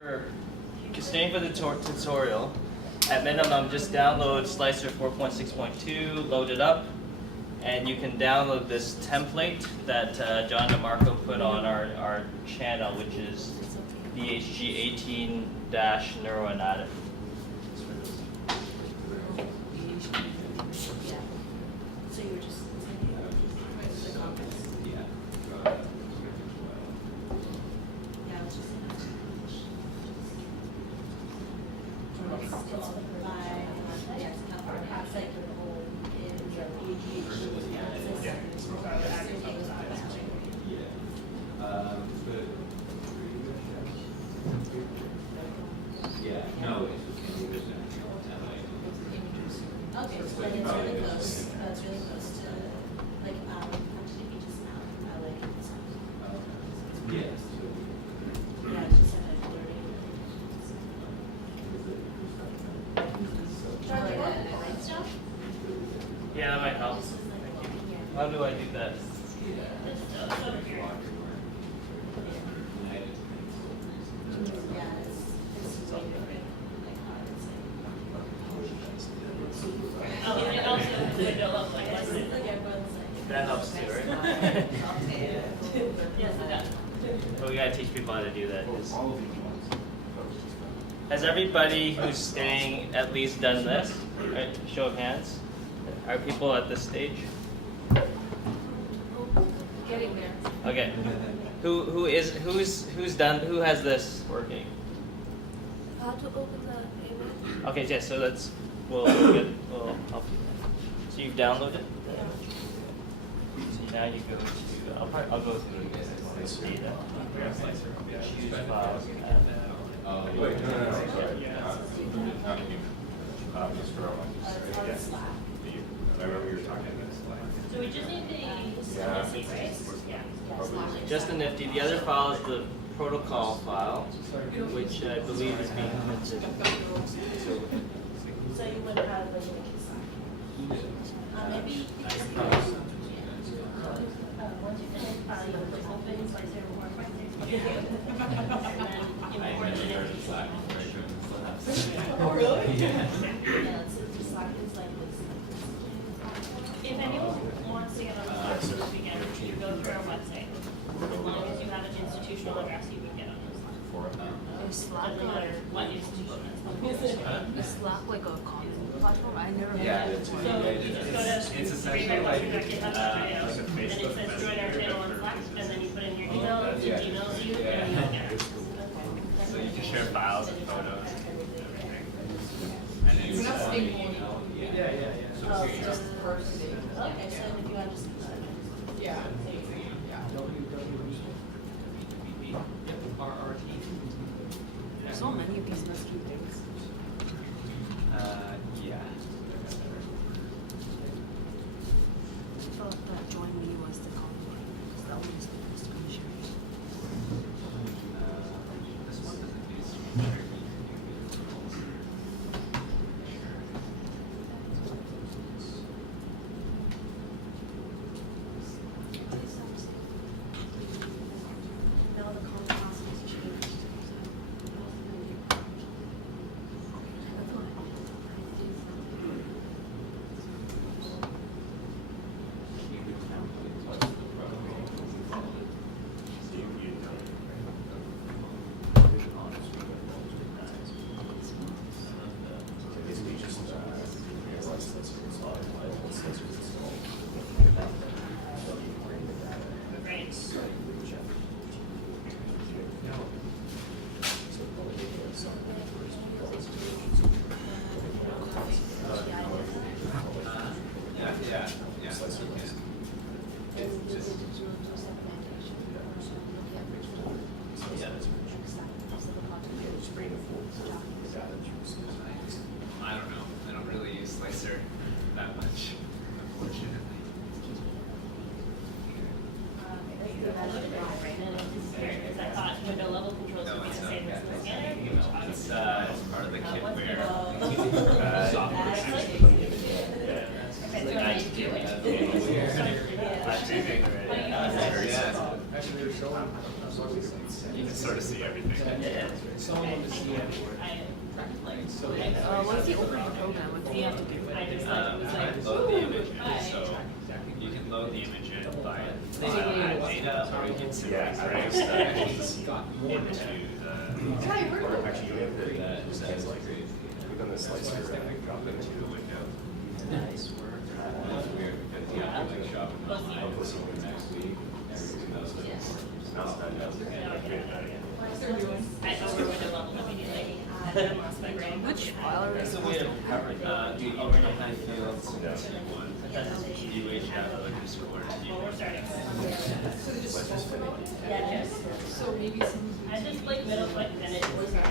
Staying for the tutorial, at minimum just download Slicer 4.6.2, load it up, and you can download this template that John DeMarco put on our channel, which is BHG 18-Neuroanatomy. So you were just the comments? Yeah, it's just okay, so then it's really close. It's really close to like actually we just now LA. Yes. Yeah, it's just learning. Charlie, what Brainstem? Yeah, that might help. How do I do that? It's over here. Yeah, it's way different. Like how it's like. Oh, and also the window of like lesson. Like everyone's like. That helps too, right? Yes, it does. But we gotta teach people how to do that. Has everybody who's staying at least done this? Right? Show of hands. Are people at this stage? Getting there. Okay. Who's done? Who has this working? How to open the image? Okay, yeah. So we'll help you. So you've downloaded it. So now you go to. I'll go through this data. Choose files. Wait, no, sorry. Not human. Just for I remember you were talking about Slack. So we just need the nifty, right? Yeah. Just the nifty. The other file is the protocol file, which I believe is being printed. So you would have like maybe you could just Once you finish the file, you would just open Slicer 4.6.2 and then import the nifty. Oh really? Yeah, it's Slack is like this. If anyone wants to get on the Slack this weekend, you go through our website. As long as you have an institutional address, you would get on the Slack. Is Slack Doesn't matter what institution it's from. is Slack like a common platform? I never heard Yeah, of it's it. So you just go to essentially like brainhack.github.io, and it says join our channel on Slack, and then you put in your email, it emails you, and you'll get it. So you can share files and photos. And We're not staying yeah. Oh, it's just the first day. Okay, so if you want to just. Yeah. So many of these risky things. Yeah. I thought that join me was the common one. That one is the first commission. This one doesn't use Now the common class has changed. Right. I don't know. I don't really use Slicer that much. sort of see everything. Yeah. Someone to see everywhere. So Once you open the program, what do you have to do? load the image in, so you can load the image in by add data, or you can simply drag stuff into the. Or actually, you have the says like click on the slicer and drop it into the window. Nice work. That's weird because you have to like shop and we'll see what next week. Everything else is not done. I overwhelmed level immediately. I lost my brain. Which file are That's a way to cover it. You overnight high fields. That's an easy way to have a score. Well, we're starting. So maybe some. I just like middle click and it was like,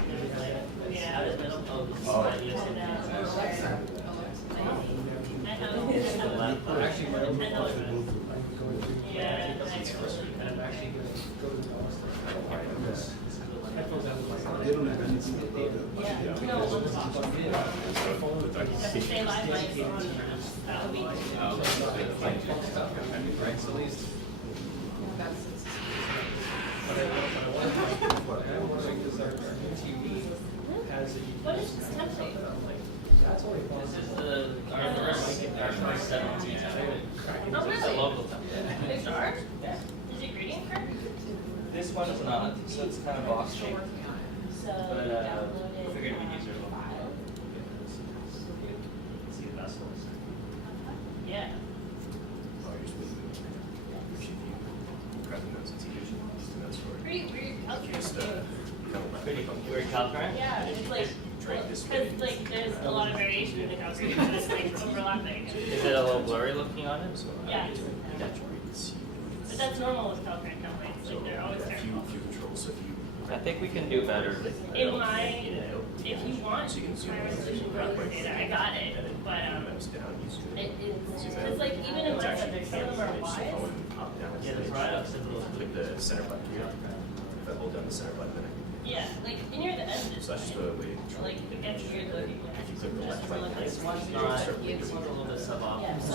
yeah, it was middle click. I know. Actually, I know. Yeah. I'm actually going to go to the No, on the box. If you stay live, like, that would be. Right, so these. What is this template? This is our first 17. Oh, It's a really? local template. It's ours? Yeah. Is it gradient curve? This one is not, so it's kind of box shaped. So But you downloaded figured we'd use our the local. file. See the vessels. Yeah. Pretty weird culture. Pretty weird calculator. Yeah, it's like, because like there's a lot of variation in the calculator, but it's like overlapping. Is it a little blurry looking on it? Yeah. But that's normal with calculator templates, like they're always terrible. I think we can do better. In my, if you want my resolution for output data, I got it, but it is, because like even in my subject, some of them are wide. Yeah, the products and Click the center button here. If I hold down the center button, then Yeah, like, and you're the end, so that's just a way to like, against your good people. If you click the left Just to look button, like this one's not, this one's a little bit Yeah, suboptimal. so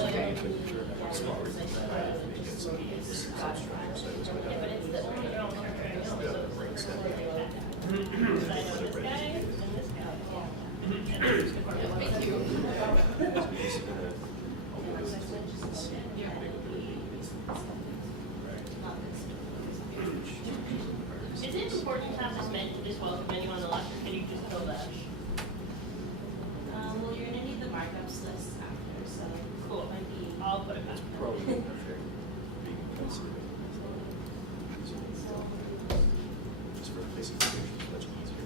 you're small reasons that I make it so it's substructure. So it's Yeah, but it's the only girl in character I know, so. Brainstem. Because I know this guy and this guy. Thank you. Is it important to have this mentioned as well, if anyone on the left, or can you just kill that? well, you're gonna need the markups list after, so. Cool. Might be. I'll put it back. Probably not fair. Being considered. Just for basic information, it's much easier.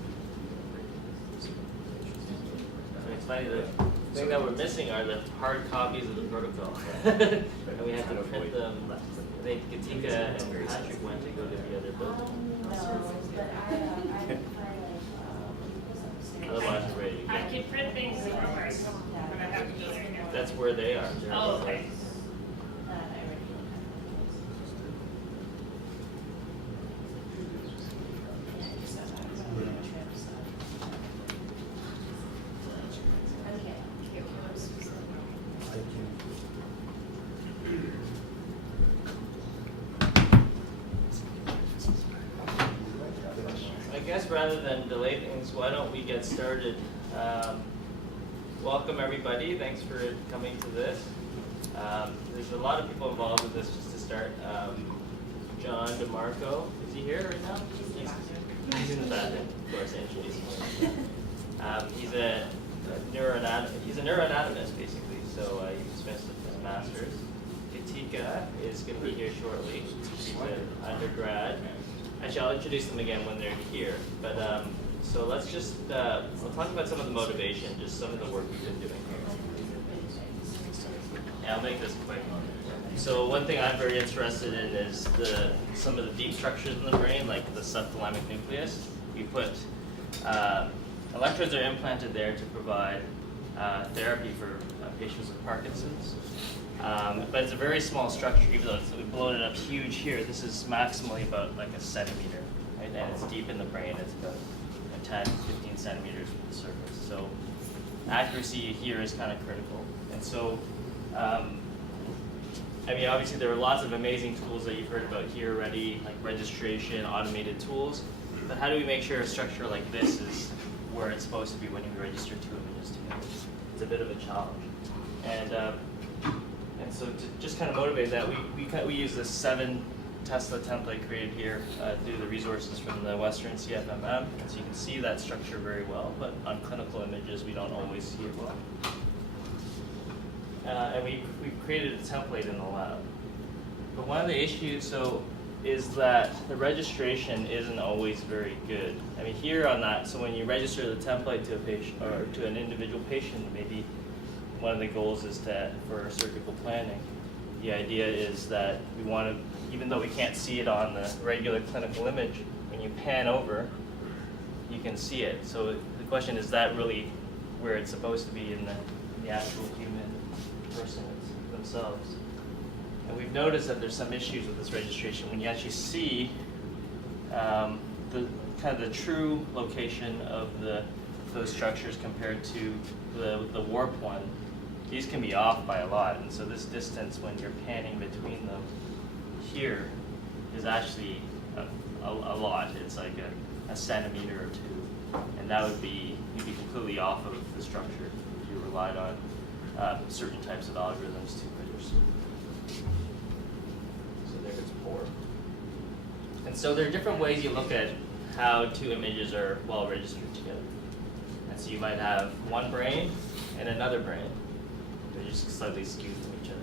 It's funny, the thing that we're missing are the hard copies of the protocol. And we have to print them. I think Katika and Patrick went to go to the other building. No, but I can find like, Otherwise, we're ready to I go. could print things in reverse, but I have to go there again. That's where they are. Oh, okay. that I already looked at. Yeah, I just got back from a trip, so. Okay. I guess rather than delay things, why don't we get started? Welcome everybody, thanks for coming to this. There's a lot of people involved with this just to start. John DeMarco, is he here right now? He's in the bathroom, of course, introduce him. He's a neuroanatomist basically, so he finished his master's. Katika is going to be here shortly. She's an undergrad. Actually, I'll introduce them again when they're here. But so let's just we'll talk about some of the motivation, just some of the work we've been doing. Yeah, I'll make this quick. So one thing I'm very interested in is some of the deep structures in the brain, like the subthalamic nucleus. We put electrodes are implanted there to provide therapy for patients with Parkinson's. But it's a very small structure, even though we've blown it up huge here. This is maximally about like a centimeter, right? And it's deep in the brain. It's about 10, 15 centimeters from the surface. So accuracy here is kind of critical. And so, I mean, obviously there are lots of amazing tools that you've heard about here already, like registration, automated tools. But how do we make sure a structure like this is where it's supposed to be when you register two images together? It's a bit of a challenge. And so to just kind of motivate that, we use this 7 Tesla template created here through the resources from the Western CFMM. And so you can see that structure very well, but on clinical images, we don't always see it well. And we created a template in the lab. But one of the issues is that the registration isn't always very good. I mean, here on that, so when you register the template to a patient or to an individual patient, maybe one of the goals is for surgical planning, the idea is that we want to, even though we can't see it on the regular clinical image, when you pan over, you can see it. So the question is that really where it's supposed to be in the actual human person themselves. And we've noticed that there's some issues with this registration when you actually see the kind of the true location of those structures compared to the warp one. These can be off by a lot, and so this distance when you're panning between them here is actually a lot. It's like a centimeter or 2, and that would be, you'd be completely off of the structure if you relied on certain types of algorithms to register. So there it's poor. And so there are different ways you look at how 2 images are well registered together. And so you might have one brain and another brain. They're just slightly skewed from each other.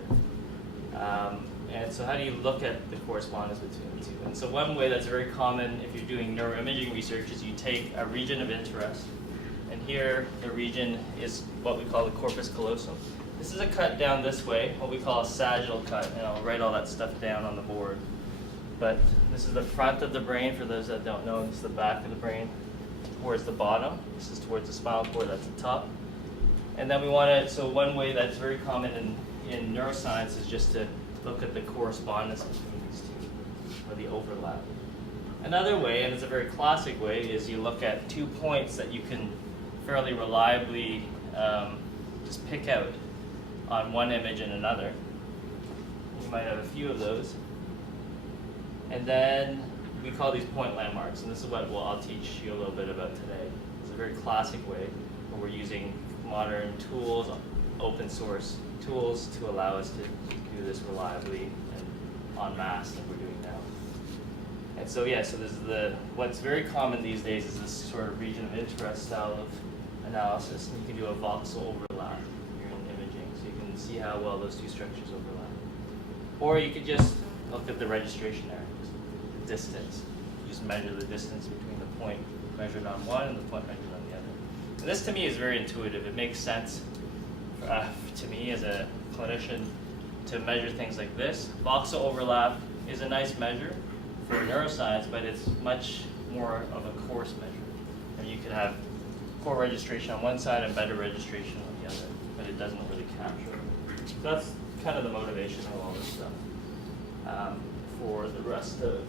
And so how do you look at the correspondence between the 2? And so one way that's very common if you're doing neuroimaging research is you take a region of interest. And here the region is what we call the corpus callosum. This is a cut down this way, what we call a sagittal cut, and I'll write all that stuff down on the board. But this is the front of the brain, for those that don't know. This is the back of the brain towards the bottom. This is towards the spinal cord, that's the top. And then we want to, so one way that's very common in neuroscience is just to look at the correspondence between these 2, or the overlap. Another way, and it's a very classic way, is you look at 2 points that you can fairly reliably just pick out on one image and another. You might have a few of those. And then we call these point landmarks, and this is what I'll teach you a little bit about today. It's a very classic way where we're using modern tools, open source tools, to allow us to do this reliably and en masse like we're doing now. And so yeah, so this is what's very common these days is this sort of region of interest style of analysis. And you can do a voxel overlap here in imaging, so you can see how well those 2 structures overlap. Or you could just look at the registration area, just the distance. You just measure the distance between the point measured on one and the point measured on the other. And this to me is very intuitive. It makes sense to me as a clinician to measure things like this. Voxel overlap is a nice measure for neuroscience, but it's much more of a coarse measure. And you could have poor registration on one side and better registration on the other, but it doesn't really capture it. So that's kind of the motivation of all this stuff for the rest of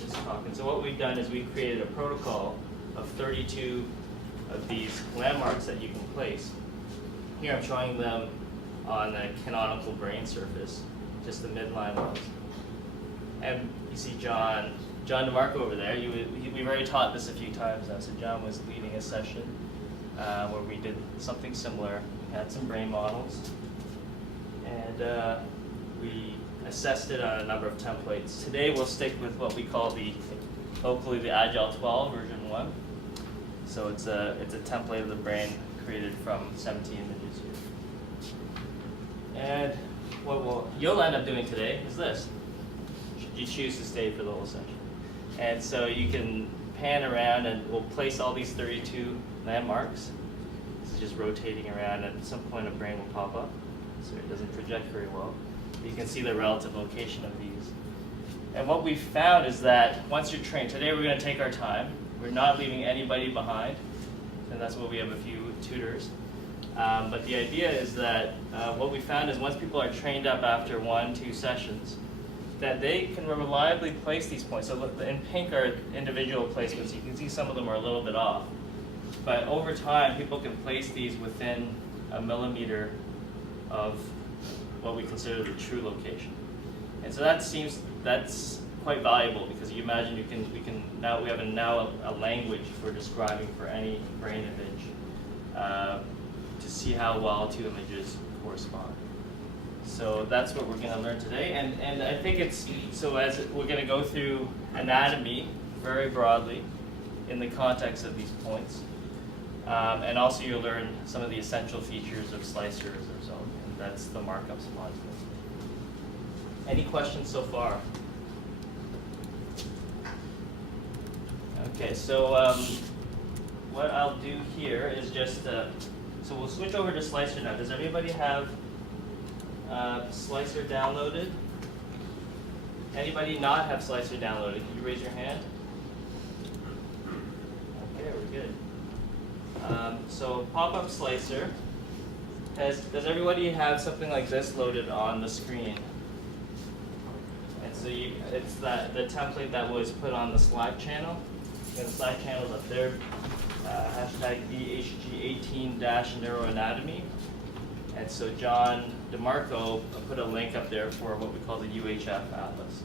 this talk. And so what we've done is we've created a protocol of 32 of these landmarks that you can place. Here I'm showing them on the canonical brain surface, just the midline ones. And you see John DeMarco over there. We've already taught this a few times now. So John was leading a session where we did something similar. We had some brain models, and we assessed it on a number of templates. Today we'll stick with what we call locally the Agile 12 version 1. So it's a template of the brain created from 17 images here. And what you'll end up doing today is this. Should you choose to stay for the whole session. And so you can pan around and we'll place all these 32 landmarks. This is just rotating around, and at some point a brain will pop up. So it doesn't project very well. You can see the relative location of these. And what we found is that once you're trained, today we're going to take our time. We're not leaving anybody behind, and that's why we have a few tutors. But the idea is that what we found is once people are trained up after 1-2 sessions, that they can reliably place these points. So look, in pink are individual placements. You can see some of them are a little bit off. But over time, people can place these within a millimeter of what we consider the true location. And so that's quite valuable because you imagine we have a language for describing for any brain image to see how well two images correspond. So that's what we're going to learn today, and I think it's so as we're going to go through anatomy very broadly in the context of these points, and also you'll learn some of the essential features of slicers or so, and that's the markups upon this. Any questions so far? Okay, so what I'll do here is just, so we'll switch over to Slicer now. Does everybody have Slicer downloaded? Anybody not have Slicer downloaded? Can you raise your hand? Okay, we're good. So pop-up Slicer. Does everybody have something like this loaded on the screen? And so it's the template that was put on the Slack channel. And the Slack channel is up there. Hashtag BHG18-Neuroanatomy. And so John DeMarco put a link up there for what we call the UHF Atlas.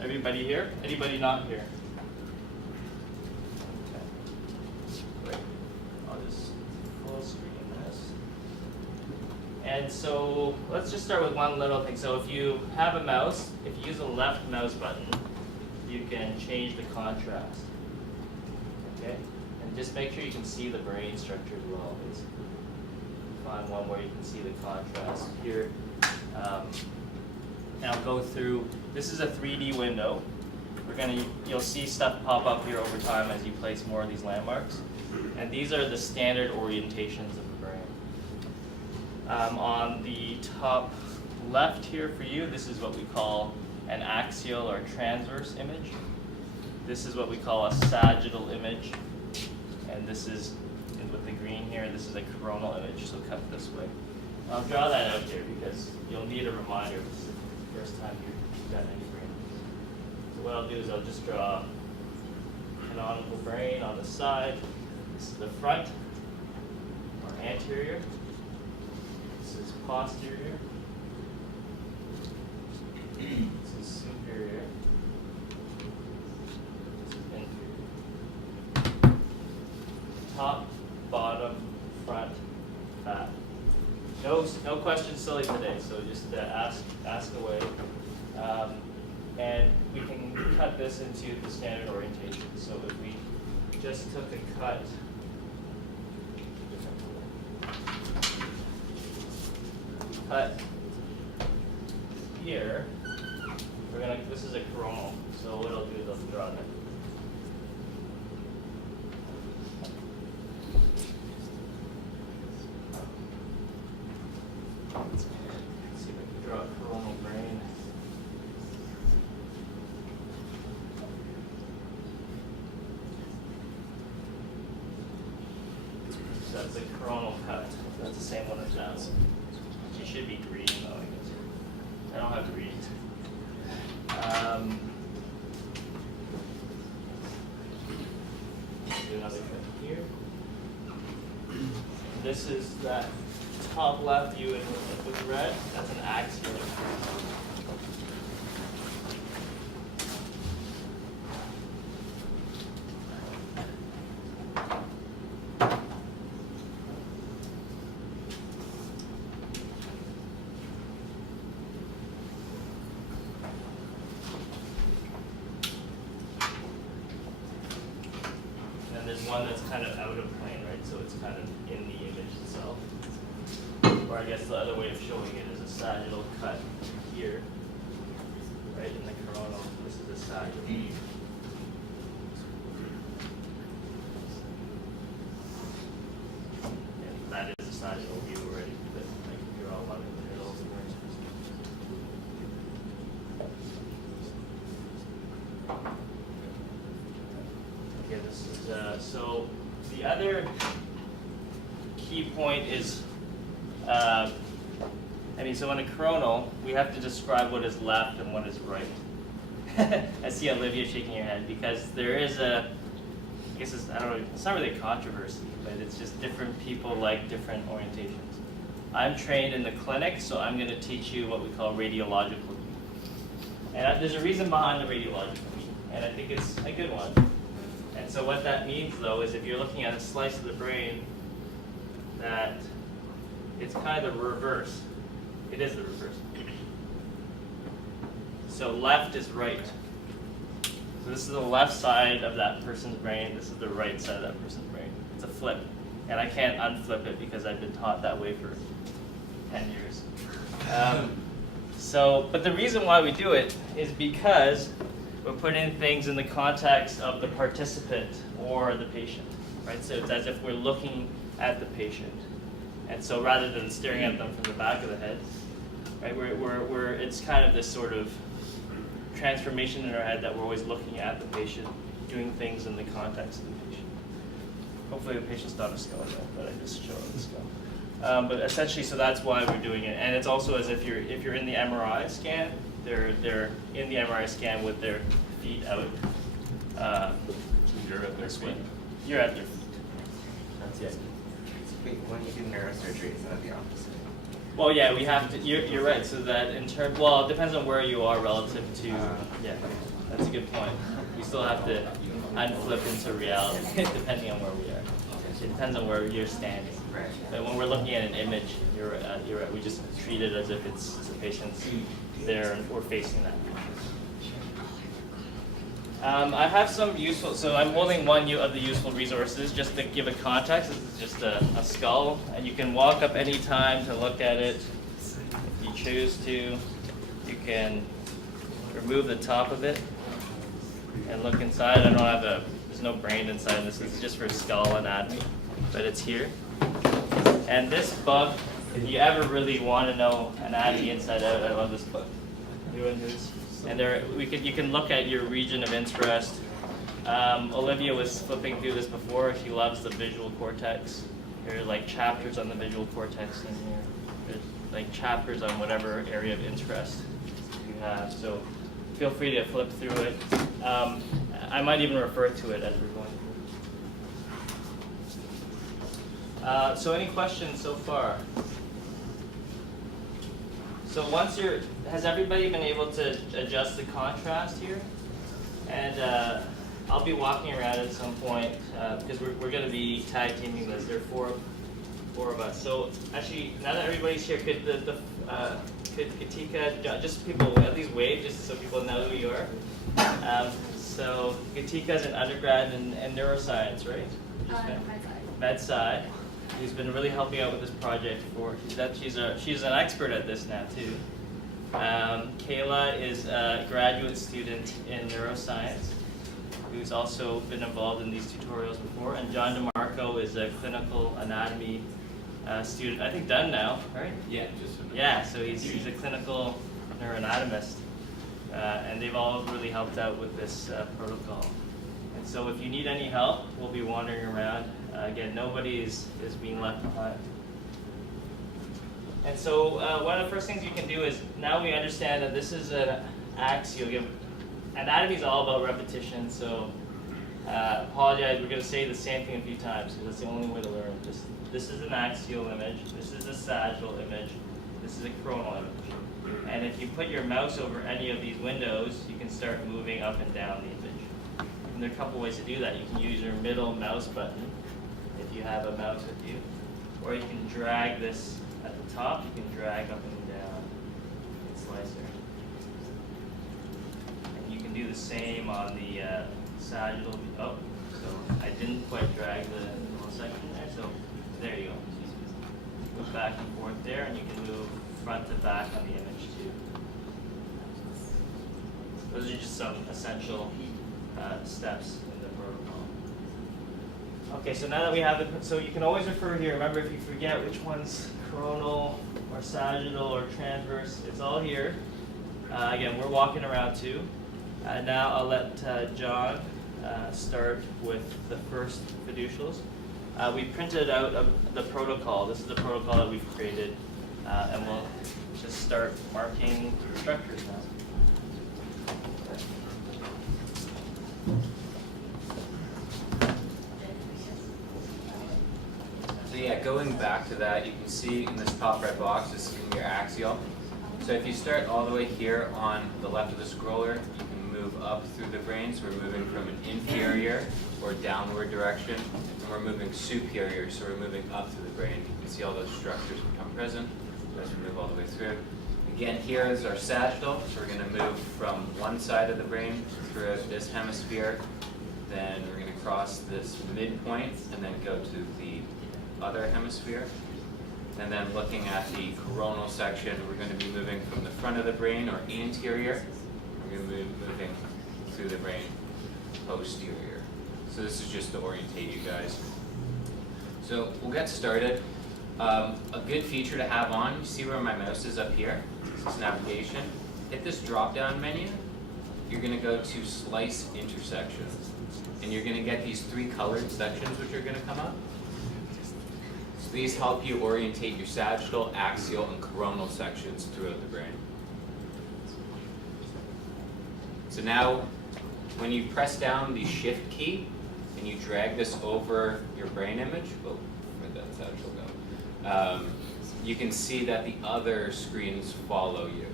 Everybody here? Anybody not here? Okay. Great. I'll just full screen this. And so let's just start with one little thing. So if you have a mouse, if you use the left mouse button, you can change the contrast. Okay? And just make sure you can see the brain structure as well. Basically. Find one where you can see the contrast here. And I'll go through, this is a 3D window. You'll see stuff pop up here over time as you place more of these landmarks. And these are the standard orientations of the brain. On the top left here for you, this is what we call an axial or transverse image. This is what we call a sagittal image. And this is, with the green here, this is a coronal image, so cut this way. I'll draw that out here because you'll need a reminder if this is the first time you've done any brain. So what I'll do is I'll just draw canonical brain on the side. This is the front, or anterior. This is posterior. This is superior. This is inferior. Top, bottom, front, back. No questions silly today, so just ask away. And we can cut this into the standard orientation. So if we just took a cut, here, this is a coronal, so what I'll do is I'll draw that. Let's see if I can draw a coronal brain. So that's a coronal cut. That's the same one as that one. It should be green though, I guess. I don't have green. Do another cut here. This is that top left view with red. That's an axial. One that's kind of out of plane, right? So it's kind of in the image itself. Or I guess the other way of showing it is a sagittal cut here, right in the coronal. This is a sagittal. And that is a sagittal view already, but I can draw one in the middle of the brain. Okay, this is so the other key point is, so in a coronal, we have to describe what is left and what is right. I see Olivia shaking her head because there is I guess it's not really a controversy, but it's just different people like different orientations. I'm trained in the clinic, so I'm going to teach you what we call radiological view. And there's a reason behind the radiological view, and I think it's a good one. And so what that means, though, is if you're looking at a slice of the brain, that it's kind of the reverse. It is the reverse. So left is right. So this is the left side of that person's brain. This is the right side of that person's brain. It's a flip. And I can't unflip it because I've been taught that way for 10 years. But the reason why we do it is because we're putting things in the context of the participant or the patient, right? So it's as if we're looking at the patient. And so rather than staring at them from the back of the head, right, it's kind of this sort of transformation in our head that we're always looking at the patient, doing things in the context of the patient. Hopefully the patient's not a skull, but I just showed the skull. But essentially, so that's why we're doing it. And it's also as if you're in the MRI scan, they're in the MRI scan with their feet out. You're at their feet. You're at their feet. That's it. Wait, when you do neurosurgery, is that the opposite? Well, yeah, we have to. You're right. So that in terms, well, it depends on where you are relative to. Yeah, that's a good point. We still have to unflip into reality depending on where we are. It depends on where you're standing. Right. But when we're looking at an image, you're right. We just treat it as if it's the patient's there and we're facing that. I have some useful, so I'm holding one of the useful resources just to give a context. This is just a skull, and you can walk up any time to look at it. If you choose to, you can remove the top of it and look inside. I don't have there's no brain inside this. This is just for skull anatomy, but it's here. And this book, if you ever really want to know anatomy inside out, I love this book. And you can look at your region of interest. Olivia was flipping through this before. She loves the visual cortex. There are like chapters on the visual cortex in here. There's like chapters on whatever area of interest you have. So feel free to flip through it. I might even refer to it as we're going through. So any questions so far? So has everybody been able to adjust the contrast here? And I'll be walking around at some point because we're going to be tag teaming this. There are four of us. So actually, now that everybody's here, could Gatika, just people at least wave just so people know who you are. So Gatika's an undergrad in neuroscience, right? Med Sci. Who's been really helping out with this project she's an expert at this now too. Kayla is a graduate student in neuroscience who's also been involved in these tutorials before, and John DeMarco is a clinical anatomy student, I think done now, right? Yeah, so he's a clinical neuroanatomist, and they've all really helped out with this protocol. And so if you need any help, we'll be wandering around. Again, nobody is being left behind. And so one of the first things you can do is, now we understand that this is an axial. Anatomy is all about repetition, so apologize, we're going to say the same thing a few times, because that's the only way to learn. This is an axial image, this is a sagittal image, this is a coronal image. And if you put your mouse over any of these windows, you can start moving up and down the image. And there are a couple ways to do that. You can use your middle mouse button, if you have a mouse with you, or you can drag this at the top, you can drag up and down in Slicer. And you can do the same on the sagittal. Oh, so I didn't quite drag the little section there, so there you go. Move back and forth there, and you can move front to back on the image too. Those are just some essential steps in the protocol. Okay, so now that we have it, so you can always refer here. Remember, if you forget which one's coronal or sagittal or transverse, it's all here. Again, we're walking around too. Now I'll let John start with the first fiducials. We printed out the protocol. This is the protocol that we've created, and we'll just start marking structures now. So yeah, going back to that, you can see in this top right box, this is going to be your axial. So if you start all the way here on the left of the scroller, you can move up through the brain. So we're moving from an inferior or downward direction, and we're moving superior, so we're moving up through the brain. You can see all those structures become present as we move all the way through. Again, here is our sagittal, so we're going to move from one side of the brain through this hemisphere, then we're going to cross this midpoint, and then go to the other hemisphere. And then looking at the coronal section, we're going to be moving from the front of the brain, or anterior. We're going to be moving through the brain, posterior. So this is just to orientate you guys. So we'll get started. A good feature to have on, you see where my mouse is up here? This is navigation. Hit this drop-down menu. You're going to go to Slice Intersections. And you're going to get these 3 colored sections which are going to come up. So these help you orientate your sagittal, axial, and coronal sections throughout the brain. So now, when you press down the Shift key and you drag this over your brain image, oh, where'd that sagittal go? You can see that the other screens follow you.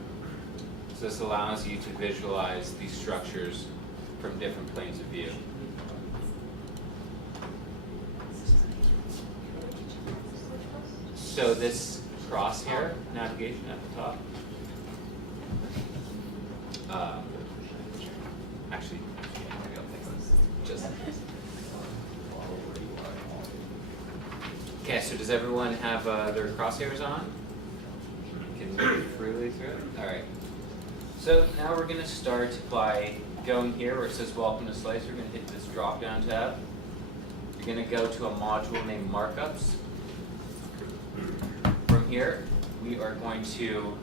So this allows you to visualize these structures from different planes of view. So this crosshair navigation at the top, actually, maybe I'll fix this. Just. Okay, so does everyone have their crosshairs on? You can move freely through it? All right. So now we're going to start by going here where it says Welcome to Slice. We're going to hit this drop-down tab. You're going to go to a module named Markups. From here, we are going to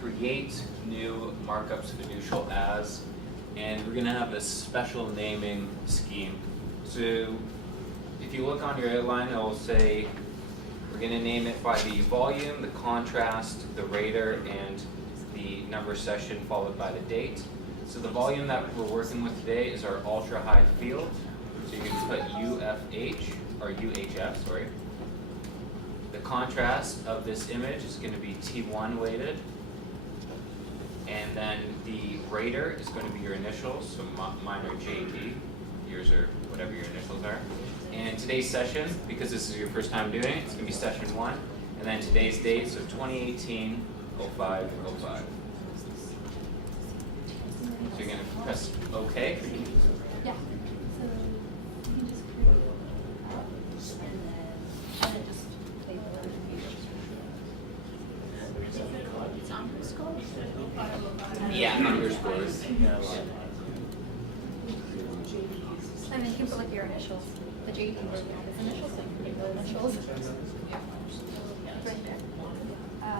create new markups fiducial as, and we're going to have a special naming scheme. So if you look on your outline, it will say we're going to name it by the volume, the contrast, the rater, and the number session followed by the date. So the volume that we're working with today is our ultra high field. So you can put UFH or UHF, sorry. The contrast of this image is going to be T1 weighted. And then the rater is going to be your initials, so mine are JD, yours are whatever your initials are. And today's session, because this is your first time doing it, it's going to be session 1. And then today's date, so 2018-05-05. So you're going to press OK. Yeah. So you can just create and then just play the Yeah, underscores. And then you can put like your initials. The JD will have his initials, so you can put the initials. Right there.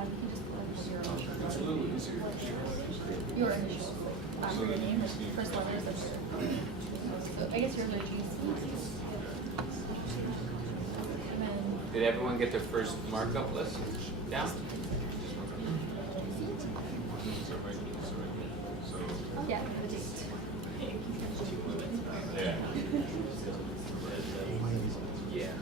You just put your initials. It's a little easier. Your initials. Your name, first letters of so I guess yours are G's. And then Did everyone get their first markup list down? yeah, the date. Yeah. Yeah.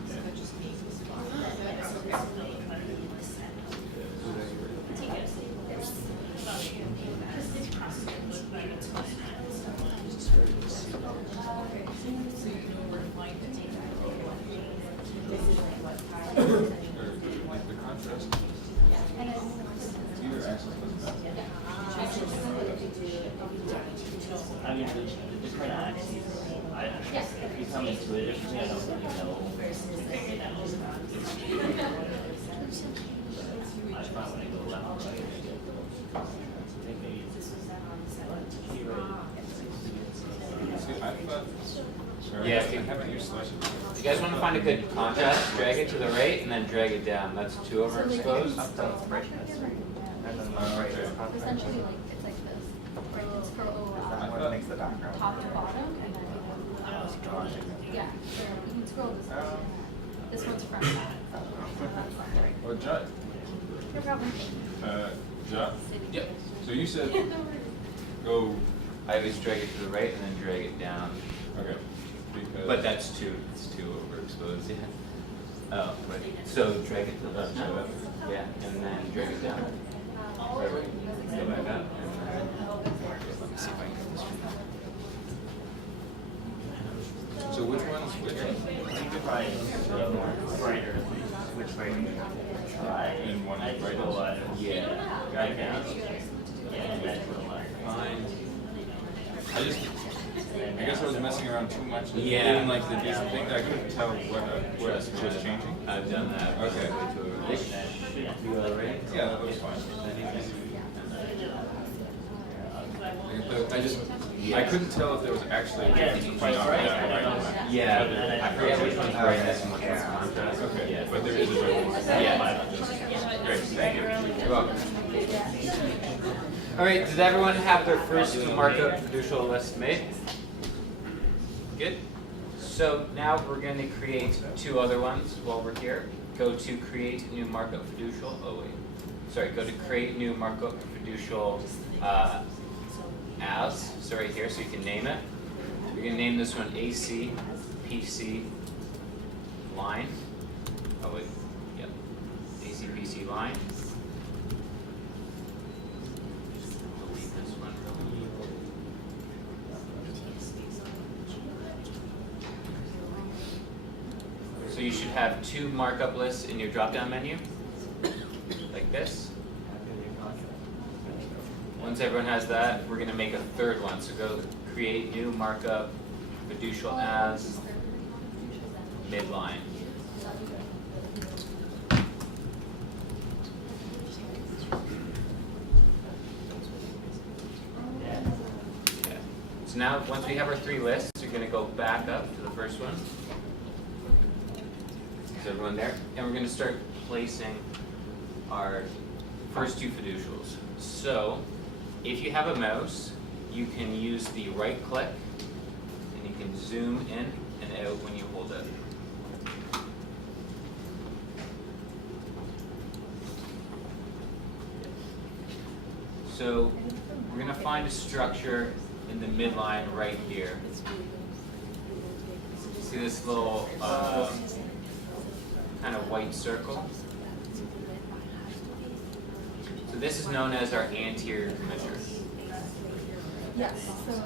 The contrast. Either axis doesn't matter. I mean, the different axes, if you come intuitively, I don't really know. I find when I go left, right, I think maybe it's See, I thought. Yeah. I haven't used slice. You guys want to find a good contrast? Drag it to the right and then drag it down. That's too overexposed. Essentially, like it's like this. Right, you scroll What makes the background? top to bottom, and then yeah, you can scroll this way. This one's front. Oh, Jot. No problem. Jot. Yep. So you said go. I always drag it to the right and then drag it down. Okay. Because. But that's too overexposed. Yeah. Oh, right. So drag it to the left. Yeah, and then drag it down. Right. Go back up. And then, let me see if I can get this one. So which one's which? Which way? Right. And one I is right. right. Yeah. Right down. Yeah, and then to the left. Fine. I guess I was messing around too much. Yeah. Didn't like the decent thing. I couldn't tell what was changing. I've done that. Okay. This should be all right. Yeah, that was fine. I couldn't tell if there was actually a difference between Right, right right, and right. Yeah, I forget which one's brightness and which one's contrast. Okay, Yeah. but there is a difference. Yeah. Great, thank you. You're welcome. All right, did everyone have their first markup fiducial list made? Good. So now we're going to create two other ones while we're here. Go to create new markup fiducial. Oh wait, sorry. Go to create new markup fiducial as. So right here, so you can name it. You're going to name this one Cpc line. Oh wait, yep. Cpc line. Delete this one really. So you should have two markup lists in your drop-down menu, like this. Once everyone has that, we're going to make a third one. So go create new markup fiducial as midline. Okay. So now, once we have our three lists, we're going to go back up to the first one. Is everyone there? And we're going to start placing our first two fiducials. So, if you have a mouse, you can use the right click, and you can zoom in and out when you hold it. So, we're going to find a structure in the midline right here. See this little kind of white circle? So this is known as our anterior commissure. Yes, so.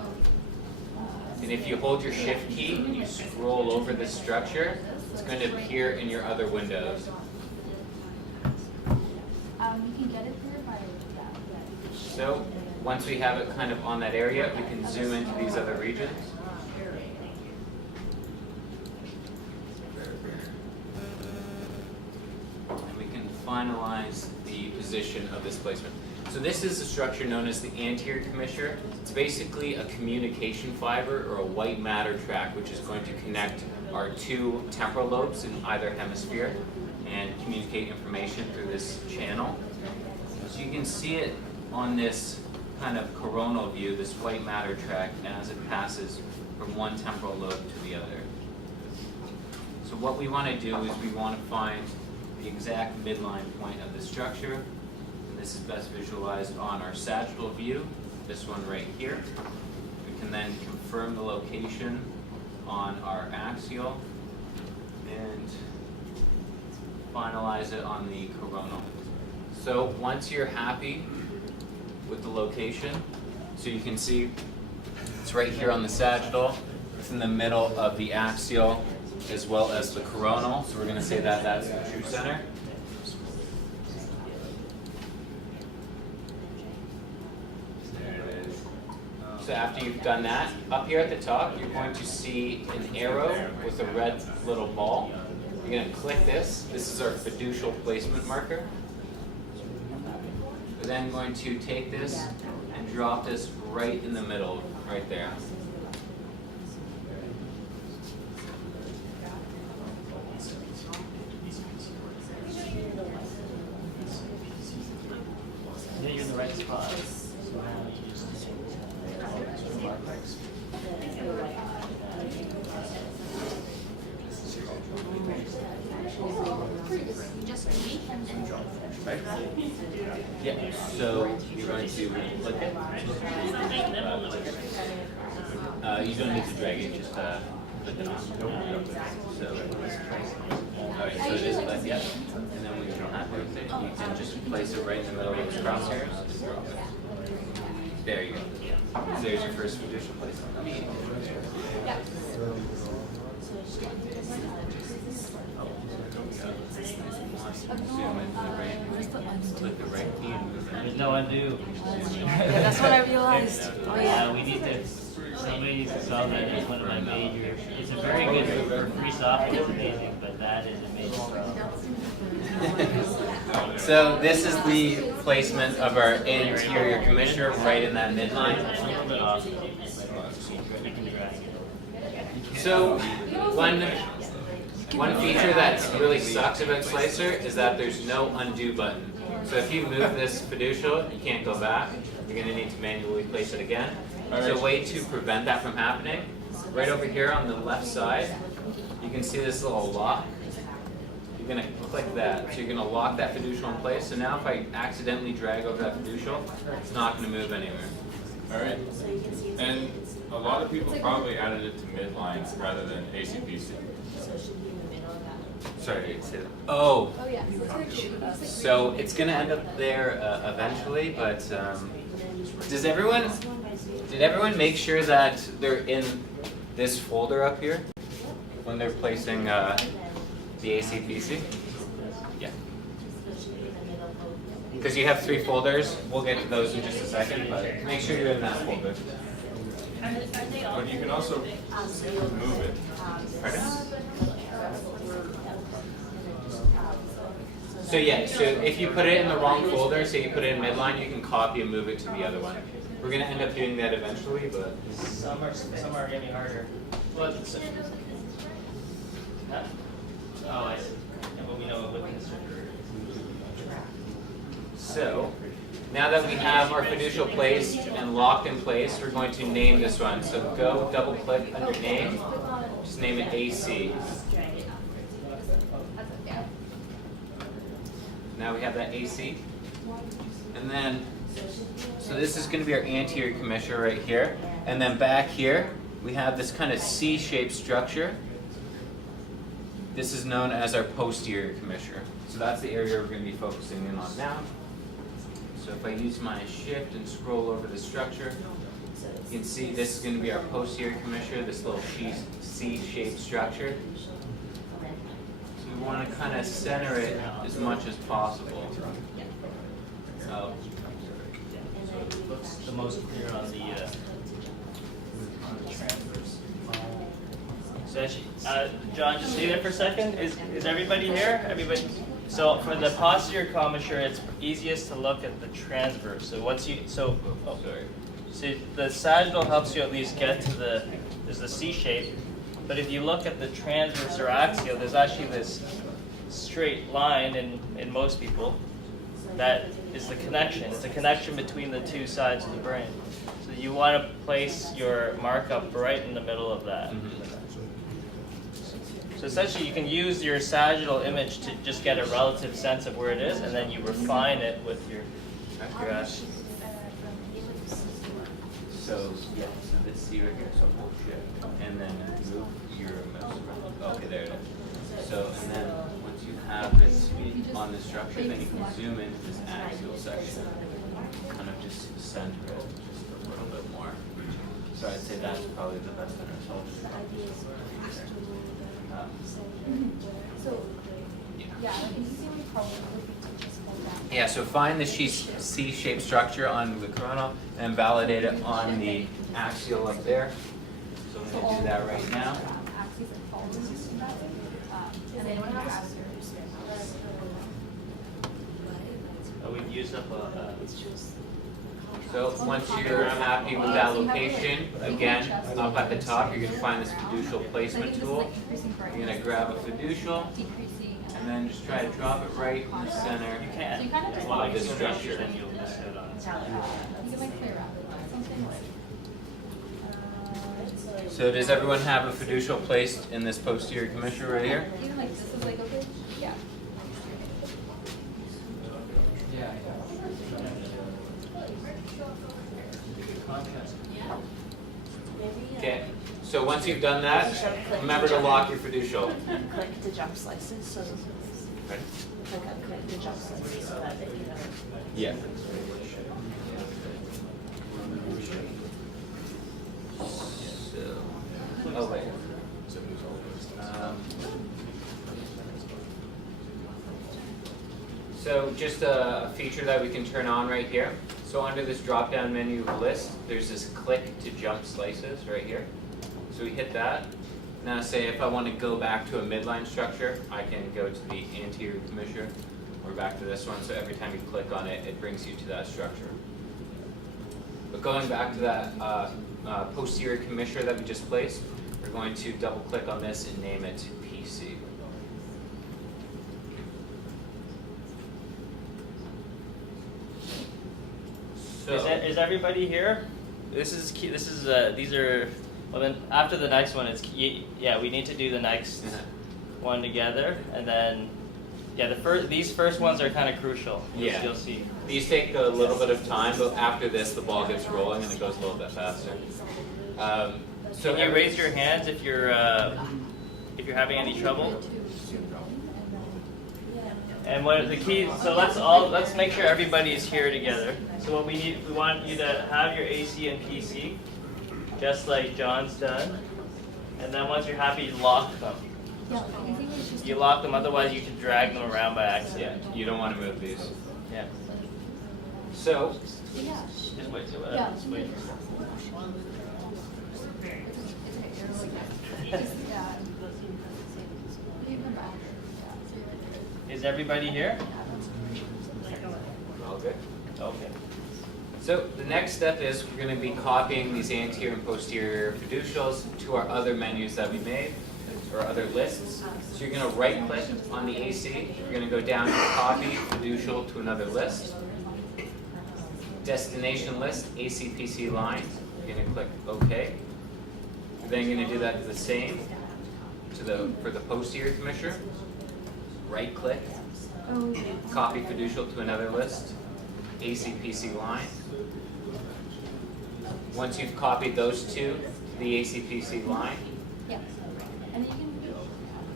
And if you hold your shift key and you scroll over this structure, it's going to appear in your other windows. You can get it here by, yeah. So once we have it kind of on that area, we can zoom into these other regions. And we can finalize the position of this placement. So this is a structure known as the anterior commissure. It's basically a communication fiber or a white matter tract which is going to connect our two temporal lobes in either hemisphere and communicate information through this channel. So you can see it on this kind of coronal view, this white matter tract, as it passes from one temporal lobe to the other. So what we want to do is we want to find the exact midline point of the structure. And this is best visualized on our sagittal view, this one right here. We can then confirm the location on our axial and finalize it on the coronal. So once you're happy with the location, so you can see it's right here on the sagittal, it's in the middle of the axial as well as the coronal, so we're going to say that that's the true center. So after you've done that, up here at the top, you're going to see an arrow with a red little ball. You're going to click this. This is our fiducial placement marker. We're then going to take this and drop this right in the middle, right there. Yeah, you're in the right spot. So now you just Yeah, so you're going to click it. You don't need to drag it, just click it on. So, alright, so you can just place it right in the middle of those crosshairs. There you go. There's your first fiducial placement. Yeah. Zoom into the right. Click the right key and move There's it. no undo. Yeah, that's what I realized. Oh yeah. We need to, somebody saw that as one of my major, it's a very good for free software, it's amazing, but that is a major problem. So this is the placement of our anterior commissure right in that midline. So one feature that really sucks about Slicer is that there's no undo button. So if you move this fiducial, you can't go back. You're going to need to manually place it again. So a way to prevent that from happening, right over here on the left side, you can see this little lock. You're going to click that. So you're going to lock that fiducial in place. So now if I accidentally drag over that fiducial, it's not going to move anywhere. All right. And a lot of people probably added it to midline rather than ACPC. Sorry, say that. Oh, Oh yeah. so it's going to end up there eventually, but did everyone make sure that they're in this folder up here when they're placing the ACPC? Yeah. Because you have 3 folders. We'll get to those in just a second, but make sure you're in that folder. But you can also move it. Pardon? So yeah, so if you put it in the wrong folder, say you put it in midline, you can copy and move it to the other one. We're going to end up doing that eventually, but... Some are getting harder. Well, oh, I see. Yeah, but we know what this So, now that we have our fiducial placed and locked in place, we're going to name this one. So go double click under name, just name it AC. Now we have that AC. And then, so this is going to be our anterior commissure right here. And then back here, we have this kind of C-shaped structure. This is known as our posterior commissure. So that's the area we're going to be focusing in on now. So if I use my shift and scroll over the structure, you can see this is going to be our posterior commissure, this little C-shaped structure. So we want to kind of center it as much as possible. So it looks the most clear on the transverse. So actually, John, just stay there for a second. Is everybody here? Everybody. So for the posterior commissure, it's easiest to look at the transverse. So so the sagittal helps you at least get to there's the C shape, but if you look at the transverse or axial, there's actually this straight line in most people that is the connection. It's a connection between the two sides of the brain. So you want to place your markup right in the middle of that. So essentially, you can use your sagittal image to just get a relative sense of where it is, and then you refine it with your action. So yeah, so this C right here, so hold shift, and then move your mouse around. Okay, there it is. So, and then once you have this on the structure, then you can zoom into this axial section, kind of just center it just a little bit more. So I'd say that's probably the best result. Yeah, so find the C-shaped structure on the coronal and validate it on the axial up there. So I'm going to do that right now. We've used up So once you're happy with that location, again, up at the top, you're going to find this fiducial placement tool. You're going to grab a fiducial, and then just try to drop it right in the center of this structure. then you'll miss it on. So does everyone have a fiducial placed in this posterior commissure right here? Even like this is like okay? Yeah. Okay, so once you've done that, remember to lock your fiducial. Click to jump slices. So Right? Like the jump slices so that if you have. Yeah. So, oh wait. So just a feature that we can turn on right here. So under this drop-down menu list, there's this click to jump slices right here. So we hit that. Now say if I want to go back to a midline structure, I can go to the anterior commissure or back to this one. So every time you click on it, it brings you to that structure. But going back to that posterior commissure that we just placed, we're going to double click on this and name it PC. So, Is everybody here? This is key. This is these are. Well, then after the next one, it's key. Yeah, we need to do the next one together, and then yeah, these first ones are kind of crucial. Yeah. You'll see. These take a little bit of time, but after this, the ball gets rolling and it goes a little bit faster. So Can you raise your hands if you're having any trouble? And what the key? So let's make sure everybody is here together. So what we want you to have your AC and PC, just like John's done. And then once you're happy, lock them. You lock them, otherwise you can drag them around by accident. yeah, you don't want to move these. Yeah. So Just wait. Just wait. Is everybody here? all good. Okay. So the next step is we're going to be copying these anterior and posterior fiducials to our other menus that we made, or other lists. So you're going to right click on the AC, you're going to go down to copy fiducial to another list. Destination list, ACPC line, you're going to click OK. You're then going to do that to the same for the posterior commissure. Right click, copy fiducial to another list, ACPC line. Once you've copied those two to the ACPC line, you're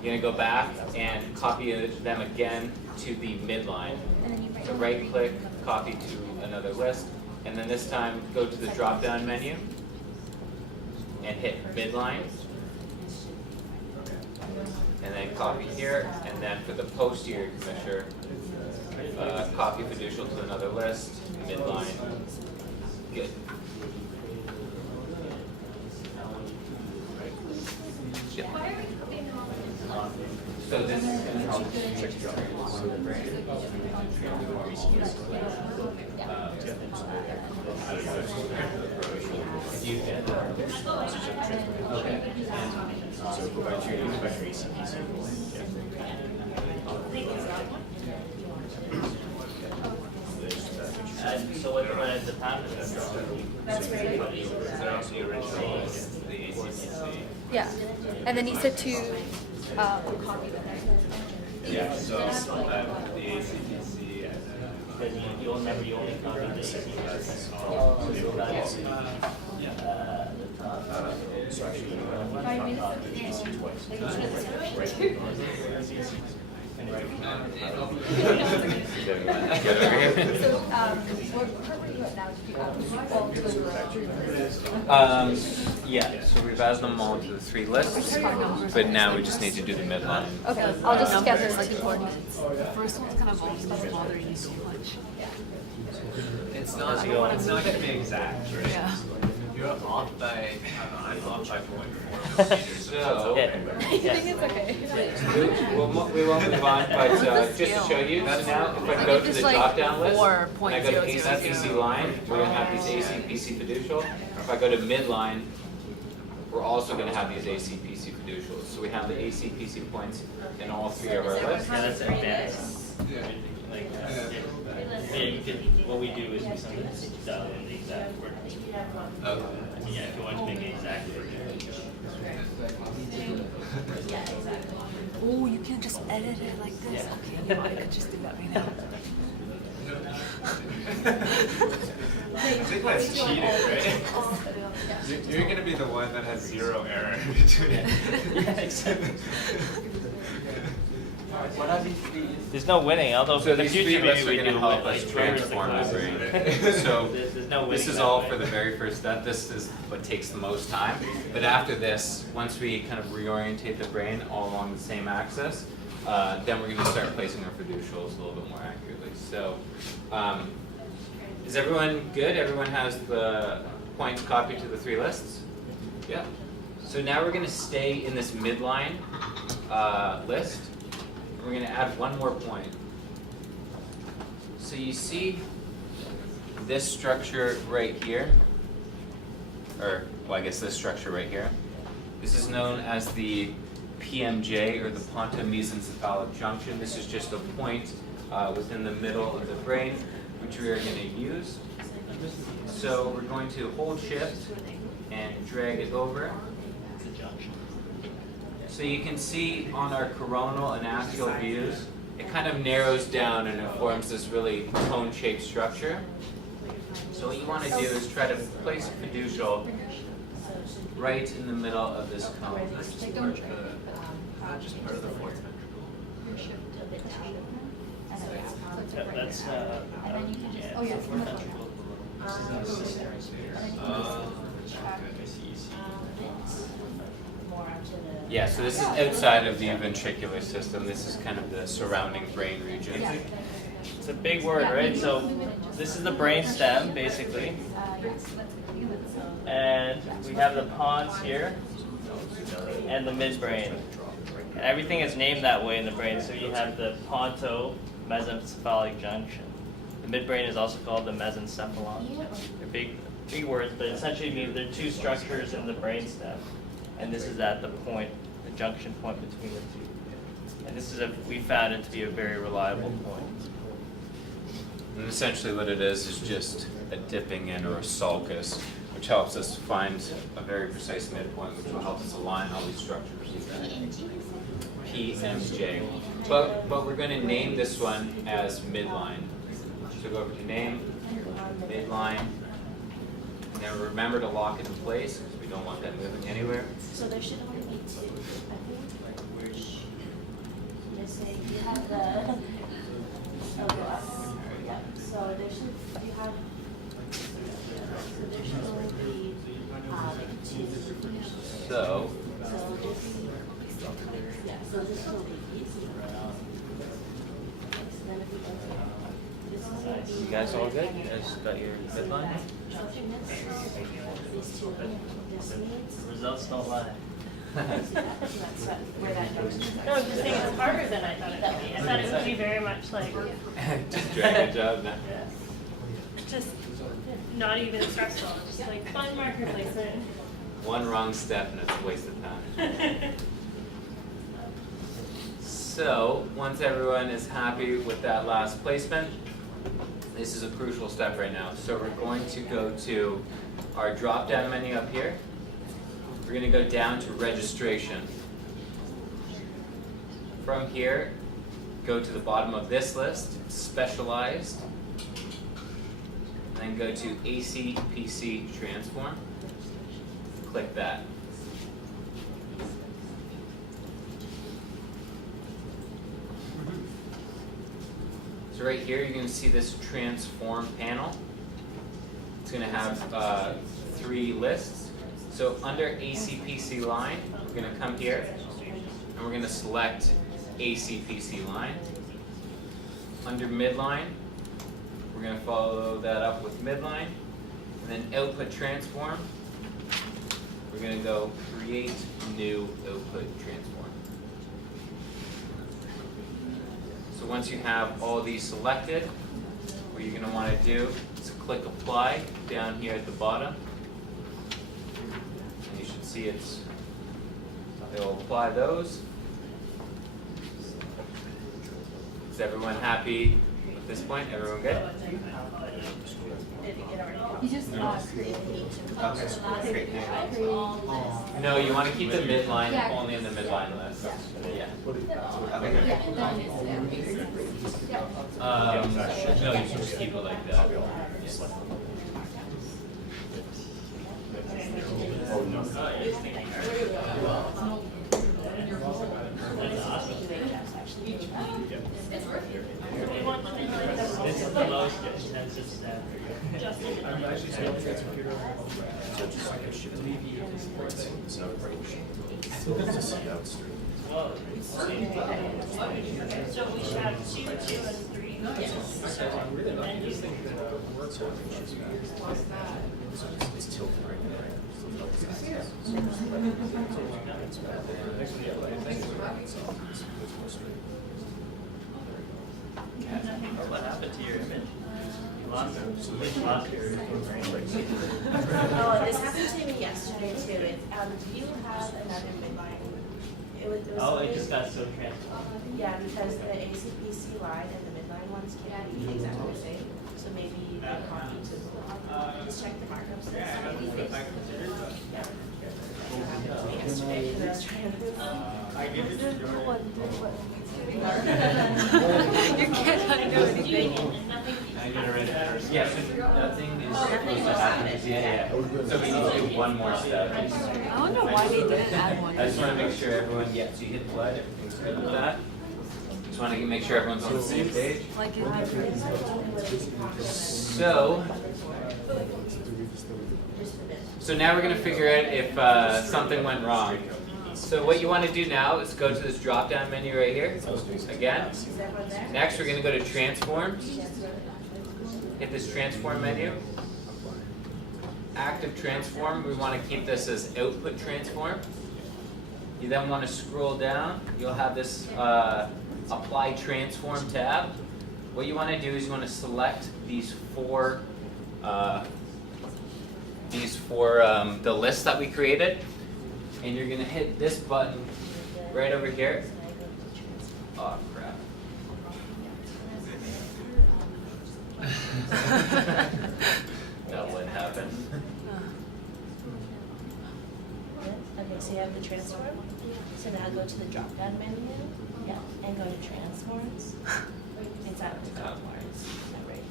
going to go back and copy them again to the midline. So right click, copy to another list, and then this time go to the drop down menu and hit midline. And then copy here, and then for the posterior commissure, copy fiducial to another list, midline. Good. Yeah. So this is going to help on the brain. You can. Okay. So provide your ACPC. And so what ends up happening? That's very good. Yeah, and then you said to copy them. Yeah, so the ACPC Because you only copy the AC. So go back to the top. so actually, 5 minutes. So, where were you at now? Did you all Yeah, so we've added them all to the 3 lists, but now we just need to do the midline. Okay, I'll just gather the 2 coordinates. The first one's kind of always bothering you so much. it's not going to be exact, right? Yeah. You're off by, I'm off by 0.4 millimeters. So, I think it's okay. we won't move on, but just to show you, so now if I go to the drop-down list, and I go to ACPC line, we're going to have these ACPC fiducial. If I go to midline, we're also going to have these ACPC fiducials. So we have the ACPC points in all 3 of our lists. Yeah, that's advanced. Like, yeah, you can. What we do is we sometimes dial in the exact word. Okay. Yeah, if you want to make it exact word. Yeah, exactly. Oh, you can just edit it like this. Yeah. Okay, you know, I could just do that right now. I think that's cheating, right? You're going to be the one that has 0 error between it. Yeah, exactly. What are these three? There's no winning, although So in the these future three lists maybe are we going to do help win, us like whoever's the transform the closest. brain. So There's no winning this is that all way. for the very first step. This is what takes the most time. But after this, once we kind of reorientate the brain all along the same axis, then we're going to start placing our fiducials a little bit more accurately. So is everyone good? Everyone has the points copied to the three lists? Yeah. So now we're going to stay in this midline list. We're going to add one more point. So you see this structure right here, or well, I guess this structure right here. This is known as the PMJ, or the pontomesencephalic junction. This is just a point within the middle of the brain, which we are going to use. So we're going to hold shift and drag it over. So you can see on our coronal and axial views, it kind of narrows down and it forms this really cone-shaped structure. So what you want to do is try to place a fiducial right in the middle of this cone. Like don't try. Just part of the fourth ventricle. Your shift a bit down. And then it's Yeah, right that's there. And then you can just, oh, you're from the corner. And then you can just track. More onto the. Yeah, so this is outside of the ventricular system. This is kind of the surrounding brain region. Yeah. It's a big word, right? So this is the brainstem, basically. And we have the pons here and the midbrain. And everything is named that way in the brain. So you have the ponto-mesencephalic junction. The midbrain is also called the mesencephalon. They're big words, but essentially mean there are two structures in the brainstem. And this is at the point, the junction point between the two. And this is we found it to be a very reliable point. And essentially what it is just a dipping in or a sulcus, which helps us find a very precise midpoint, which will help us align all these structures. PMJ. But we're going to name this one as midline. So go over to name, midline, and then remember to lock it in place because we don't want that moving anywhere. So there should only be two, I think. We're missing, you have the, yeah, so there should, you have, so there should only be, two. So, So this, yeah, so this will be easy. So then if we go to, this is gonna be. You guys all good? You guys got your midline? So if you mix these two, this needs. Results don't lie. That's where that junction is. No, I'm just saying it's harder than I thought it would be. I thought it would be very much like, just drag it out now. just not even stressful, just like fun marker placement. One wrong step and it's a waste of time. So, once everyone is happy with that last placement, this is a crucial step right now. So we're going to go to our drop-down menu up here. We're going to go down to registration. From here, go to the bottom of this list, specialized, and then go to Cpc Transform. Click that. So right here, you're going to see this transform panel. It's going to have three lists. So under ACPC line, we're going to come here, and we're going to select ACPC line. Under midline, we're going to follow that up with midline. And then output transform, we're going to go create new output transform. So once you have all these selected, what you're going to want to do is click apply down here at the bottom. And you should see it will apply those. Is everyone happy at this point? Everyone good? You just create a page. Okay, great. No, you want to keep the midline Yeah. only in the midline list. Yeah. Yeah, then it's, yeah. No, you can just keep it like that. the lowest intense just stand there. Just in the I'm actually still computer. So just like a shift so to see out straight. Well, So we should have 2, 2, and 3. Yes. And you It's tilted right now. what happened to your image? You lost it. You lost your brain. Oh, this happened to me yesterday too. Do you have another midline? It was Oh, it just got so transformed. Yeah, because the ACPC line and the midline ones can't be exactly the same. So maybe they copy to just check the markups. Yesterday, and I was trying to. You cannot do anything. Yeah, so nothing is supposed to happen. Yeah. So we need to do one more step. I don't know why they didn't add one. I just want to make sure everyone, yeah, so you hit blood, everything's good with that. Just want to make sure everyone's on the same page. Like in my brain. So now we're going to figure out if something went wrong. So what you want to do now is go to this drop-down menu right here. Again. Next, we're going to go to Transforms. Hit this Transform menu. Active Transform, we want to keep this as Output Transform. You then want to scroll down. You'll have this Apply Transform tab. What you want to do is you want to select these four, the list that we created. And you're going to hit this button right over here. Oh, crap. That would happen. Okay, so you have the transform. So now go to the drop-down menu. Yeah, and go to transforms. It's out to transforms. Right.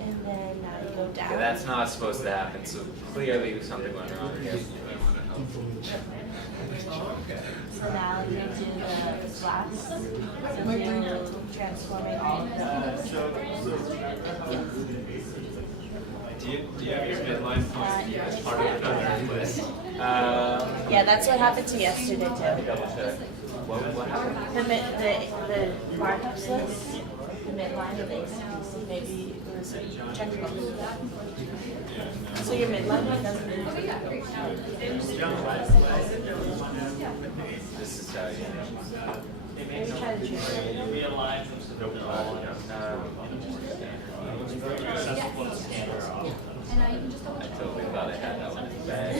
And then now you go down. Okay, that's not supposed to happen, so clearly something went wrong here. So now you do the slash. So do transforming all of the. Do you have your midline point as part of another list? Yeah, that's what happened to yesterday too. Double check. What happened? The markups list, the midline of the ACPC, maybe it was checked wrong. So your midline one doesn't move. This is how you Maybe try to change it. Realign them so that they're all accessible and scanner off. I totally thought I had that one in the bag.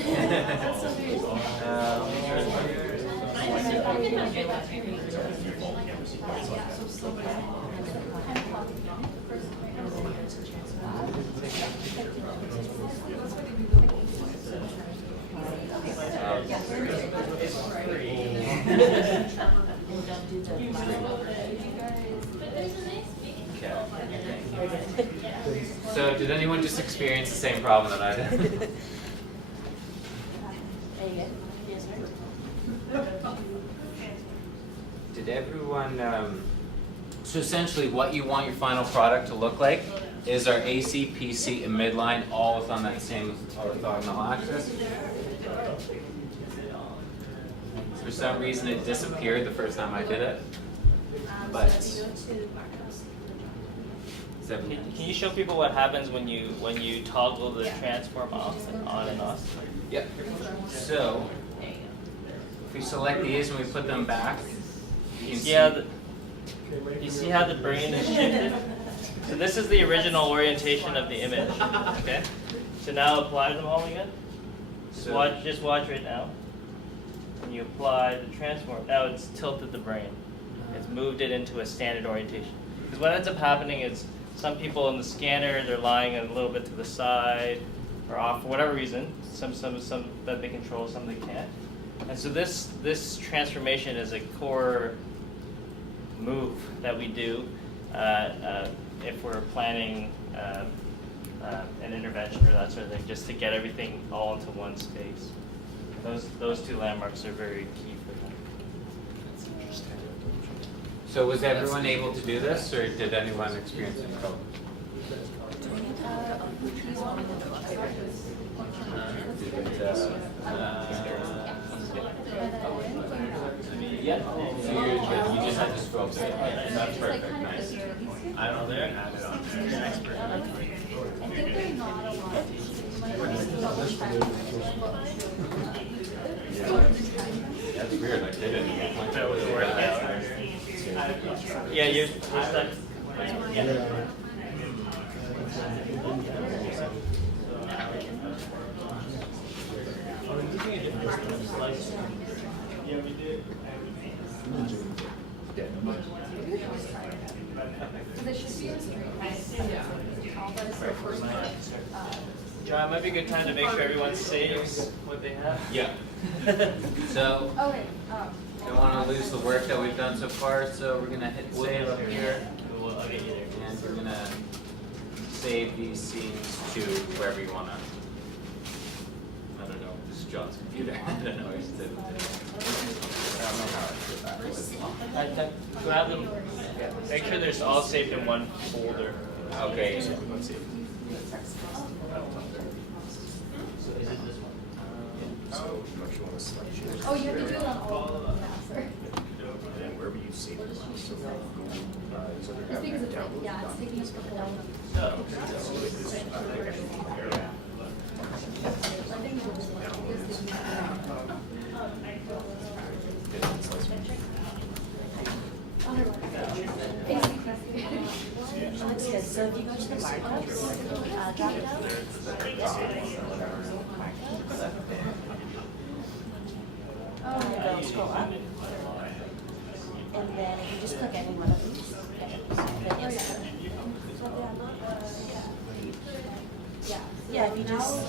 So, did anyone just experience the same problem that I did? Did everyone, so essentially what you want your final product to look like is our AC, PC, and midline all within that same orthogonal axis. For some reason it disappeared the first time I did it. But Can you show people what happens when you toggle the transform off and on and off? Yep. So if we select these and we put them back, you can see. You see how the brain is shifted? So this is the original orientation of the image. Okay. So now apply them all again. Just watch right now. When you apply the transform, now it's tilted the brain. It's moved it into a standard orientation. Because what ends up happening is some people in the scanner, they're lying a little bit to the side or off for whatever reason. Some that they control, some they can't. And so this transformation is a core move that we do if we're planning an intervention or that sort of thing, just to get everything all into one space. Those two landmarks are very key for that. That's interesting. So was everyone able to do this, or did anyone experience any trouble? Yeah, so you just had to scroll through it. That's perfect, nice. I don't know, there and add it on there. You're an expert. I think they're not a lot. That's weird, like they didn't point That was out working that. Yeah, you're stuck. Yeah. So there should be a straight John, it might be a good time to make sure everyone saves what they have. Yeah. So, Okay. don't want to lose the work that we've done so far, so we're gonna hit save up here, I'll get you there. and we're gonna save these scenes to wherever you wanna. I don't know, this is John's computer. I don't know where to Grab them. Make sure they're all saved in one folder. Okay. So is it this one? Oh, you have to do it on all of them. Wherever you save it. Just because it's like, yeah, it's taking us for a while. Looks good. So if you go to the markups, drop down. And go scroll up. And then if you just click any one of these, then it's yeah, if you just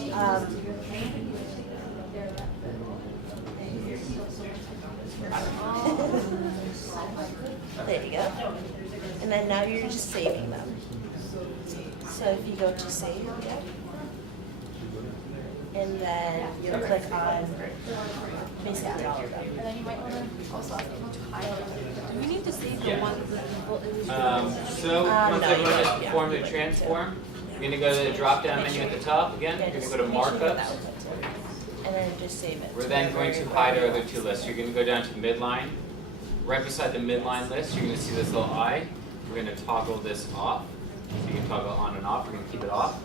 there you go. And then now you're just saving them. So if you go to save, and then you'll click on basically all of them. And then you might want to also ask people to highlight. Do we need to save the Yeah. ones that people in So, once no, everyone you has don't. performed the transform, you're gonna go to the drop-down menu at the top again, Yeah, you're just gonna go to make sure that markups. was it. And then just save it. We're then going to hide our other two lists. You're gonna go down to midline. Right beside the midline list, you're gonna see this little eye. We're gonna toggle this off. So you can toggle on and off, we're gonna keep it off.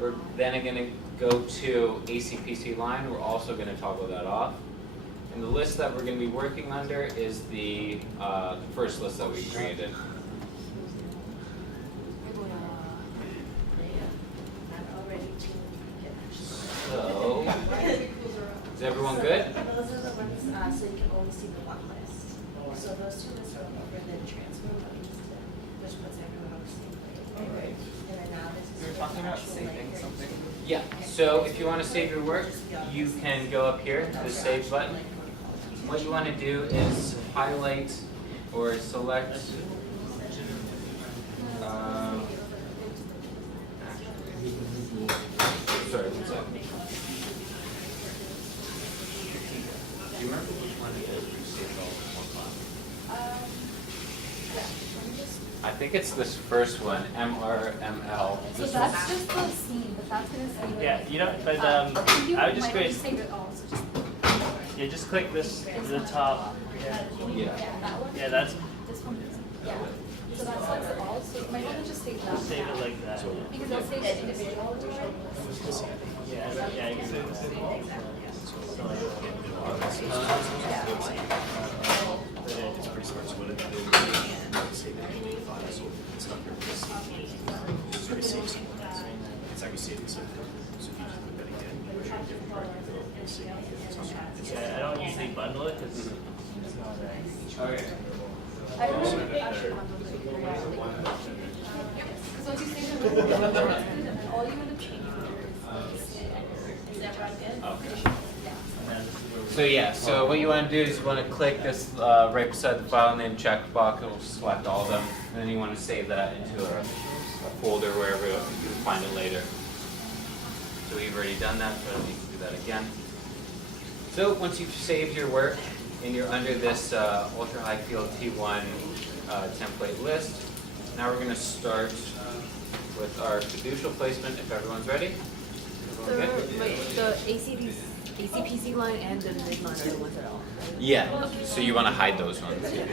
We're then gonna go to ACPC line, we're also gonna toggle that off. And the list that we're gonna be working under is the first list that we created. So, is everyone good? Those are the ones, so you can only see the one list. So those two lists are over the transfer ones, which puts everyone on the same plate. And then now this is. We were talking about saving something. Yeah, so if you want to save your work, you can go up here to the save button. What you want to do is highlight or select sorry, one second. Do you remember which one it is where you saved all in one file? I think it's this first one, MRML. So This that's one. just the scene, but that's gonna save it. Yeah, you know, but You I would just might create. save it all, so just, Yeah, just click this the top. Yeah. yeah, that one. Yeah, that's This one is, yeah. So that selects it all, so you might wanna just save that. save it like that. Because they'll save it individual. Yeah, yeah, you can save it. It's pretty smart. So what did they save it in the file? So it's not your list. It's already saved somewhere. It's actually saving something. So if you just put that again, you should have different part. You'll see it's on there. Yeah, I don't usually bundle it because it's not Okay. I don't know if they actually bundle it. Because once you save it, then all you end up changing is everyone good? Okay. Yeah. So yeah, so what you want to do is you want to click this right beside the file name checkbox, it will select all of them, and then you want to save that into a folder wherever you can find it later. So we've already done that, so I don't need to do that again. So once you've saved your work, and you're under this ultra high field T1 template list. Now we're going to start with our fiducial placement if everyone's ready. The ACPC line and the midline are the ones that are off. Yeah, so you want to hide those ones. Here,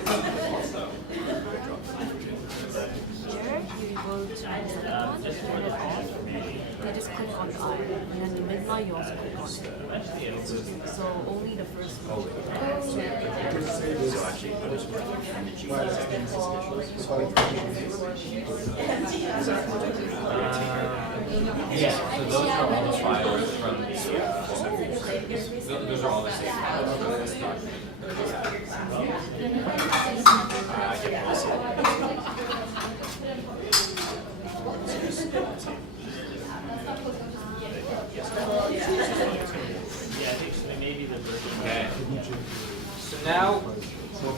you go to the second one, turn it off, you just click on the eye, and then the midline you also click on it. So only the first one. Yeah, so those are all the fibers from the, those are all the same fibers from this document. Okay. So now,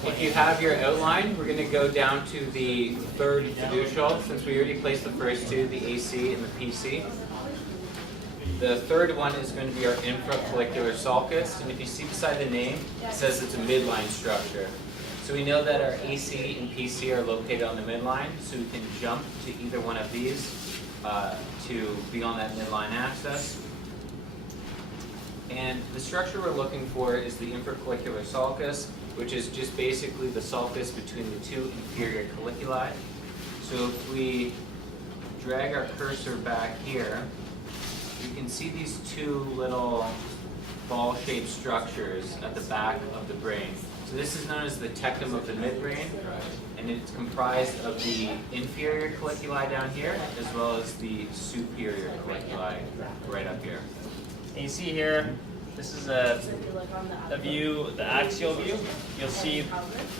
if you have your outline, we're going to go down to the third fiducial, since we already placed the first two, the AC and the PC. The third one is going to be our infracollicular sulcus, and if you see beside the name, it says it's a midline structure. So we know that our AC and PC are located on the midline, so we can jump to either one of these to be on that midline axis. And the structure we're looking for is the infracollicular sulcus, which is just basically the sulcus between the two inferior colliculi. So if we drag our cursor back here, you can see these two little ball-shaped structures at the back of the brain. So this is known as the tectum of the midbrain, and it's comprised of the inferior colliculi down here, as well as the superior colliculi right up here. And you see here, this is a view, the axial view. You'll see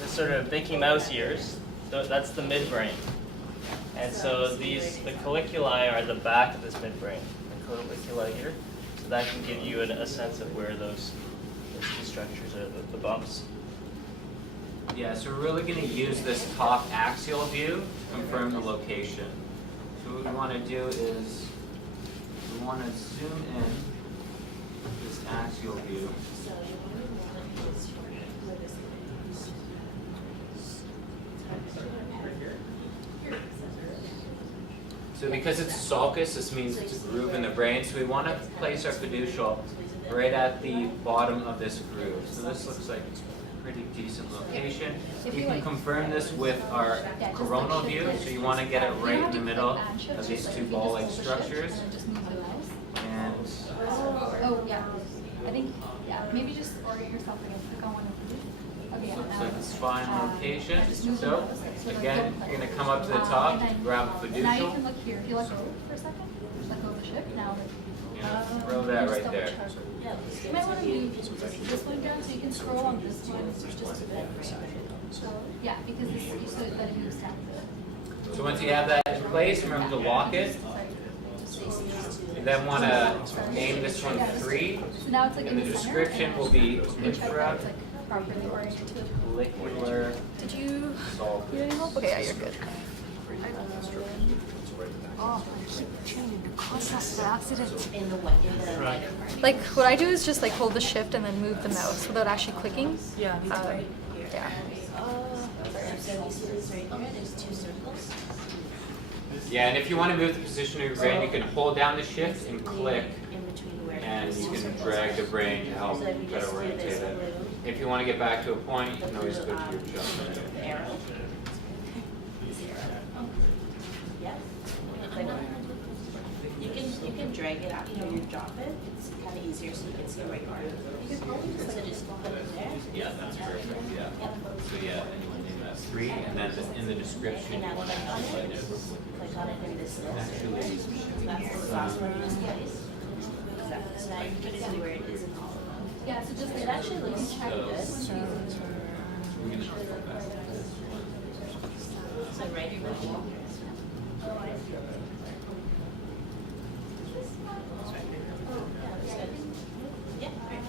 the sort of Mickey Mouse ears. That's the midbrain. And so the colliculi are the back of this midbrain, the colliculi here. So that can give you a sense of where those two structures are, the bumps. Yeah, so we're really going to use this top axial view to confirm the location. So what we want to do is we want to zoom in this axial view. So because it's a sulcus, this means it's a groove in the brain. So we want to place our fiducial right at the bottom of this groove. So this looks like a pretty decent location. You can confirm this with our coronal view. So you want to get it right in the middle of these two ball-like structures. And Oh, yeah. I think, yeah, maybe just orient yourself and click on one of these. Okay, so yeah, it's now like this fine location. So like, again, you're going to come up to the top, grab a now you fiducial, can look here. If you let go for a second, let go of the shift. Now, throw that right there. you might want to move this one down so you can scroll on this one just a bit. So, yeah, because this you so that it moves down. So once you have that in place, remember to lock it. You then want to name this one 3. So now it's like And in the the center, description and will be you check that it's like properly oriented to the infracollicular Did you sulcus. need any help? Okay, yeah, you're good. Oh, changing the concept of accident. In the lighter part. Like what I do is just like hold the shift and then move the mouse without actually clicking. Yeah, me too. Yeah. So you see this right here, there's 2 circles. Yeah, and if you want to move the position of your brain, you can hold down the shift and click, In between where and these you 2 can circles drag the are. brain to help So if you better just do orientate this it. blue, If you want to get back to a point, you can always go to your jump. the arrow. 0. Yes. You can drag it after you drop it. It's kind of easier so you can see where you are. You can probably just put it there. Yeah, that's perfect, yeah. So yeah, and you want to name that 3, and then in the description, And you now want to click on highlight it. it. Click on it in this list. Actually, That's the last one you just placed. So now you can see where it is in all of them. Yeah, so just It actually looks kind of good. we're going to go back to this one. So right here. Yeah, right.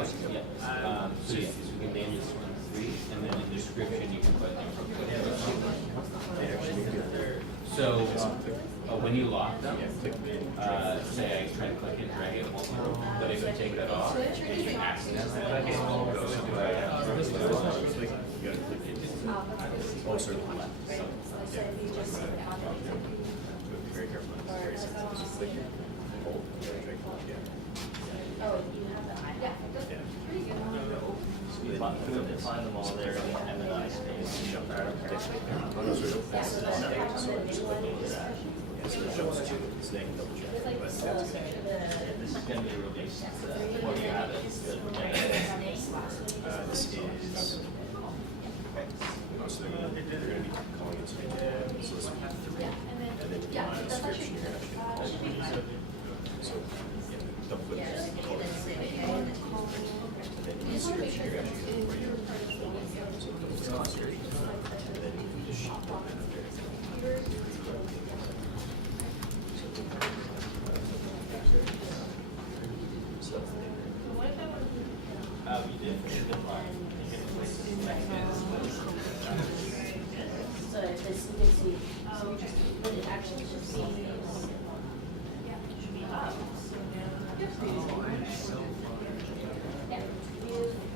So yes, we can name this one 3, and then in the description you can put infracollicular. So when you lock them, say I try to click and drag it, won't move, but if you take that off, and you accidentally click it, it will go into Closer to the left. Very careful. Very sensitive. Hold. Oh, you have the eye. Yeah. We find them all there in the M&I space. This This is going to be released. What you have is the is. So they're going to be calling it something. So this will have 3. And then Yeah, that's description actually you're going to So double click this. And then description you're actually going to So it's concierge. And then you just shop them in there. So that's the thing. we did for the line. So if this, you can see, but it actually should be.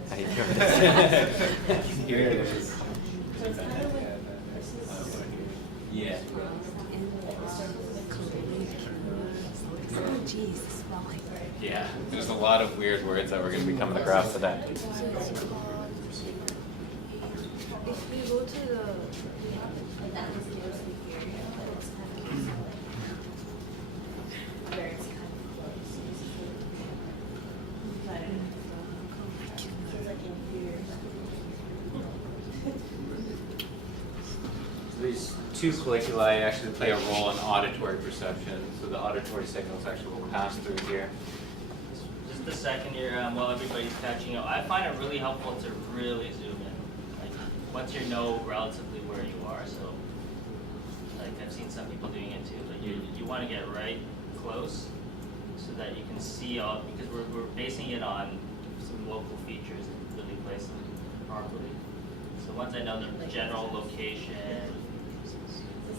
How do you do this? Here it is. So it's kind of like, this is. Yeah. Oh, jeez, the spelling. Yeah, there's a lot of weird words that we're going to be coming across today. So it's called. If we go to the. And that was the most area, but it's kind of. Where it's kind of close. But it's like in here. These two colliculi actually play a role in auditory perception, so the auditory signals actually will pass through here. Just a second here, while everybody's catching up. I find it really helpful to really zoom in. Like, once you know relatively where you are, so like I've seen some people doing it too, but you want to get right close so that you can see all, because we're basing it on some local features and really place them properly. So once I know the general location,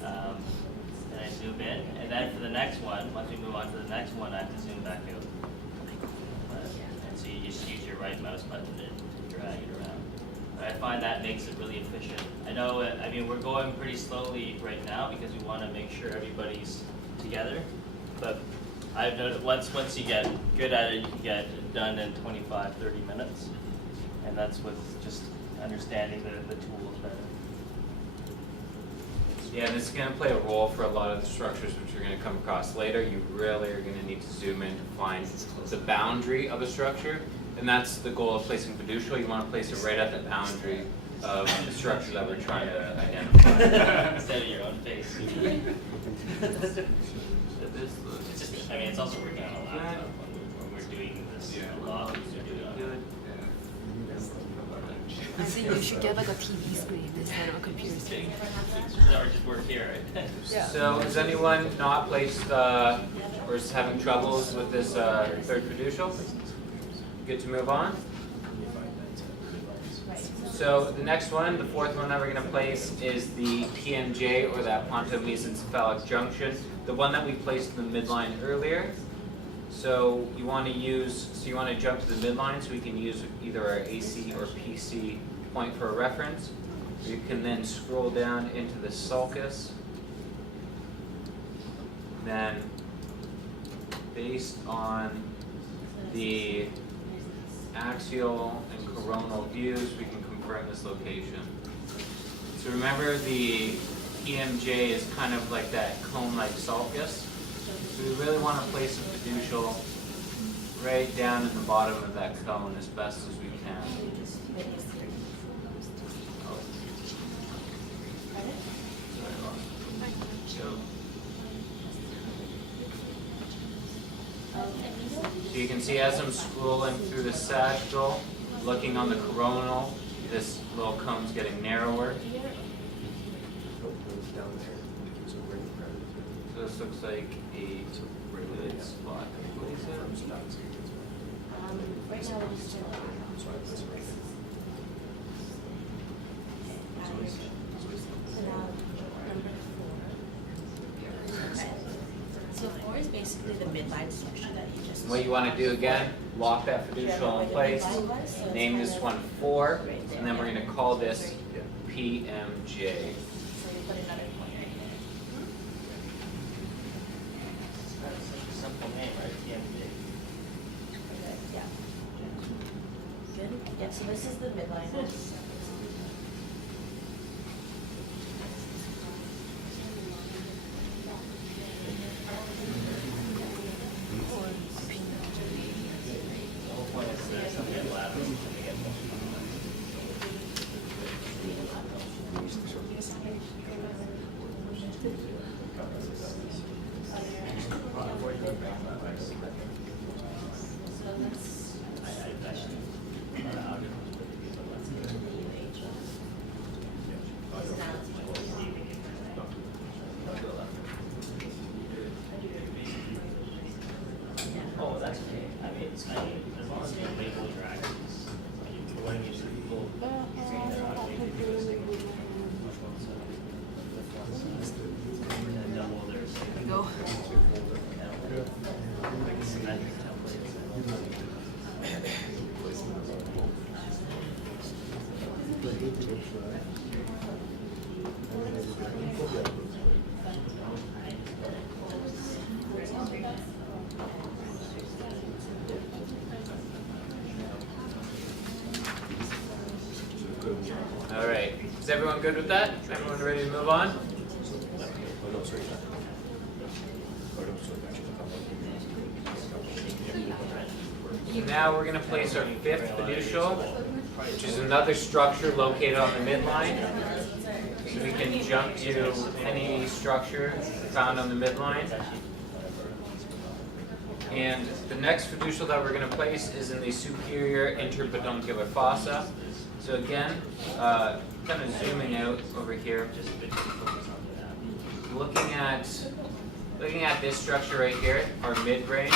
then I zoom in, and then for the next one, once we move on to the next one, I have to zoom back out. And so you just use your right mouse button to drag it around. But I find that makes it really efficient. I know, I mean, we're going pretty slowly right now because we want to make sure everybody's together. But I've noticed once you get good at it, you can get it done in 25, 30 minutes. And that's with just understanding the tools better. Yeah, and this is going to play a role for a lot of the structures which you're going to come across later. You really are going to need to zoom in to find the boundary of a structure, and that's the goal of placing fiducial. You want to place it right at the boundary of the structure that we're trying to identify. Instead of your own face. It's just, I mean, it's also working on a laptop when we're doing this a lot. We're doing it on I think you should get like a TV screen instead of a computer screen. or just work here, right? Yeah. So has anyone not placed or is having troubles with this third fiducial? Good to move on. So the next one, the fourth one that we're going to place is the PMJ, or that pontomesencephalic junction, the one that we placed in the midline earlier. So you want to jump to the midline, so we can use either our AC or PC point for a reference. You can then scroll down into the sulcus. Then, based on the axial and coronal views, we can confirm this location. So remember, the PMJ is kind of like that cone-like sulcus. So we really want to place a fiducial right down in the bottom of that cone as best as we can. So you can see as I'm scrolling through the sagittal, looking on the coronal, this little cone's getting narrower. So this looks like a good spot to place it. Right now we're just doing. So now, number 4. Okay. basically the midline structure that you just. What you want to do again, lock that fiducial in place, name this one 4, and then we're going to call this PMJ. So we put another point right here. Simple name, right? PMJ. Okay, yeah. Good? Yeah, so this is the midline. The whole point is there's something lateral to get more. Oh, that's okay. I mean, as long as you label your axes, when you see people saying they're not able to double their Go. like cement templates. All right, is everyone good with that? Everyone ready to move on? Now we're going to place our 5th fiducial, which is another structure located on the midline. So we can jump to any structure found on the midline. And the next fiducial that we're going to place is in the superior interpeduncular fossa. So again, kind of zooming out over here, looking at this structure right here, our midbrain.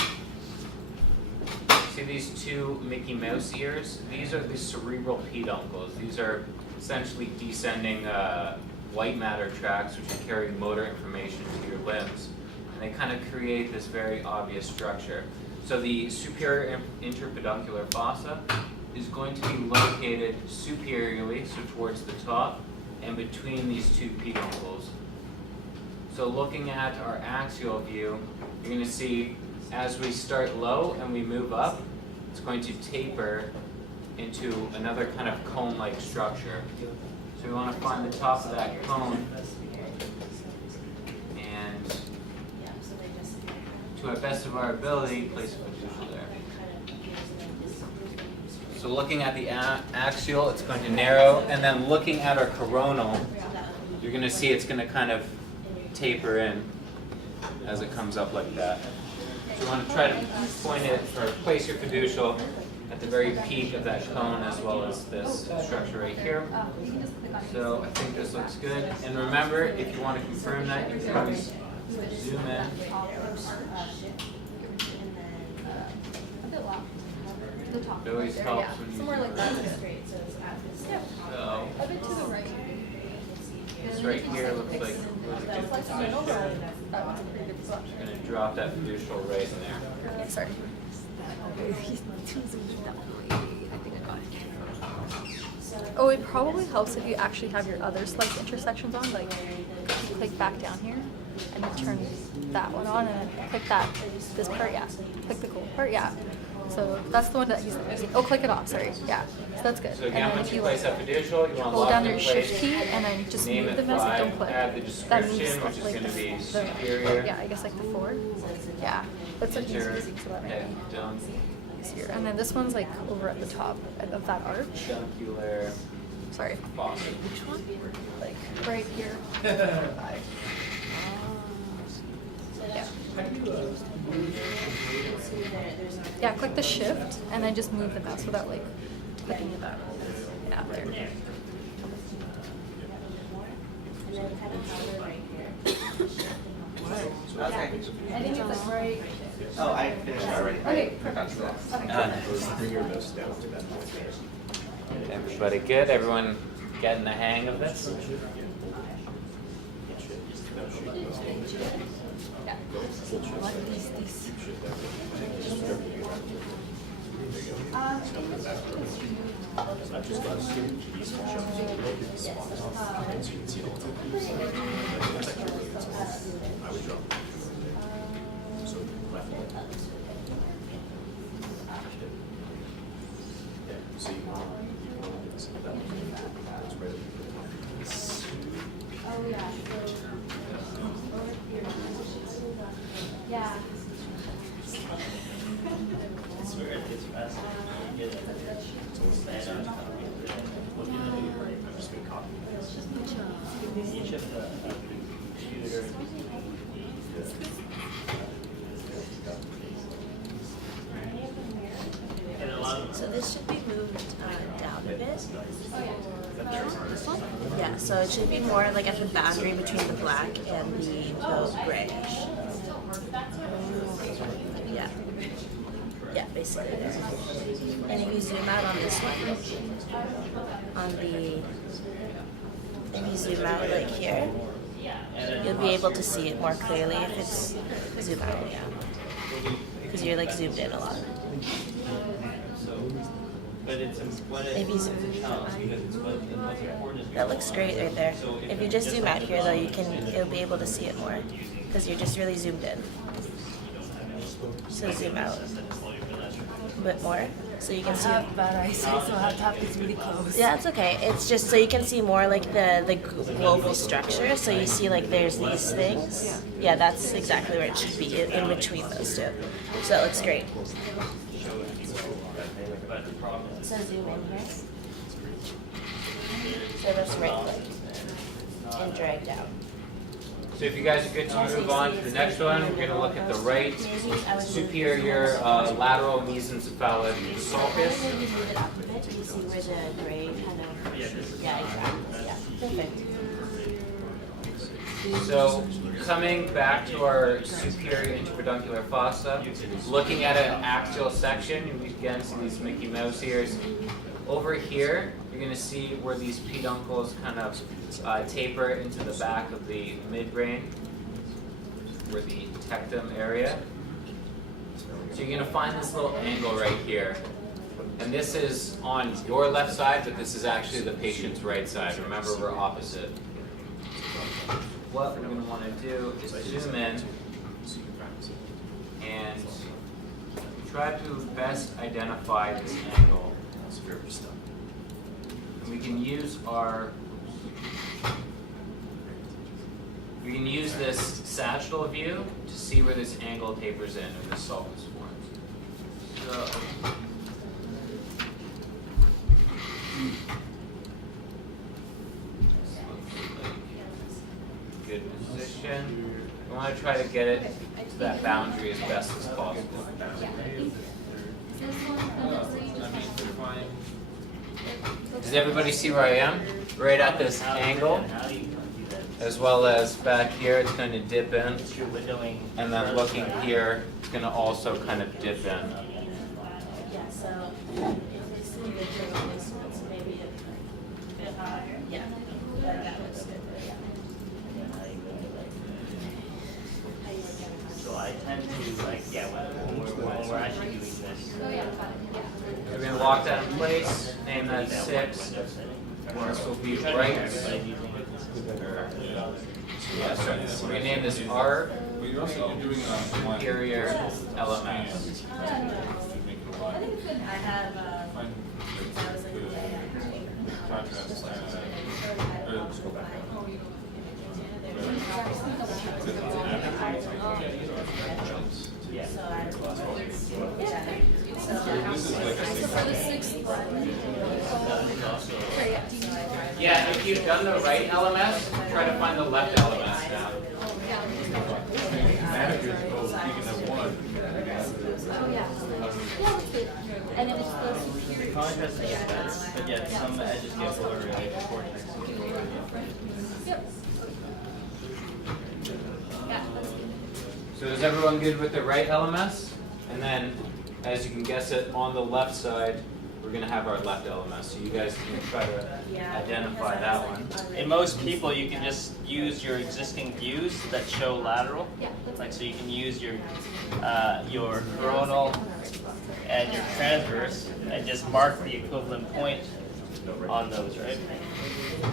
See these 2 Mickey Mouse ears? These are the cerebral peduncles. These are essentially descending white matter tracts which carry motor information to your limbs. And they kind of create this very obvious structure. So the superior interpeduncular fossa is going to be located superiorly, so towards the top, and between these 2 peduncles. So looking at our axial view, you're going to see as we start low and we move up, it's going to taper into another kind of cone-like structure. So we want to find the top of that cone, and to our best of our ability, place a fiducial there. So looking at the axial, it's going to narrow, and then looking at our coronal, you're going to see it's going to kind of taper in as it comes up like that. So you want to try to point it, or place your fiducial at the very peak of that cone, as well as this structure right here. So I think this looks good. And remember, if you want to confirm that, you can always zoom in. The top. It always helps when you Somewhere like that. So A bit to the right. this right here looks like really good position. That one's a pretty good spot. I'm going to drop that fiducial right in there. Yeah, sorry. He's too zoomed that way. I think I got it. Oh, it probably helps if you actually have your other slice intersections on. Like, you click back down here, and then turn that one on, and then click that, this part, yeah. Click the gold part, yeah. So that's the one that he's using. Oh, click it off, sorry. Yeah, so that's good. So And again, then once if you you place that fiducial, you want to hold lock down it your in place. shift key, and then just Name move it the mouse, and 5, don't click. add the That description, moves which is like going to be the, superior. yeah, I guess like the 4. Yeah, that's what he's using, so that might be easier. And then this one's like over at the top of that arch. Peduncular Sorry, fossa. which one? Like right here. Yeah, click the shift and then just move the mouse without like clicking it back. Yeah, there. Okay. I think it's like right. Oh, I finished already. Okay, That's perfect. that. Bring your nose down to that point there. Everybody good? Everyone getting the hang of this? What is this? Yeah. It's weird, it's fascinating. You get each of the computer. And a lot of So this should be moved down a bit. This one? Yeah, so it should be more like at the boundary between the black and the grayish. Yeah. Yeah, basically. And if you zoom out on this one, if you zoom out like here, you'll be able to see it more clearly if it's zoom out, yeah. Because you're like zoomed in a lot. but it's If you zoom- because it's what's important is That looks great right there. If you just zoom out here though, you'll be able to see it more because you're just really zoomed in. So zoom out a bit more so you can I see. have bad eyesight, so I have to have this really close. Yeah, it's okay. It's just so you can see more like the global structure. So you see like there's these things. Yeah, that's exactly where it should be in between those two. So it looks great. So zoom in here. So that's right click and drag down. So if you guys are good to move on to the next one, we're going to look at the right superior lateral mesencephalic sulcus. Maybe move it up a bit. You see where the gray kind of. Yeah, exactly. Yeah, perfect. So coming back to our superior interpeduncular fossa, looking at an axial section, and we again see these Mickey Mouse ears. Over here, you're going to see where these peduncles kind of taper into the back of the midbrain, where the tectum area. So you're going to find this little angle right here. And this is on your left side, but this is actually the patient's right side. Remember, we're opposite. What we're going to want to do is zoom in and try to best identify this angle. And we can use this sagittal view to see where this angle tapers in and this sulcus forms. So good position. We want to try to get it to that boundary as best as possible. Does everybody see where I am? Right at this angle, as well as back here, it's going to dip in. And then looking here, it's going to also kind of dip in. Yeah, so if it's in the this one's maybe a bit higher. Yeah, that looks good. Yeah. So I tend to when we're actually doing this. We're going to lock that in place, name that 6. This will be right. Yeah, sorry. We're going to name this R. But you're also doing it on one. Superior LMS. I have Find the contrast. This is like a 6. Yeah, if you've done the right LMS, try to find the left LMS now. Managers go, you can have one. and it was supposed to The contrast is better, but yet some edges get blurry, like the cortex. So is everyone good with the right LMS? And then, as you can guess it, on the left side, we're gonna have our left LMS. So you guys can try to identify that one. In most people, you can just use your existing views that show lateral. Like, so you can use your coronal and your transverse and just mark the equivalent point on those, right?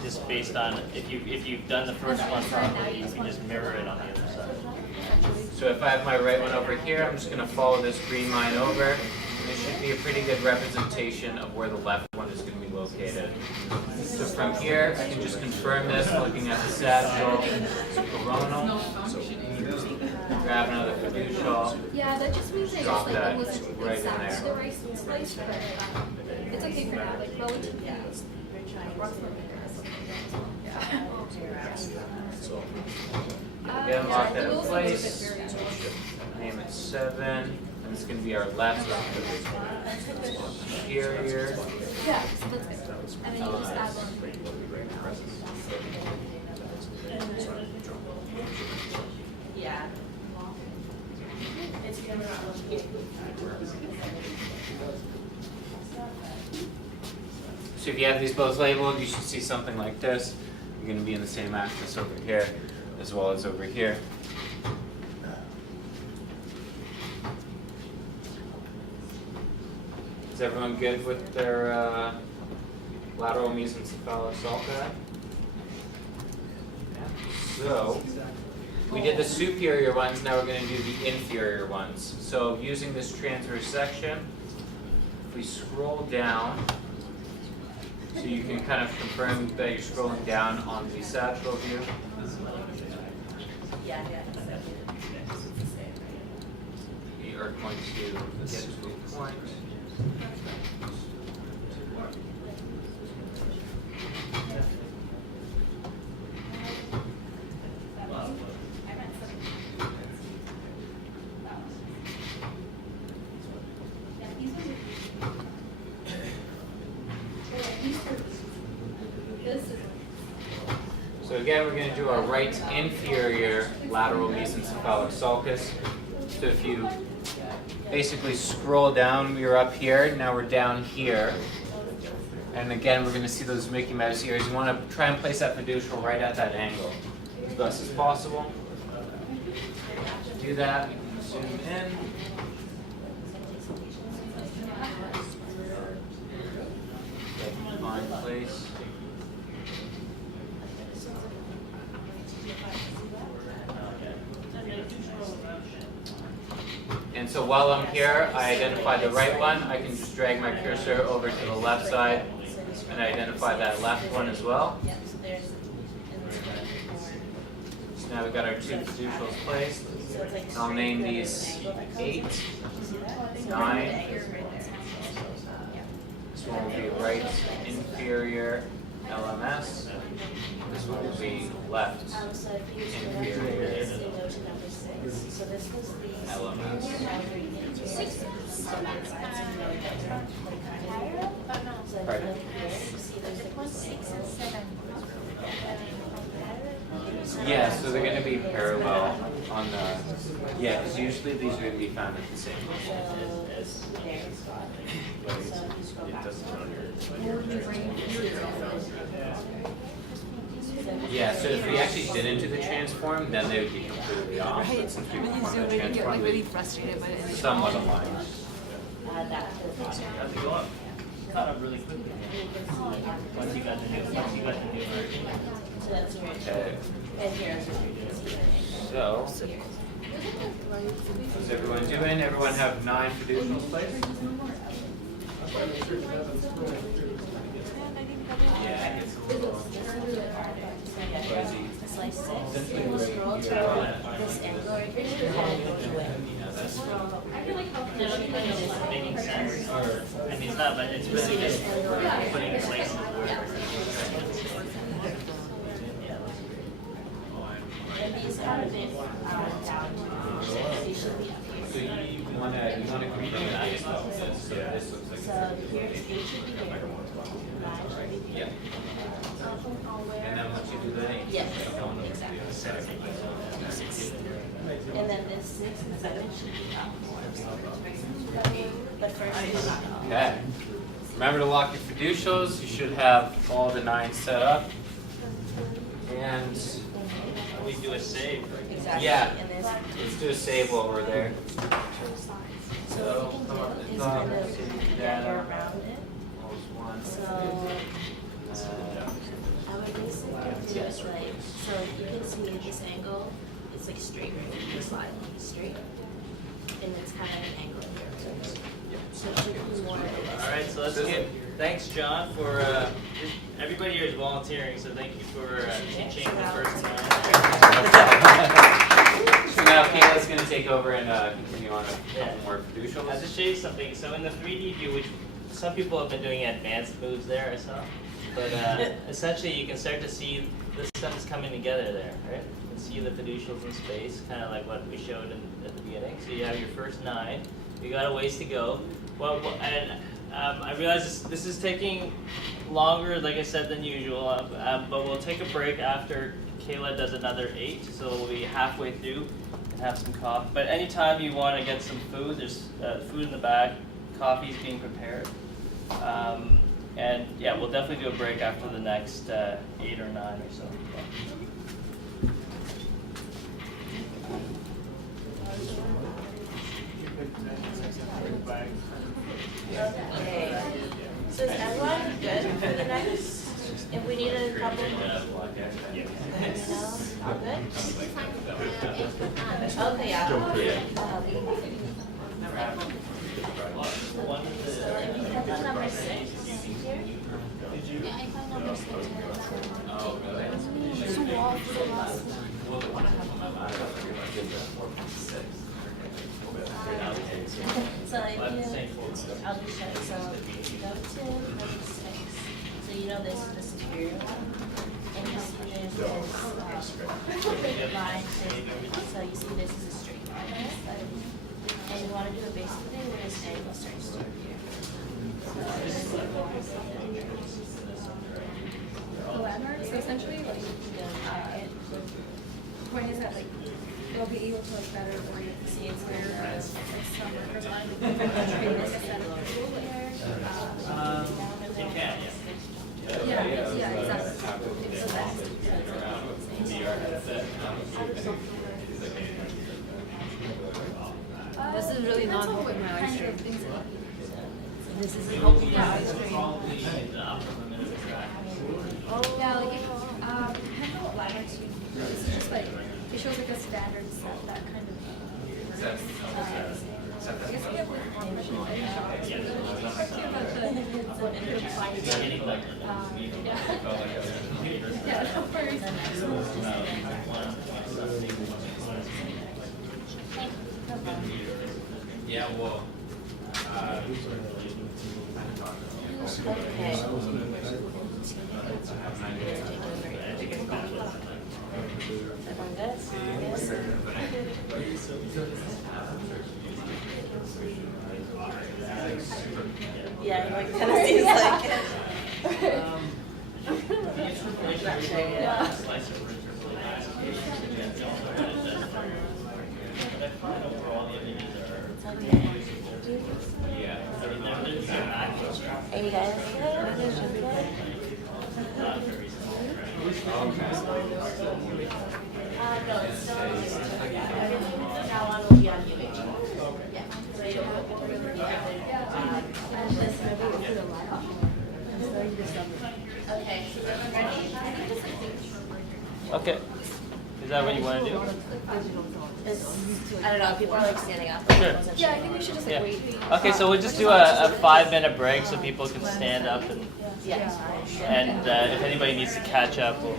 Just based on, if you've done the first one properly, you can just mirror it on the other side. So if I have my right one over here, I'm just gonna follow this green line over. And it should be a pretty good representation of where the left one is gonna be located. So from here, I can just confirm this looking at the sagittal, coronal. Grab another fiducial. Yeah, that just means that Drop it's that like almost right in exact there. the right slice, but it's okay for now, like relatively. Again, lock that in place. Name it 7. And it's going to be our left superior. Yeah, so that's good. And then you just add one. Yeah. It's coming out. So if you have these both labeled, you should see something like this. You're going to be in the same axis over here as well as over here. Is everyone good with their lateral mesencephalic sulci? Yeah. So we did the superior ones, now we're going to do the inferior ones. So using this transverse section, if we scroll down, so you can kind of confirm that you're scrolling down on the sagittal view. We are going to get to a point. So again, we're going to do our right inferior lateral mesencephalic sulcus. So if you basically scroll down, we were up here, now we're down here. And again, we're going to see those Mickey Mouse ears. You want to try and place that fiducial right at that angle as best as possible. To do that, we can zoom in. Find place. And so while I'm here, I identify the right one. I can just drag my cursor over to the left side and identify that left one as well. So now we've got our two fiducials placed. I'll name these 8, 9. This one will be right inferior LMS. This one will be left inferior LMS. Pardon? Yeah, so they're going to be parallel on the, yeah, because usually these are going to be found at the same level. Yeah, so if we actually didn't do the transform, then they would be completely off. Right. But since we When you performed zoom the in, you get like transform, really they frustrated by it. somewhat aligned. How's it going? Caught up really quickly. Once you got the new version. Okay. So, how's everyone doing? Everyone have 9 fiducials placed? Yeah, it's a little fuzzy. Essentially right here. Making sense. I mean, it's not, but it's really just putting in places where. So you wanna combine that though. So this looks like yeah. And then once you do that, you go on exactly. And then this 6 and 7 should be up. But first, Okay. Remember to lock your fiducials. You should have all the 9 set up. And We do a save. Exactly. yeah, And there's let's do a save while we're there. so what you can do is kind of get around it. So I would basically do is like, so you can see this angle, it's like straight right, this line, straight. And it's kind of an angle here. So it should be more of this. All right, so let's get, thanks John for, everybody here is volunteering, so thank you for teaching the first time. So now Kayla's going to take over and continue on a couple more I'll fiducials. just show you something. So in the 3D view, which some people have been doing advanced moves there, I saw. But essentially, you can start to see this stuff is coming together there, right? You can see the fiducials in space, kind of like what we showed at the beginning. So you have your first 9. You got a ways to go. Well, and I realize this is taking longer, like I said, than usual. But we'll take a break after Kayla does another 8, so we'll be halfway through and have some coffee. But anytime you want to get some food, there's food in the back. Coffee's being prepared. And yeah, we'll definitely do a break after the next 8 or 9 or so. Okay. So is everyone good for the next? If we need a couple more. All good? Okay, yeah. So if you click on number 6 here. Yeah, I find number 6. Oh, really? So wall for the last one. So if you, I'll just show you. So go to number 6. So you know this is the superior one. And you see there's this line. So you see this is a straight line. And you want to do a basic thing where this angle starts to appear. The landmark, so essentially, like, the point is that, like, they'll be able to, like, better orient the scenes where some workers on this set of people, You can, yeah, exactly. So that's, this is really not helping my eye strain. This is helping my eye strain. Yeah, like if Hempel landmarks, this is just like, it shows like a standard set, that kind of. I guess we have like information on shots. Yeah, no worries. Yeah, well. Okay. Everyone good? Yeah, like kind of seems like it. Are you guys good? No, it's still on you. Everything now on will be on you. Yeah. So you okay. So everyone ready? Okay. Is that what you want to do? I don't know. People are like standing up. Sure. Yeah, I think we should just like Yeah. wait. Okay, so we'll just do a 5-minute break so people can stand up and if anybody needs to catch up, we'll.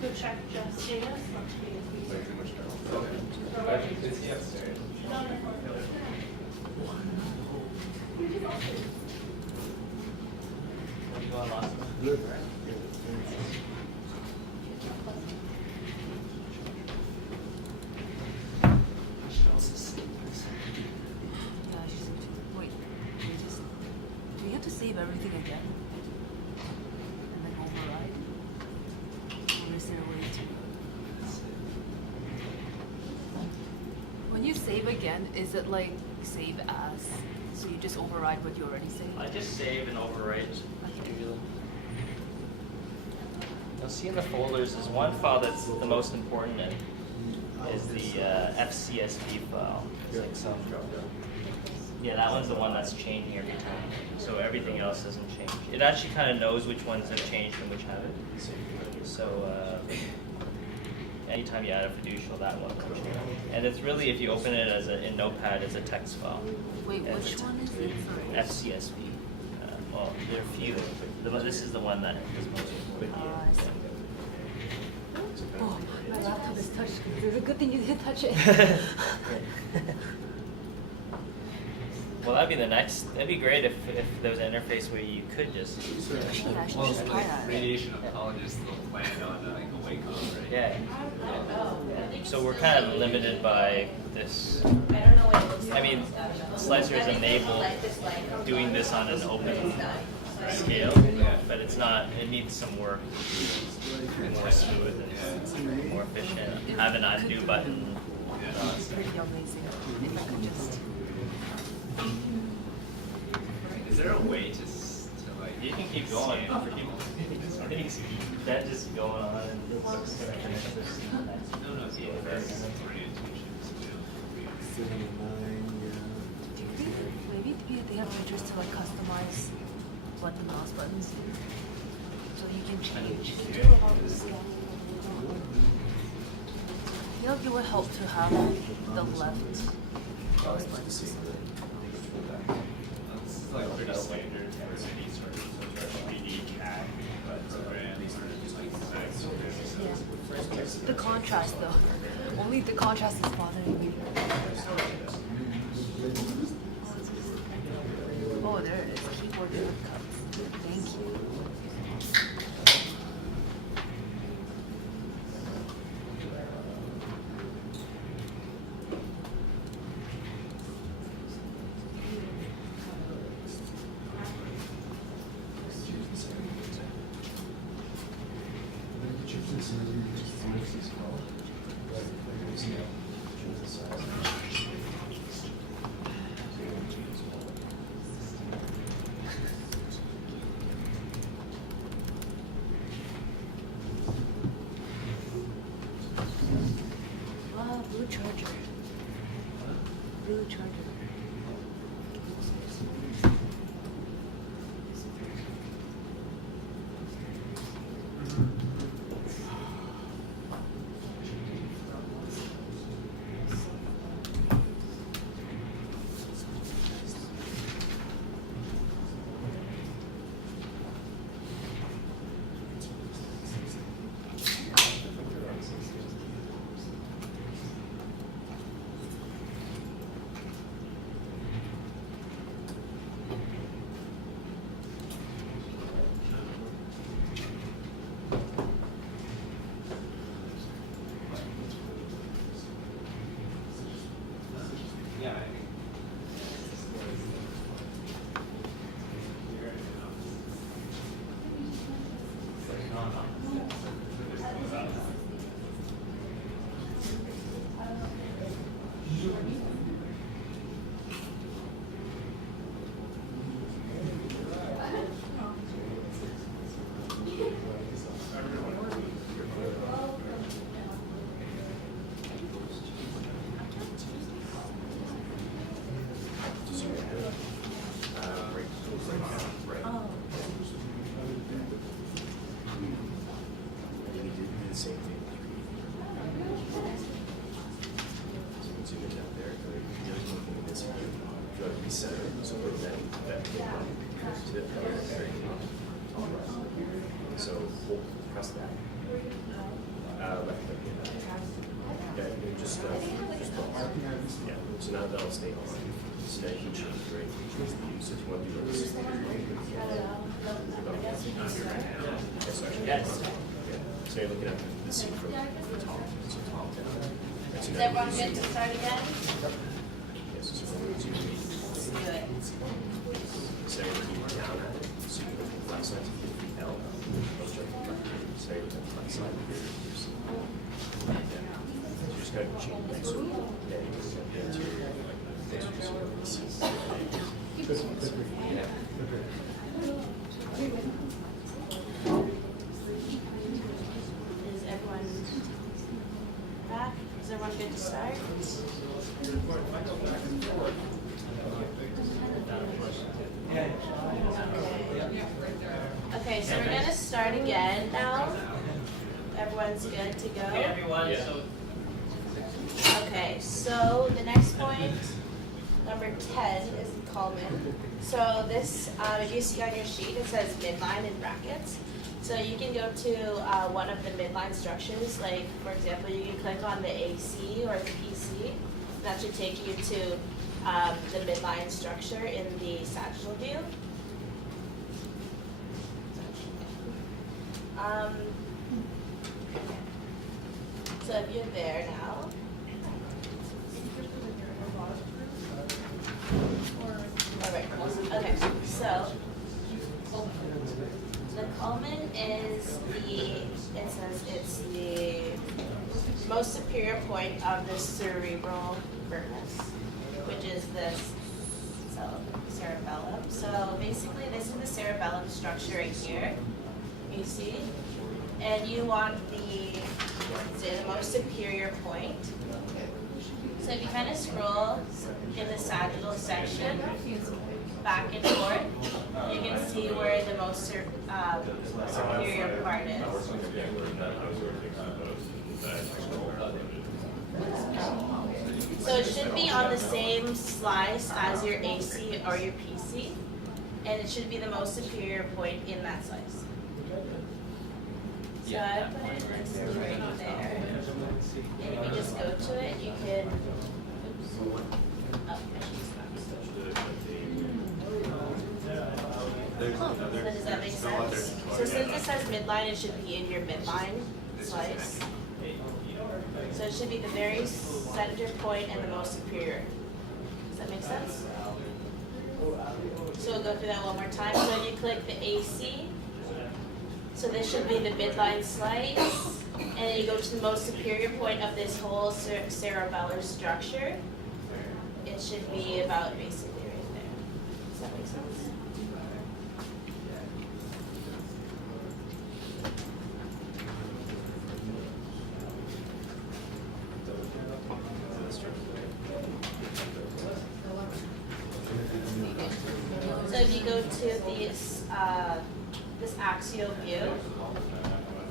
Go check Jeff's data. What are you going last? Yeah, she's wait. Do we have to save everything again? And then override? Or is there a way to? When you save again, is it like save as? So you just override what you already saved? I just save and overwrite Okay. usually. You'll see in the folders is one file that's the most important and is the FCSV file. It's like some, yeah, that one's the one that's changing every time. So everything else doesn't change. It actually kind of knows which ones have changed and which haven't. So anytime you add a fiducial, that one will change. And it's really, if you open it as in Notepad, it's a text file. Wait, which one is it? Sorry. FCSV. Well, there are a few. This is the one that is most important. I see. Oh, my laptop is touched. It's a good thing you didn't touch it. Well, that'd be the next. That'd be great if there was an interface where you could just. Yeah, I should Well, just try like that. radiation oncologists, they'll plan on like a wake up, right? Yeah. So we're kind of limited by this. I mean, Slicer is enabled doing this on an open scale, but it's not. It needs some work. More smooth and more efficient. Have an undo button. It's pretty amazing. If I could just. Is there a way to like? You can keep going. I think that just going on and finish this. No, yeah, that's orientations. Do you think maybe they have features to like customize button mouse buttons? So you can change. I feel like it would help to have the left mouse button. It's like pretty standard for any sort of 3D CAD, but at least Yeah. The contrast though. Only the contrast is bothering me. Oh, there it is. Keyboard shortcuts. Thank you. Wow, blue charger. Blue charger. yeah, I think. So we'll press that. Left click. Yeah, you just yeah. So now that'll stay on. So now you can change the rate. So if you want to do this. So you're looking at the scene from the top, so top down. And so Is now everyone you good to start again? Yes, so we're going to Let's do it. say that you are down at it, so you look at the left side to your feet L. Say with the left side of your hips. So you just gotta change it. So yeah, you can get into like this, just so you can see. Is everyone back? Is everyone good to start? Okay, so we're gonna start again now. Everyone's good to go? Okay, everyone, so Okay, so the next point, number 10, is the culmen. So this, if you see on your sheet, it says midline in brackets. So you can go to one of the midline structures, like for example, you can click on the AC or the PC. That should take you to the midline structure in the sagittal view. So if you're there now, alright, okay, so the culmen is it says it's the most superior point of the cerebral peduncles, which is this cerebellum. So basically this is the cerebellum structure right here, you see? And you want the most superior point. So if you kind of scroll in the sagittal section, back and forth, you can see where the most superior part is. So it should be on the same slice as your AC or your PC, and it should be the most superior point in that slice. So I put it right there, and if you just go to it, you can, So does that make sense? So since it says midline, it should be in your midline slice. So it should be the very center point and the most superior. Does that make sense? So we'll go through that one more time. So when you click the AC, so this should be the midline slice, and then you go to the most superior point of this whole cerebellar structure. It should be about basically right there. Does that make sense? So if you go to this axial view,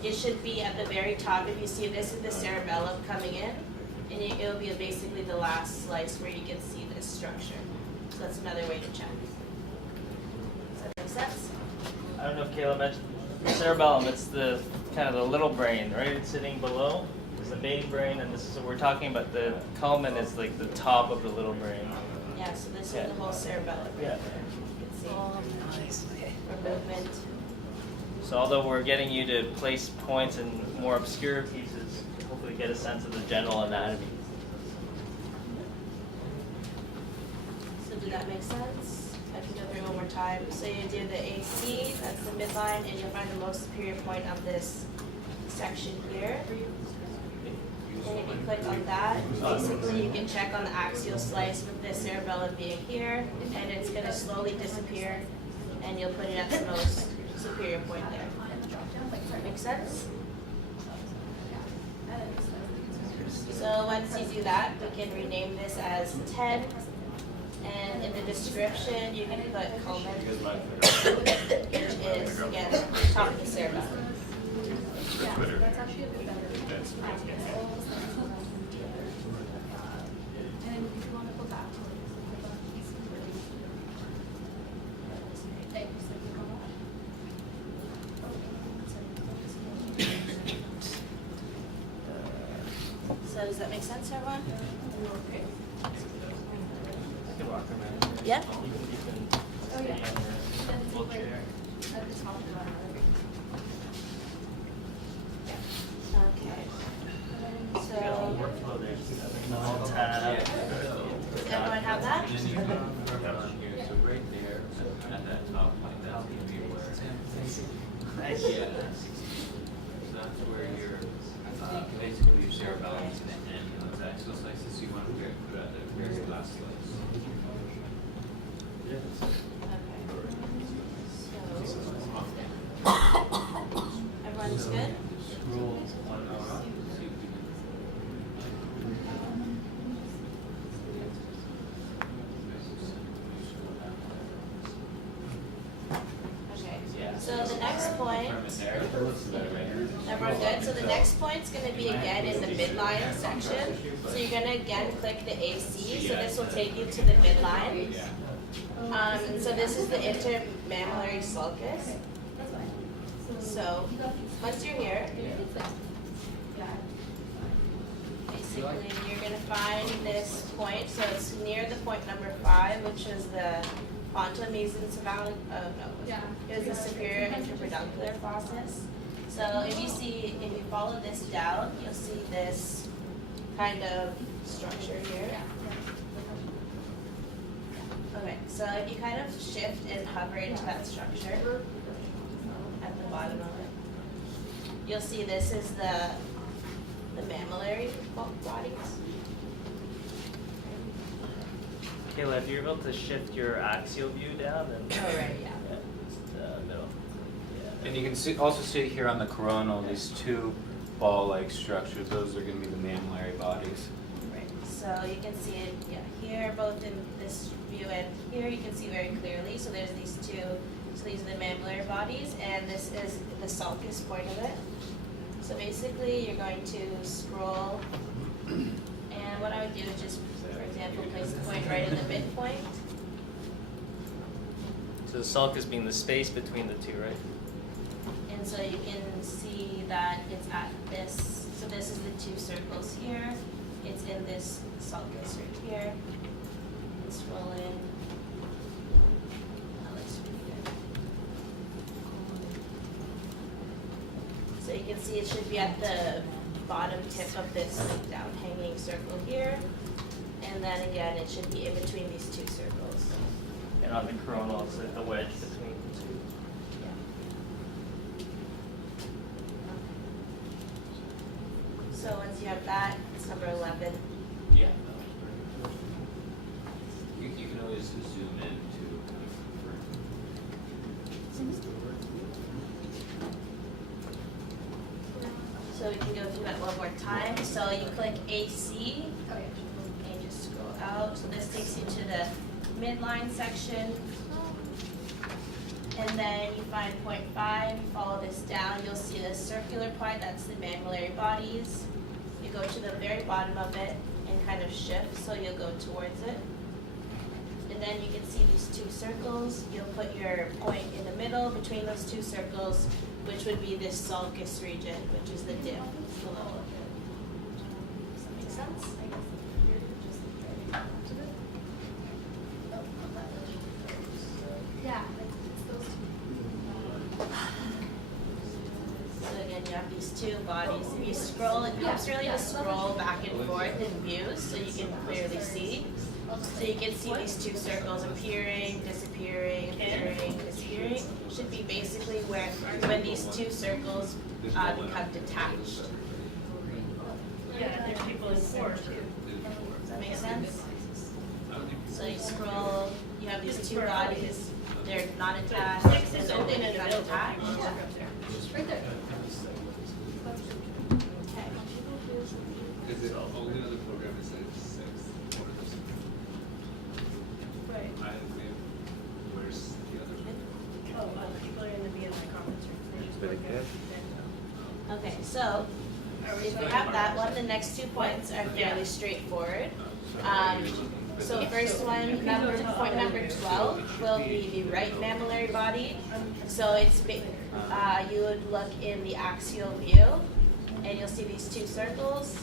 it should be at the very top. If you see, this is the cerebellum coming in, and it will be basically the last slice where you can see this structure. So that's another way to check. Does that make sense? I don't know if Kayla mentioned the cerebellum. It's the kind of the little brain, right? It's sitting below. It's the main brain, and this is what we're talking about. The culmen is like the top of the little brain. Yeah. So this is the whole cerebellum. Yeah. You can see for movement. So although we're getting you to place points in more obscure pieces, hopefully get a sense of the general anatomy. So did that make sense? I can go through one more time. So you do the AC, that's the midline, and you'll find the most superior point of this section here. And if you click on that, basically you can check on the axial slice with the cerebellum being here, and it's going to slowly disappear, and you'll put it at the most superior point there. Make sense? So once you do that, we can rename this as 10. And in the description, you can put culmen, which is, again, top of the cerebellum. Yeah, that's actually a bit better. And then if you want to go back to So does that make sense, everyone? I can walk around. Yeah? You can Oh, yeah. stay on your full chair. at the top of our Nice. Yeah. So that's where your basically your cerebellum is going to end in those axial slices. You want to put out the very last slice. Everyone's good? Okay, so the next point, everyone good? So the next point's gonna be again in the midline section. So you're gonna again click the AC, so this will take you to the midline. So this is the intermammillary sulcus. So once you're here, basically you're gonna find this point. So it's near the point number 5, which is the pontomesencephalic. It was the superior interpeduncular process. So if you follow this down, you'll see this kind of structure here. Okay, so if you kind of shift and hover into that structure at the bottom of it, you'll see this is the mammillary bodies. Kayla, if you're able to shift your axial view down, then Oh, right, yeah. just middle. Yeah. And you can also see here on the coronal these two ball-like structures. Those are going to be the mammillary bodies. Right, so you can see it here, both in this view and here, you can see very clearly. So there's these two, so these are the mammillary bodies, and this is the sulcus point of it. So basically, you're going to scroll, and what I would do is just, for example, place the point right in the midpoint. So the sulcus being the space between the two, right? And so you can see that it's at this, so this is the two circles here. It's in this sulcus right here. And scroll in. That looks pretty good. So you can see it should be at the bottom tip of this down hanging circle here. And then again, it should be in between these two circles. And on the coronal, it's the wedge between the two. So once you have that, it's number 11. Yeah. You can always zoom in to So we can go through that one more time. So you click AC and just scroll out. So this takes you to the midline section. And then you find point 5, you follow this down, you'll see this circular point, that's the mammillary bodies. You go to the very bottom of it and kind of shift, so you'll go towards it. And then you can see these two circles. You'll put your point in the middle between those two circles, which would be this sulcus region, which is the dip below it. Does that make sense? Yeah. So again, you have these two bodies. If you scroll, it helps really to scroll back and forth in views so you can clearly see. So you can see these two circles appearing, disappearing, appearing, disappearing. Should be basically when these two circles become detached. Yeah, there's people in court. Does that make sense? So you scroll, you have these two bodies, they're not attached, and then they become attached. Right there. Okay. Is it only on the program is at 6? Right. Where's the other one? Oh, people are in the BSI conference room. They just work there. Okay, so if we have that one, the next 2 points are fairly straightforward. So first one, point number 12 will be the right mammillary body. So it's you would look in the axial view, and you'll see these two circles.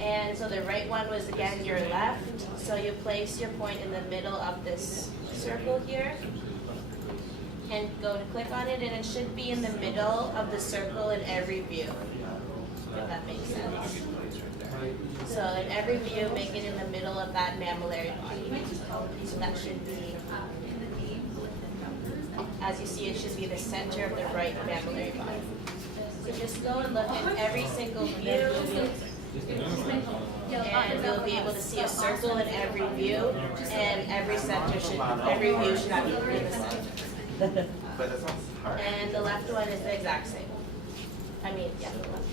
And so the right one was again your left. So you place your point in the middle of this circle here, and go to click on it, and it should be in the middle of the circle in every view, if that makes sense. So in every view, make it in the middle of that mammillary body. So that should be as you see, it should be the center of the right mammillary body. So just go and look at every single view, and you'll be able to see a circle in every view, and every view should have you in the center. But that sounds hard. And the left one is the exact same. I mean, yeah, the left.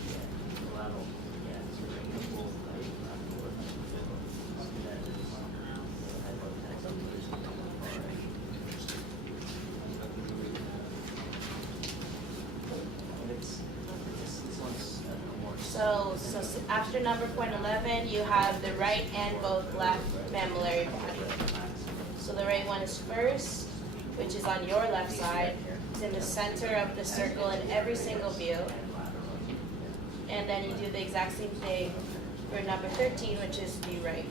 So after number point 11, you have the right and both left mammillary body. So the right one is first, which is on your left side. It's in the center of the circle in every single view. And then you do the exact same thing for number 13, which is the right.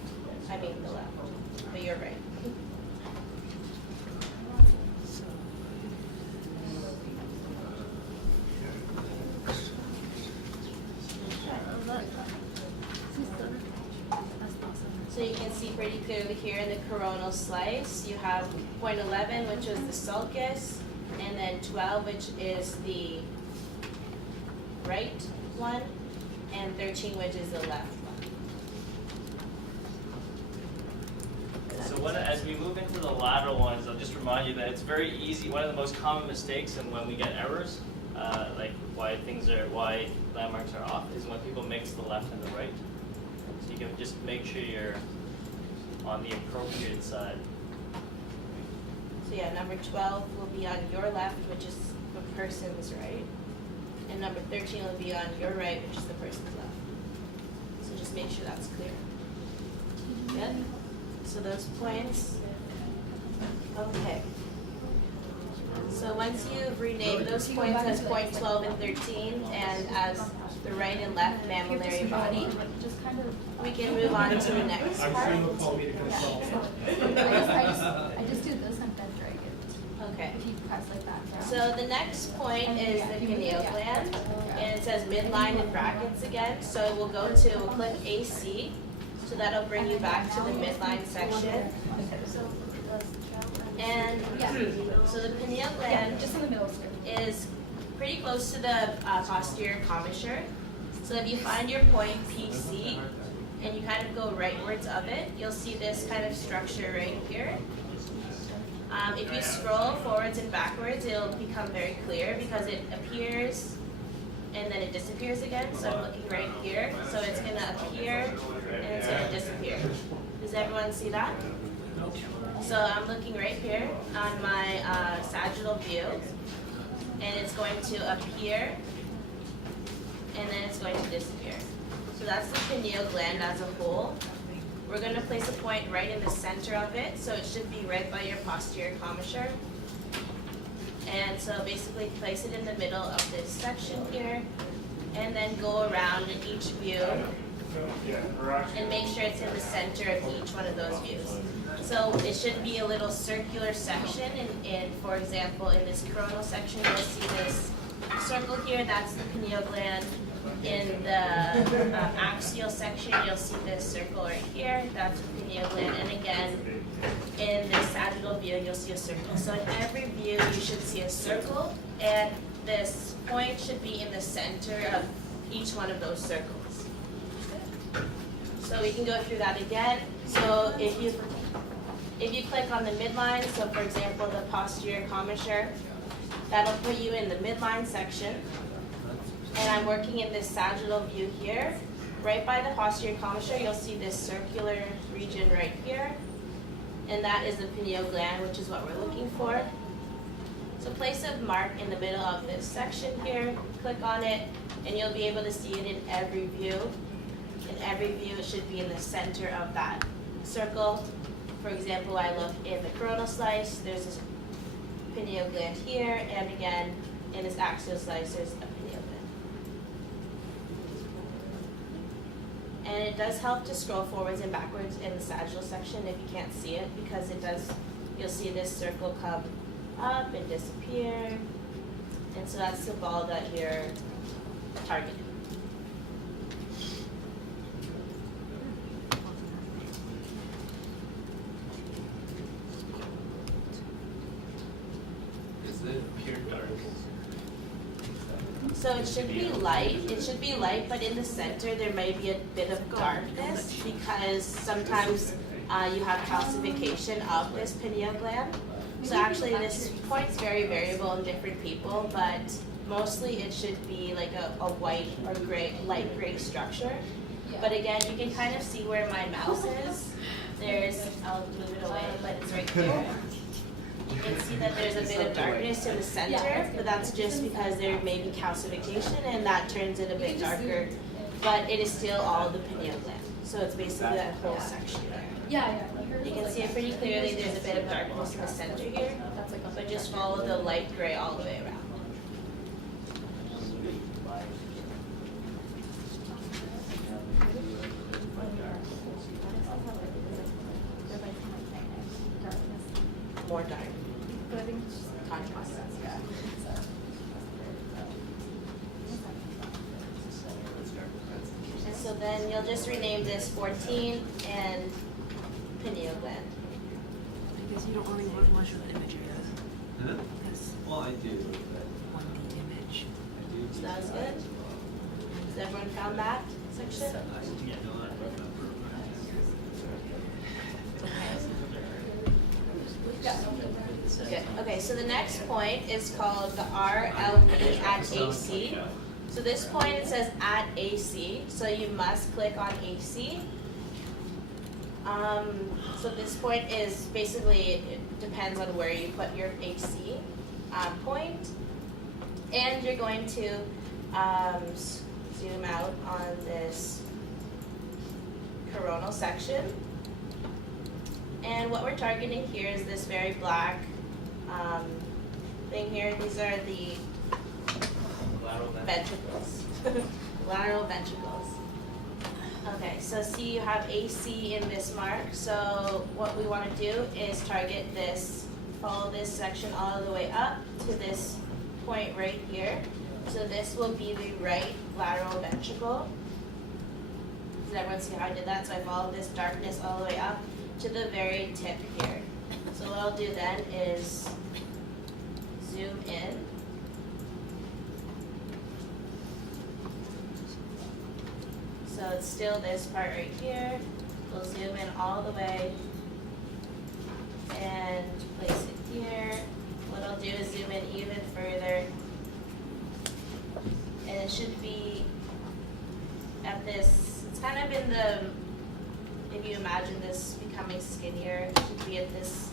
I mean the left, but you're right. So you can see pretty clearly here in the coronal slice, you have point 11, which is the sulcus, and then 12, which is the right one, and 13, which is the left one. So as we move into the lateral ones, I'll just remind you that it's very easy. One of the most common mistakes, and when we get errors, like why landmarks are off, is when people mix the left and the right. So you can just make sure you're on the appropriate side. So yeah, number 12 will be on your left, which is the person's right. And number 13 will be on your right, which is the person's left. So just make sure that's clear. Good? So those points. Okay. So once you've renamed those points as point 12 and 13 and as the right and left mammillary body, we can move on to the next part. I just do this and then drag it. Okay. If you press like that down. So the next point is the pineal gland, and it says midline in brackets again. So we'll click AC, so that'll bring you back to the midline section. And so the pineal gland Just in the middle is pretty close to the posterior commissure. So if you find your point PC and you kind of go rightwards of it, you'll see this kind of structure right here. If you scroll forwards and backwards, it'll become very clear because it appears and then it disappears again. So I'm looking right here. So it's going to appear and it's going to disappear. Does everyone see that? So I'm looking right here on my sagittal view, and it's going to appear and then it's going to disappear. So that's the pineal gland as a whole. We're going to place a point right in the center of it, so it should be right by your posterior commissure. And so basically place it in the middle of this section here, and then go around in each view and make sure it's in the center of each one of those views. So it should be a little circular section, and for example, in this coronal section, you'll see this circle here, that's the pineal gland. In the axial section, you'll see this circle right here, that's the pineal gland, and again, in the sagittal view, you'll see a circle. So in every view, you should see a circle, and this point should be in the center of each one of those circles. So we can go through that again. So if you click on the midline, so for example, the posterior commissure, that'll put you in the midline section. And I'm working in this sagittal view here. Right by the posterior commissure, you'll see this circular region right here. And that is the pineal gland, which is what we're looking for. So place a mark in the middle of this section here, click on it, and you'll be able to see it in every view. In every view, it should be in the center of that circle. For example, I look in the coronal slice, there's this pineal gland here, and again, in this axial slice, there's a pineal gland. And it does help to scroll forwards and backwards in the sagittal section if you can't see it, because it does, you'll see this circle come up and disappear. And so that's the ball that you're targeting. Is it pure dark? So it should be light. It should be light, but in the center there may be a bit of darkness because sometimes you have calcification of this pineal gland. So actually this point's very variable in different people, but mostly it should be like a white or gray, light gray structure. But again, you can kind of see where my mouse is. I'll move it away, but it's right there. You can see that there's a bit of darkness in the center, but that's just because there may be calcification and that turns it a bit darker. But it is still all the pineal gland. So it's basically that whole section there. You can see it pretty clearly. There's a bit of darkness in the center here, but just follow the light gray all the way around. More dark. Contrast. Yeah. And so then you'll just rename this 14 and pineal gland. Because you don't really want much of an imagery, Huh? because Well, I do. 1D image. So that was good. Has everyone found that section? Yeah, no, I wrote that Good. Okay, so the next point is called the RLV at AC. So this point it says at AC, so you must click on AC. So this point is basically, it depends on where you put your AC point. And you're going to zoom out on this coronal section. And what we're targeting here is this very black thing here. These are the ventricles, lateral ventricles. Okay, so see you have AC in this mark. So what we want to do is target this, follow this section all the way up to this point right here. So this will be the right lateral ventricle. Does everyone see how I did that? So I followed this darkness all the way up to the very tip here. So what I'll do then is zoom in. So it's still this part right here. We'll zoom in all the way and place it here. What I'll do is zoom in even further. And it should be at this, it's kind of in the, if you imagine this becoming skinnier, it should be at this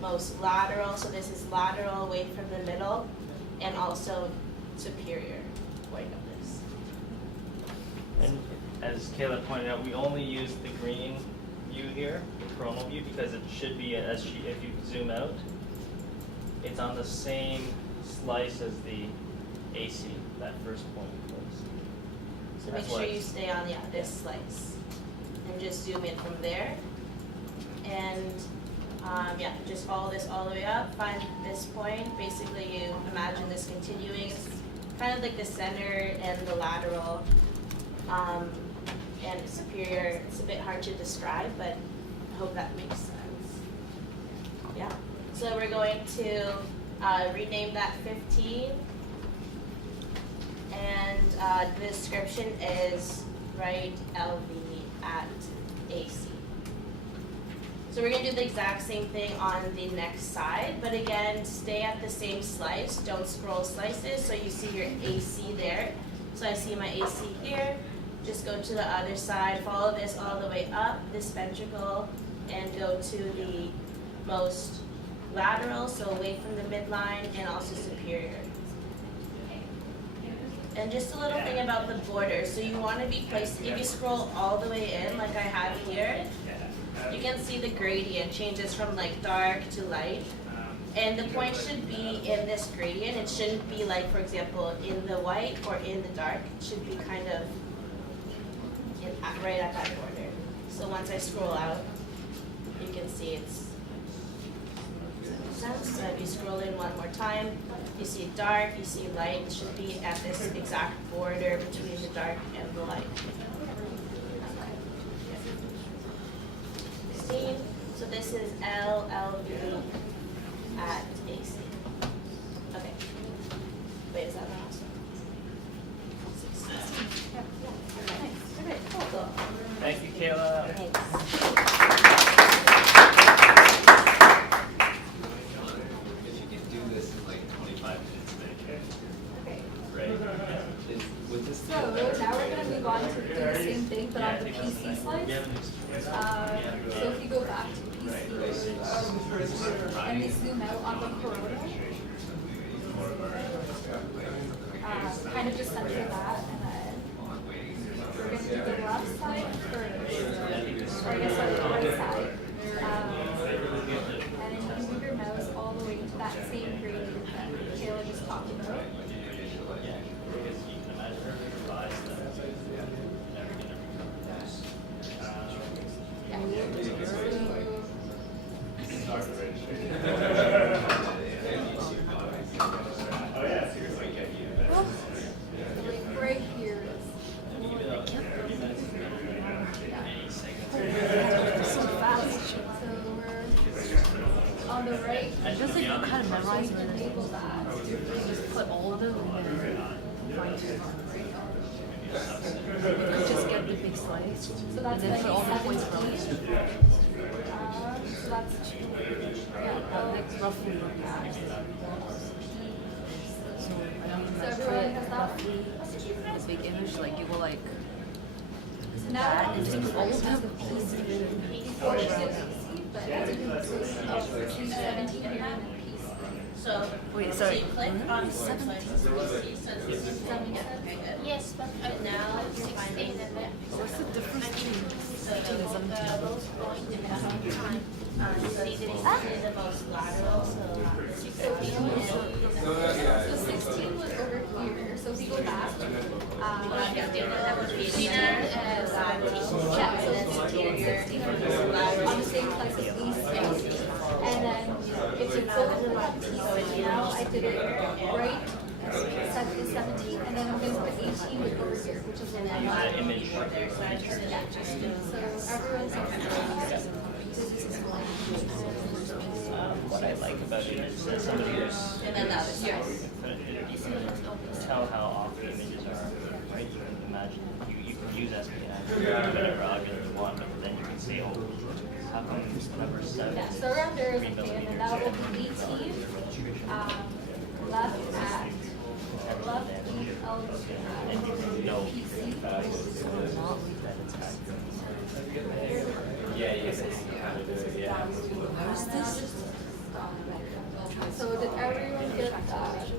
most lateral. So this is lateral away from the middle and also superior point of this. And as Kayla pointed out, we only use the green view here, the coronal view, because it should be, if you zoom out, it's on the same slice as the AC, that first point was. So make sure you stay on this slice and just zoom in from there. And just follow this all the way up, find this point. Basically you imagine this continuing, it's kind of like the center and the lateral and superior. It's a bit hard to describe, but I hope that makes sense. Yeah, so we're going to rename that 15. And the description is right LV at AC. So we're going to do the exact same thing on the next side, but again, stay at the same slice. Don't scroll slices, so you see your AC there. So I see my AC here. Just go to the other side, follow this all the way up, this ventricle, and go to the most lateral, so away from the midline, and also superior. And just a little thing about the border. So you want to be placed, if you scroll all the way in, like I have here, you can see the gradient changes from like dark to light. And the point should be in this gradient. It shouldn't be like, for example, in the white or in the dark. It should be kind of right at that border. So once I scroll out, you can see it's sense. So if you scroll in one more time, you see dark, you see light. It should be at this exact border between the dark and the light. 16. So this is LLV at AC. want to do the same thing, but on the PC slice. So if you go back to PC and you zoom out on the corona, kind of just center that, and then we're going to do the left side first, or I guess like the right side. And then you can move your mouse all the way to that same gradient that Kayla just talked about. Like right here is so fast. So we're on the right. It does like you kind of memorize it. Enable that. You just put all of them and then find it. You just get the big slice. So that's and then put all the points 17. from it. So that's Like roughly. So everyone has that. this big image, like you go like So now that we're and going take to all of them. before we did PC, but as you can see, 17 here in PC. So, Wait, so sorry. you click on forward slash PC, so this is 17. Okay, good. Yes, but Now you find it. What's the difference between 16 and 17? So this is the most lateral, so 16 was over here, so if we go back, that would be yeah, so 15 and 16 are on the same place as these two. And then if you go over that piece, now I did it right, 17, and then I'm going to put 18 over here, which is the one. Image. So everyone's What I like about it is that somebody who's and then the other side. you can tell how off the images are, right? You can imagine you can use SPI, whatever algorithm you want, but then you can say, oh, how come number 7 Yeah, is so around there is 3 okay, and then millimeters? that will be 18, left at, left L And you can know PC. that it's accurate. Yeah, how to do it, yeah. Where's this? So did everyone get that? for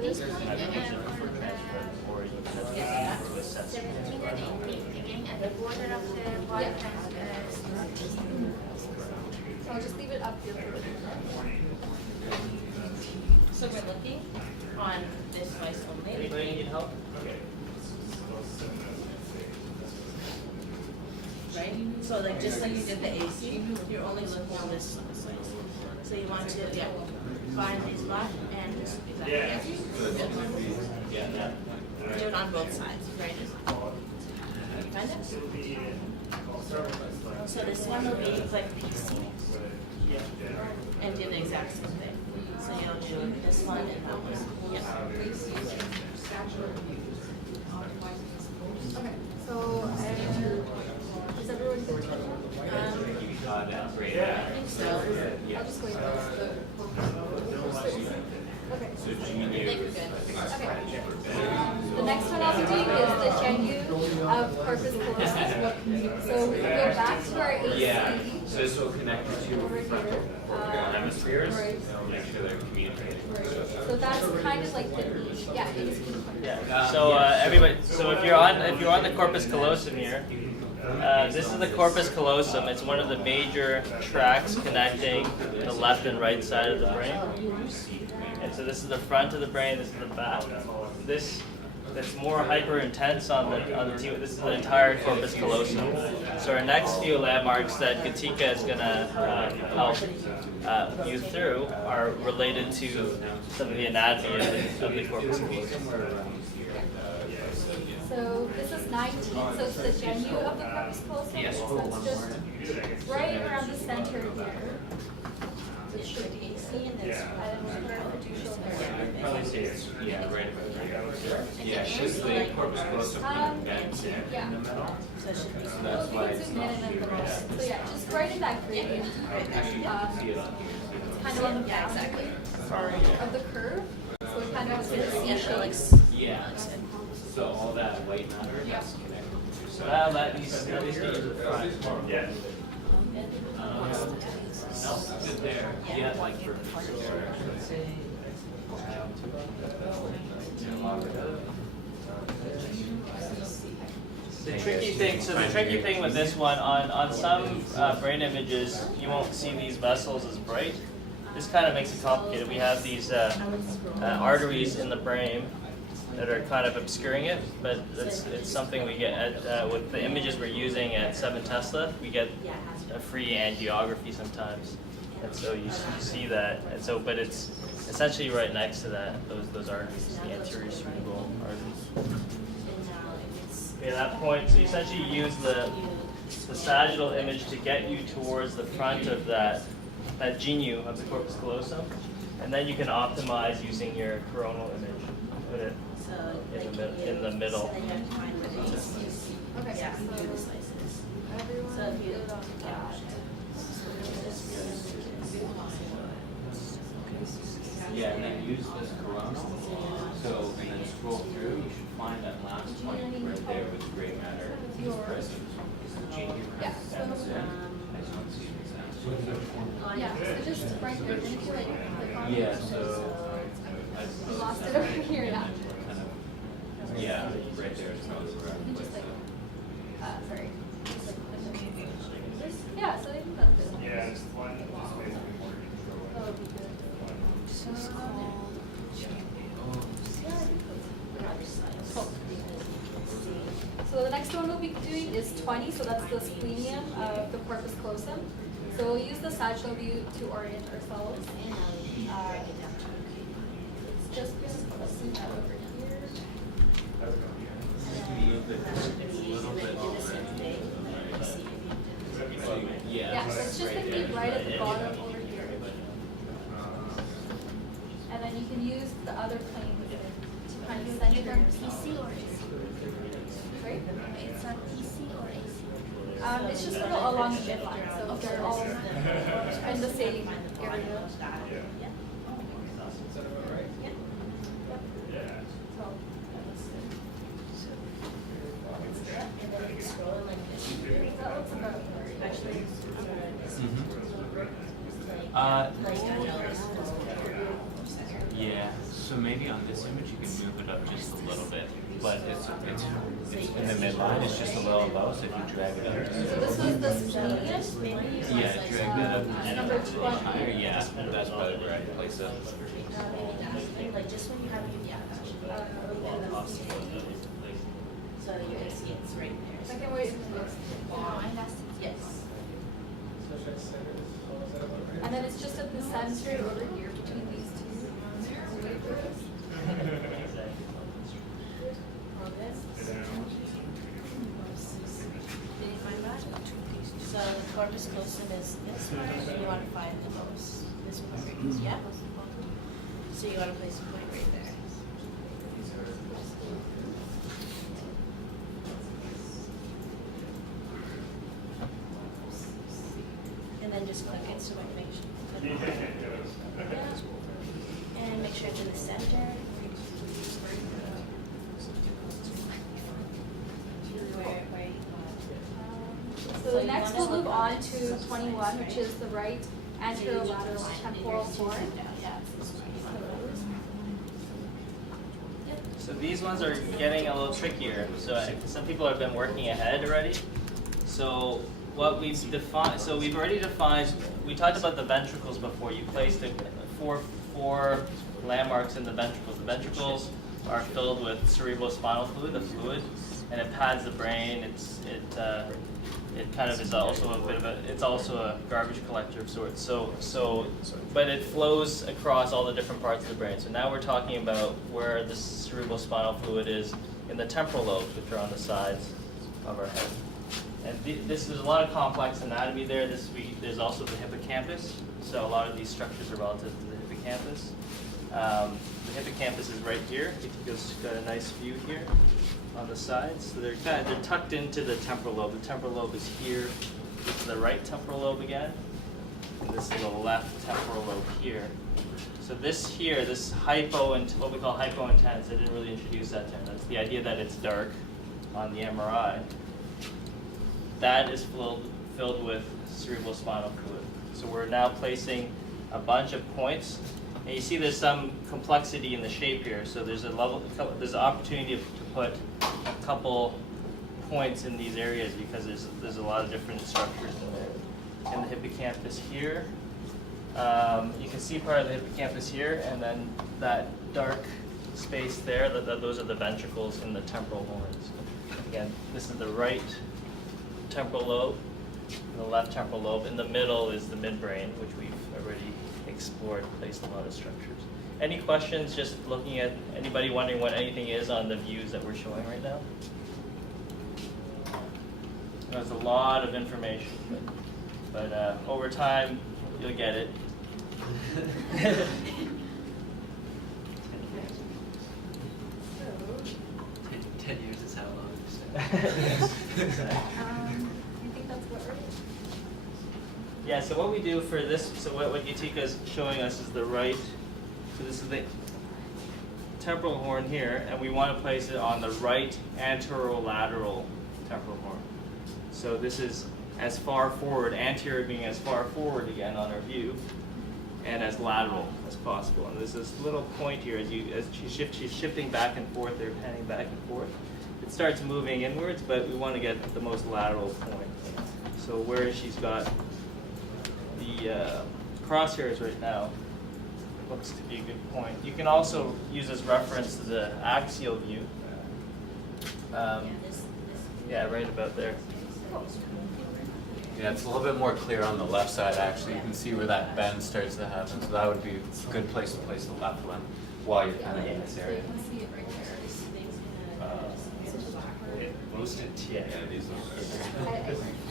this one, Or you can assess 17 and 18, again, at the border of the white and So I'll just leave it up here for a minute. So we're looking on this slice only. Anybody need help? Right? So like just like you did the AC, you're only looking on this slice. So you want to find this block and this exactly. Yeah. Do it on both sides, right? Find it? So this one will be like PC. And do the exact same thing. So you'll do this one and that one. Yeah. Okay, so is everyone good to go? Great. I think so. I'll just wait for the okay. So I think we're good. Okay. The next one I'll be doing is the genu of Corpus Callosum. So we can go back to our AC Yeah, so this will connect the two over frontal here. hemispheres, Right. make sure they're communicating. So that's kind of like the Yeah. So everybody, so if you're on the corpus callosum here, this is the corpus callosum. It's one of the major tracts connecting the left and right side of the brain. And so this is the front of the brain. This is the back. This that's more hyper intense on the two. This is the entire corpus callosum. So our next few landmarks that Gatika is gonna help you through are related to some of the anatomy of the corpus callosum. So this is 19, so it's the genu of the corpus callosum. Yes. So it's just right around the center here. It should be AC and then And then fiducial there. Probably say it's, yeah, right about there. Yeah, because the corpus callosum kind of bends in yeah. the middle. So it should be So that's You why can it's zoom in not and then super go bad. So yeah, just right in that gradient. Actually, you can see it on here. It's kind of on the Yeah, boundary exactly. of the curve. So it kind of has a Yeah, C so like shape. Yeah, so all that white matter, Well, at least get you to the front. Yeah. No, good there. Yeah, like for. The tricky thing with this one, on some brain images, you won't see these vessels as bright. This kind of makes it complicated. We have these arteries in the brain that are kind of obscuring it, but it's something we get at, with the images we're using at 7 Tesla, we get a free angiography sometimes. And so you see that, and so, but it's essentially right next to that, those arteries, the anterior cerebral arteries. Okay, at that point, so you essentially use the sagittal image to get you towards the front of that genu of the corpus callosum, and then you can optimize using your coronal image. Put it in the middle. Okay. Yeah, do the slices. So if you Yeah, and then use this coronal. So, and then scroll through, you should find that last point right there with gray matter present. Is the G here? Yeah. And the Z. I just don't see an example. Yeah, so just right here, then if you like click on it. Yeah, so. You lost it over here, yeah. Yeah, right there is probably where You I just placed like, it. sorry. Just like, yeah, so I think that's good. Yeah, it's one that That would be good. Cool. So the next one we'll be doing is 20, so that's the splenium of the corpus callosum. So we'll use the sagittal view to orient ourselves. It's just going to listen that over here. Move it a little bit over. Yeah, so it's just going to be right at the bottom over here. And then you can use the other plane to kind of center. PC or AC? Right? It's on PC or AC? It's just along the midline, so they're all in the same area. Yeah. And then you scroll like this. That looks about Actually, Yeah, so maybe on this image you can move it up just a little bit, but it's in the midline, it's just a little low, so if you drag it up. So this was the splenium. Yeah, drag that up and Number up 20. higher, yeah, that's probably where I'd place it. like just when you have your so you're gonna see it's right there. I can wait in the next. Yes. And then it's just at the center over here between these two. So the corpus callosum is this part, and you want to find the most, this part, yeah? So you want to place a point right there. And then just click it so it makes sure. And make sure it's in the center. Where you So next we'll move on to 21, which is the right anterolateral temporal horn. So these ones are getting a little trickier. So some people have been working ahead already. So what we've defined, so we've already defined, we talked about the ventricles before. You placed four landmarks in the ventricles. The ventricles are filled with cerebrospinal fluid, the fluid, and it pads the brain. It kind of is also a bit of a, it's also a garbage collector of sorts. But it flows across all the different parts of the brain. So now we're talking about where the cerebrospinal fluid is in the temporal lobes, which are on the sides of our head. And this is a lot of complex anatomy there. There's also the hippocampus. So a lot of these structures are relative to the hippocampus. The hippocampus is right here. It's got a nice view here on the sides. So they're tucked into the temporal lobe. The temporal lobe is here. This is the right temporal lobe again. And this is the left temporal lobe here. So this here, this what we call hypointense, I didn't really introduce that term. That's the idea that it's dark on the MRI. that is filled with cerebrospinal fluid. So we're now placing a bunch of points, and you see there's some complexity in the shape here. So there's an opportunity to put a couple points in these areas because there's a lot of different structures in there. In the hippocampus here, you can see part of the hippocampus here, and then that dark space there, those are the ventricles in the temporal horns. Again, this is the right temporal lobe, and the left temporal lobe. In the middle is the midbrain, which we've already explored, placed a lot of structures. Any questions just looking at, anybody wondering what anything is on the views that we're showing right now? There's a lot of information, but over time, you'll get it. 10 years is how long it's You think that's what we're Yeah, so what we do for this, so what Yutika is showing us is the right, so this is the temporal horn here, and we want to place it on the right anterolateral temporal horn. So this is as far forward, anterior being as far forward again on our view, and as lateral as possible. And there's this little point here as she's shifting back and forth, they're panning back and forth. It starts moving inwards, but we want to get the most lateral point. So where she's got the crosshairs right now, looks to be a good point. You can also use as reference to the axial view. Yeah, right about there. Yeah, it's a little bit more clear on the left side actually. You can see where that bend starts to happen. So that would be a good place to place the left one while you're kind of in this area. Boosted TA. I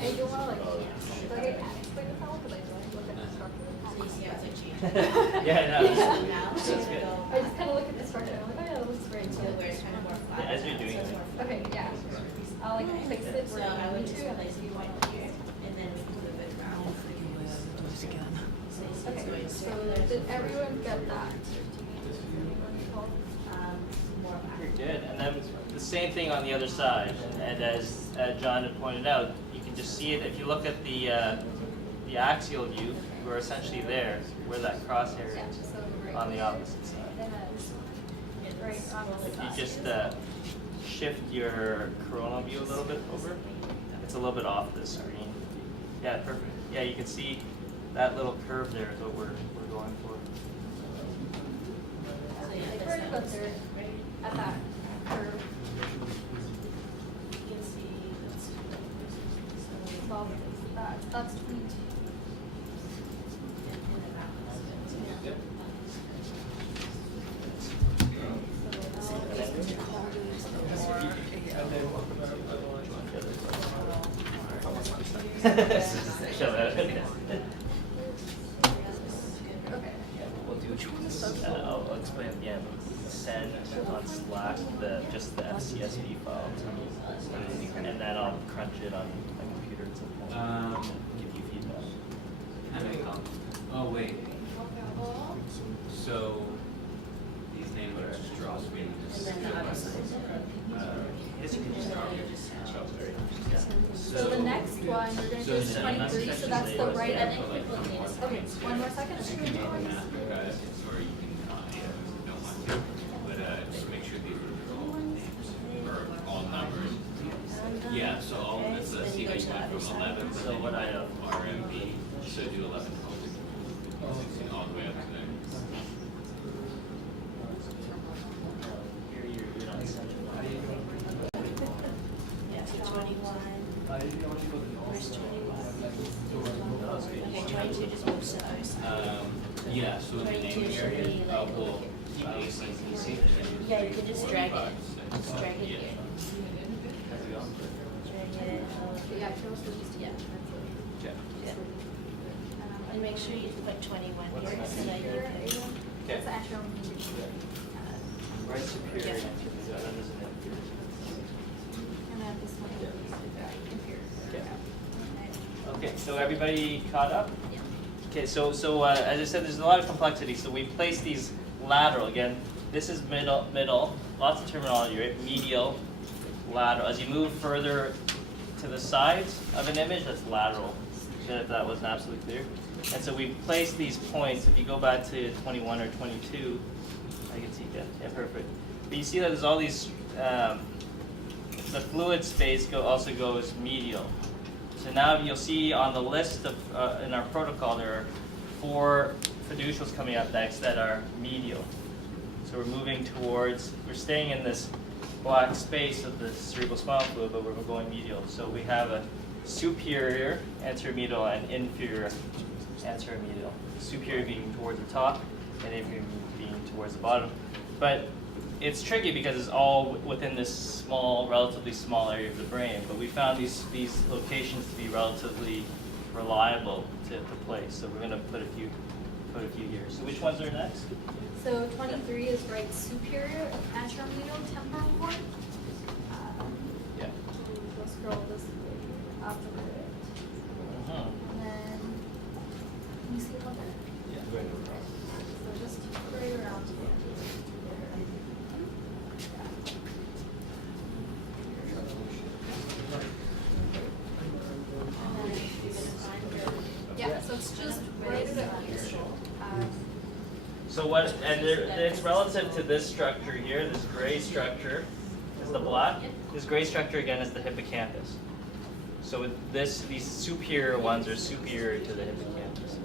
do want to explain this out because I look at the structure. Yeah, no, that's good. I just kind of look at the structure and I'm like, oh yeah, that looks great. Yeah, as you're doing it. Okay, yeah. I'll like fix it where I need to and like see one here. Okay, so did everyone get that? You're good. And then the same thing on the other side. And as John had pointed out, you can just see it if you look at the axial view. We're essentially there, where that crosshair is on the opposite side. If you just shift your coronal view a little bit over, it's a little bit off the screen. Yeah, perfect. Yeah, you can see that little curve there is what we're going for. Where to put there at that curve? You can see Well, that's 22. Show that. Okay. We'll do I'll explain at the end. Send on Slack just the FCSV file to me, and then I'll crunch it on my computer at some point. Give you feedback. Oh wait. So these names are just draw screen. So the next one, we're going to do 23, so that's the right. Okay, one more second. Or you can don't want to, but just make sure these are all numbers. Yeah, so all let's see how you went from 11 So what I know. RMB, so do 11 all the way up to there. Here you're not essential. Yeah, so 21. Where's 21? Okay, 22 just moves to the other side. Yeah, so in the 22 naming should area, be like, we'll ACCC. yeah, you can just drag it. Just drag it Yeah. here. Drag it. Yeah, Charles was just, yeah. Okay. Yeah. And make sure you put 21 here so that you can. That's the actual. Right superior. Yeah. That is an inferior. And then this one. Okay, so everybody caught up? Okay, so as I said, there's a lot of complexity. So we place these lateral, again, this is middle, lots of terminology, right? Medial, lateral. As you move further to to the sides of an image, that's lateral. If that wasn't absolutely clear. And so we place these points. If you go back to 21 or 22, I can see, yeah, perfect. But you see that there's all these, the fluid space also goes medial. So now you'll see on the list of, in our protocol, there are 4 fiducials coming up next that are medial. So we're moving towards, we're staying in this black space of the cerebral spinal fluid, but we're going medial. So we have a superior anterior medial and inferior anterior medial. Superior being towards the top and inferior being towards the bottom. But it's tricky because it's all within this small, relatively small area of the brain. But we found these locations to be relatively reliable to place. So we're going to put a few here. So which ones are next? So 23 is right superior anterior medial temporal horn. Yeah. We'll scroll this way after it. And then, can you see it on there? Yeah. So just right around here. Yeah, so it's just right about here. So what, and it's relative to this structure here, this gray structure is the black. This gray structure again is the hippocampus. So with these superior ones are superior to the hippocampus.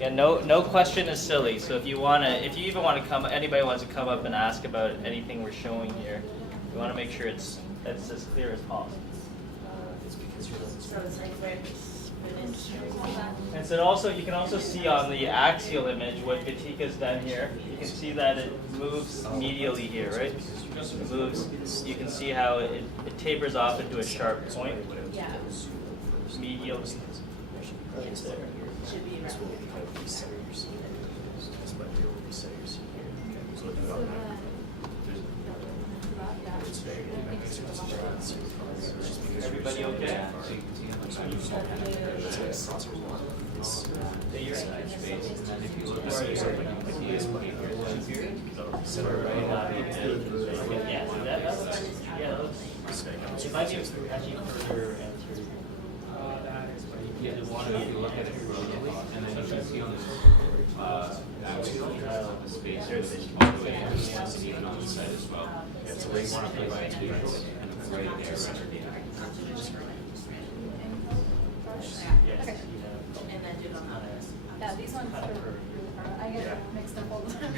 Yeah, no question is silly. So if you even want to come, anybody wants to come up and ask about anything we're showing here, we want to make sure it's as clear as possible. So it's like where And so also, you can also see on the axial image what Gatika's done here. You can see that it moves medially here, right? It moves. You can see how it tapers off into a sharp point. Yeah. Medial. Right there. Should be around. Everybody okay? It might be actually further anterior. You want to look at it and then you can see on this the space here, all the way and even on the side as well. So we want to provide kind of right there. Yes. And then do it on others. Yeah, these ones are really hard. I get mixed up all the time.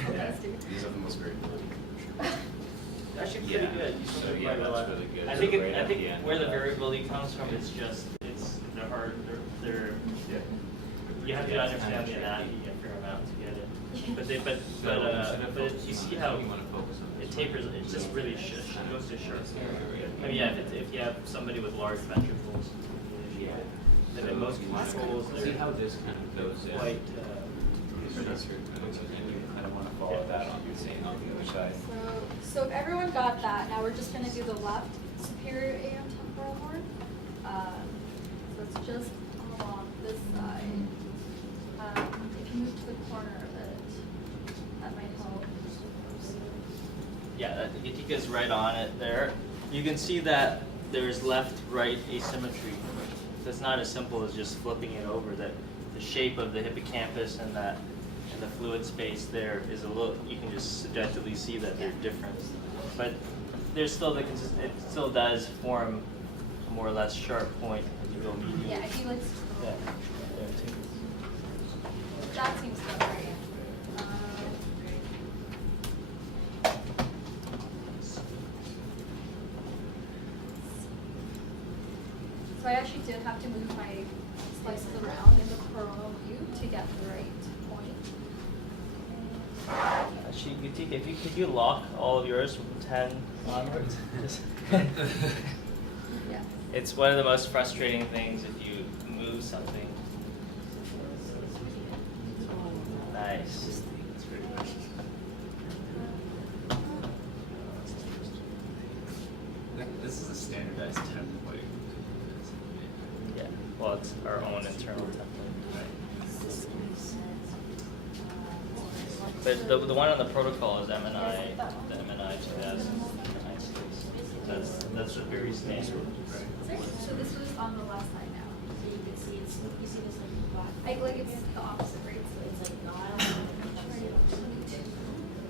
These are the most very That's actually pretty good. You So still yeah, quite a that's lot. really good. I think So right I at think the end. where the variability comes from, they're hard. They're you have to understand the anatomy a fair amount to get it. But you see how you want to focus on it tapers. It's just really it goes to sharp. I mean, yeah, if you have somebody with large ventricles, then in most schools see they're how this kind of goes in. quite. And you kind of want to follow that on the other side. So if everyone got that, now we're just going to do the left superior AM temporal horn. So it's just along this side. If you move to the corner of it, that might help. Yeah, Gatika's right on it there. You can see that there's left-right asymmetry. So it's not as simple as just flipping it over. That the shape of the hippocampus and the fluid space there is a little. You can just subjectively see that they're different, but there's still it still does form a more or less sharp point as you go medial. Yeah, if you like, Yeah, there too. that seems good, right? So I actually did have to move my slices around in the coronal view to get the right point. Actually, Gatika, could you lock all of yours from 10 onwards? Yeah. It's one of the most frustrating things if you move something. Nice. This is a standardized template. Yeah. Well, it's our own internal template. But But the one on the protocol is MNI, the MNI 2000. That's a very standard. So this was on the left side now. So you can see it's, you see this like black. Like it's the opposite, right? So It's like not.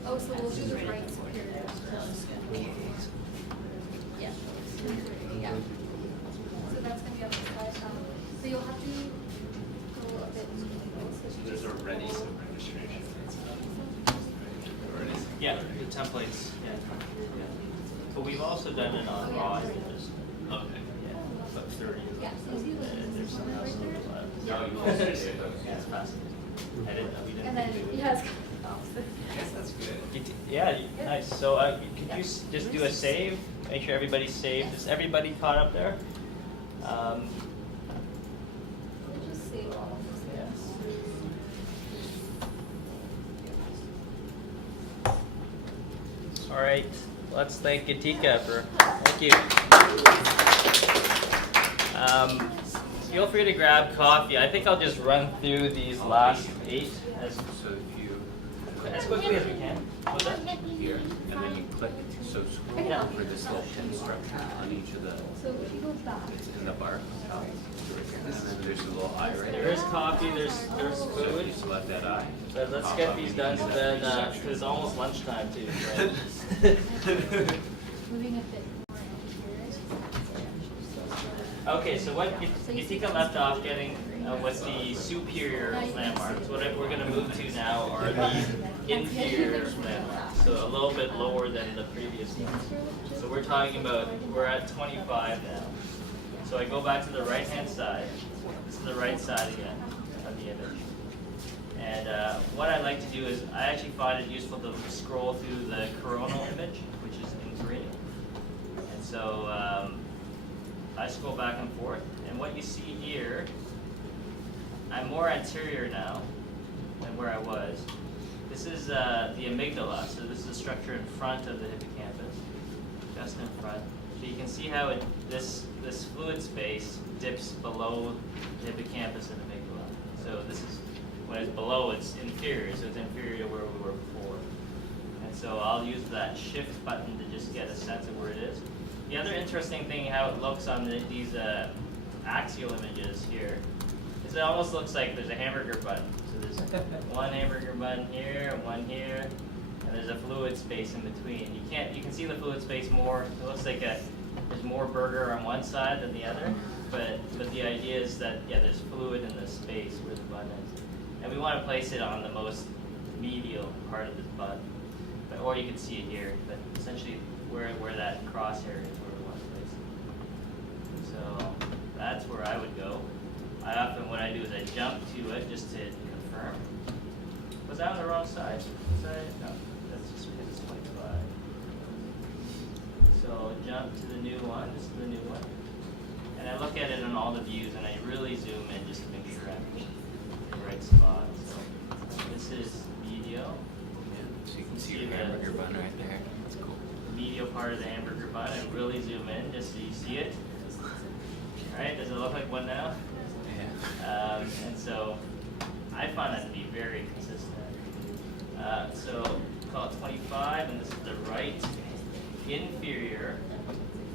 oh, so we'll do the right superior. Yeah. Yeah. So that's gonna be on the side now. So you'll have to go a bit. There's already some registration. Yeah, the templates. Yeah. But we've also done it on raw images. Okay. Yeah, about 30. Yeah, so you see the There's some right else. there? No, you also did those. Yeah, it's fascinating. I didn't know we didn't. And then, do it. yeah, it's kind of the opposite. Yes, that's good. Yeah, nice. So could you just do a save? Make sure everybody's saved. Is everybody caught up there? We'll just save all of this. All right. Let's thank Gitika for. Thank you. Feel free to grab coffee. I think I'll just run through these last 8 as quickly as we can. What's that? Here, and then you click, so scroll Yeah. over this little pin structure on each of the, So if you go back. it's in the bar. And then there's a little eye right there. There's coffee. There's So food. you select that eye. But let's get these done. So then, cause it's almost lunchtime too. Right? Moving a bit more in here. Okay, so what Gitika left off getting was the superior landmarks. What we're going to move to now are the inferior landmarks, so a little bit lower than the previous ones. So we're talking about, we're at 25 now. So I go back to the right-hand side. This is the right side again of the image. And what I like to do is, I actually find it useful to scroll through the coronal image, which is in green. And so I scroll back and forth, and what you see here, I'm more anterior now than where I was. This is the amygdala, so this is the structure in front of the hippocampus, just in front. So you can see how this fluid space dips below the hippocampus and amygdala. So this is, when it's below, it's inferior, so it's inferior to where we were before. And so I'll use that shift button to just get a sense of where it is. The other interesting thing, how it looks on these axial images here, is it almost looks like there's a hamburger bun. So there's one hamburger bun here and one here, and there's a fluid space in between. You can see the fluid space more. It looks like there's more burger on one side than the other, but the idea is that there's fluid in the space where the bun is, and we want to place it on the most medial part of this bun, or you can see it here, but essentially where that crosshair is where we want to place it. So that's where I would go. I often, what I do is I jump to it just to confirm. Was that on the wrong side? Was I? No, that's just because it's 25. So jump to the new one, this is the new one. And I look at it on all the views and I really zoom in just to make sure I'm in the right spot. So this is medial. So you can see your hamburger bun right there. That's cool. Medial part of the hamburger bun and really zoom in just so you see it. Alright, does it look like one now? Yeah. And so I find that to be very consistent. So call it 25, and this is the right inferior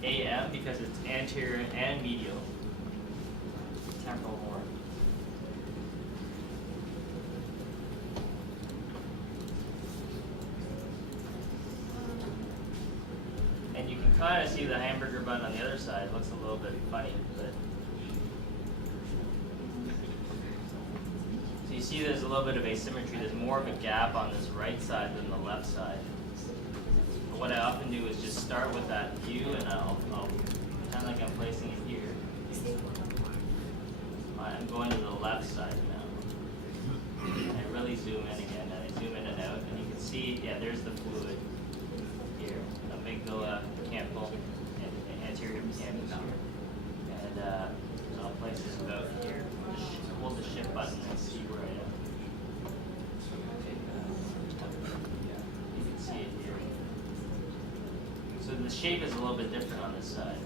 AM because it's anterior and medial temporal horn. And you can kind of see the hamburger bun on the other side. It looks a little bit funny, but so you see there's a little bit of asymmetry. There's more of a gap on this right side than the left side. But what I often do is just start with that view, and I'll pretend like I'm placing it here. I'm going to the left side now. And I really zoom in again, and I zoom in and out, and you can see, there's the fluid here. Amygdala, campal, and anterior hippocampus here. And I'll place this about here. Just hold the shift button and see where I am. You can see it here. So the shape is a little bit different on this side.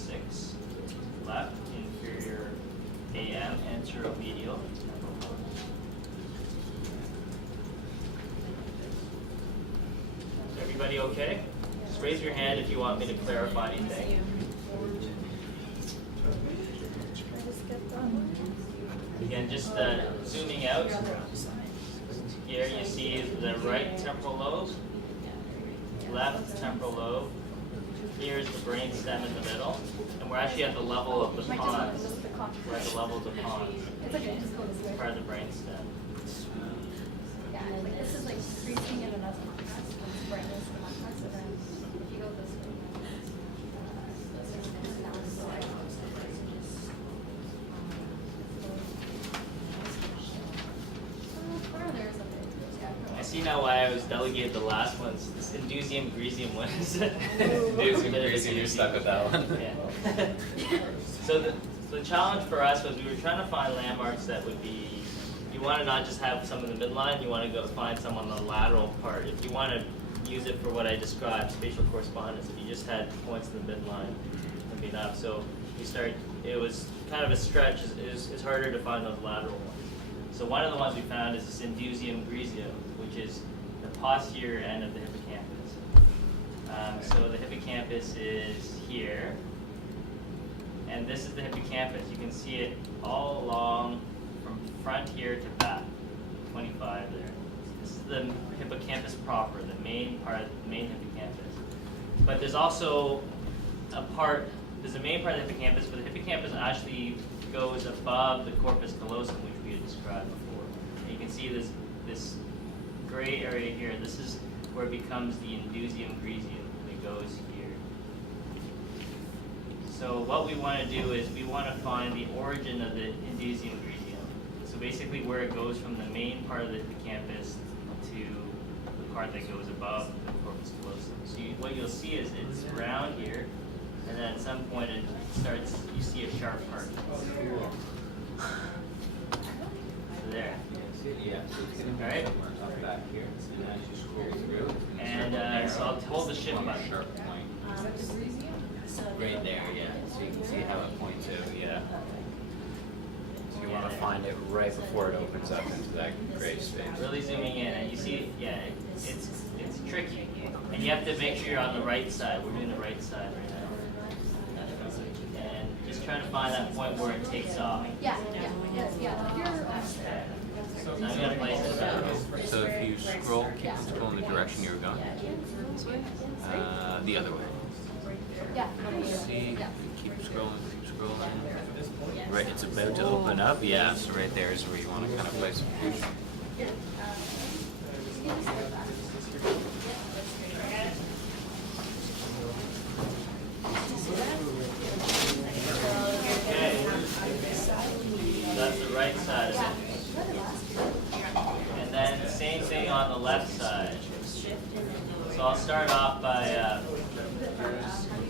4.6. Left, inferior AM, anteromedial. Is everybody okay? Just raise your hand if you want me to clarify anything. Again, just zooming out. Here you see the right temporal lobe, left temporal lobe. Here's the brainstem in the middle, and we're actually at the level of the pons. We're at the level of the pons. It's okay, just go this way. Part of the brainstem. Yeah, like this is like creasing in another context. It's brightness in one context, and then if you go this way, I see now why I was delegated the last ones. This indusium grisium one is Indusium grisium, you're stuck with that one. Yeah. So the challenge for us was we were trying to find landmarks that would be, you want to not just have some in the midline, you want to go find some on the lateral part. If you want to use it for what I described, spatial correspondence, if you just had points in the midline, it would be enough. So we started, it was kind of a stretch, it's harder to find those lateral ones. So one of the ones we found is this indusium grisium, which is the posterior end of the hippocampus. So the hippocampus is here, and this is the hippocampus. You can see it all along from front here to back, 25 there. This is the hippocampus proper, the main part, the main hippocampus. But there's also a part, there's a main part of the hippocampus, but the hippocampus actually goes above the corpus callosum, which we had described before. And you can see this gray area here. This is where it becomes the indusium grisium that goes here. So what we want to do is we want to find the origin of the indusium grisium. So basically where it goes from the main part of the hippocampus to the part that goes above the corpus callosum. So what you'll see is it's round here, and then at some point it starts, you see a sharp part. So there. Yeah, so it's going to be Alright. up back here, and as you scroll through, And so I'll hold the shift button. sharp point. Right there, yeah. So you can see how it points out, yeah. So you want to find it right before it opens up into that gray space. Really zooming in, and you see, yeah, it's tricky, and you have to make sure you're on the right side. We're doing the right side right now, and just trying to find that point where it takes off. yeah. So I'm gonna place it down. So if you scroll, keep scrolling the direction you were going. The other way. Yeah. See, keep scrolling, Right, it's about to open up. Yeah, so right there is where you want to kind of place it. Okay, that's the right side of it. And then same thing on the left side. So I'll start off by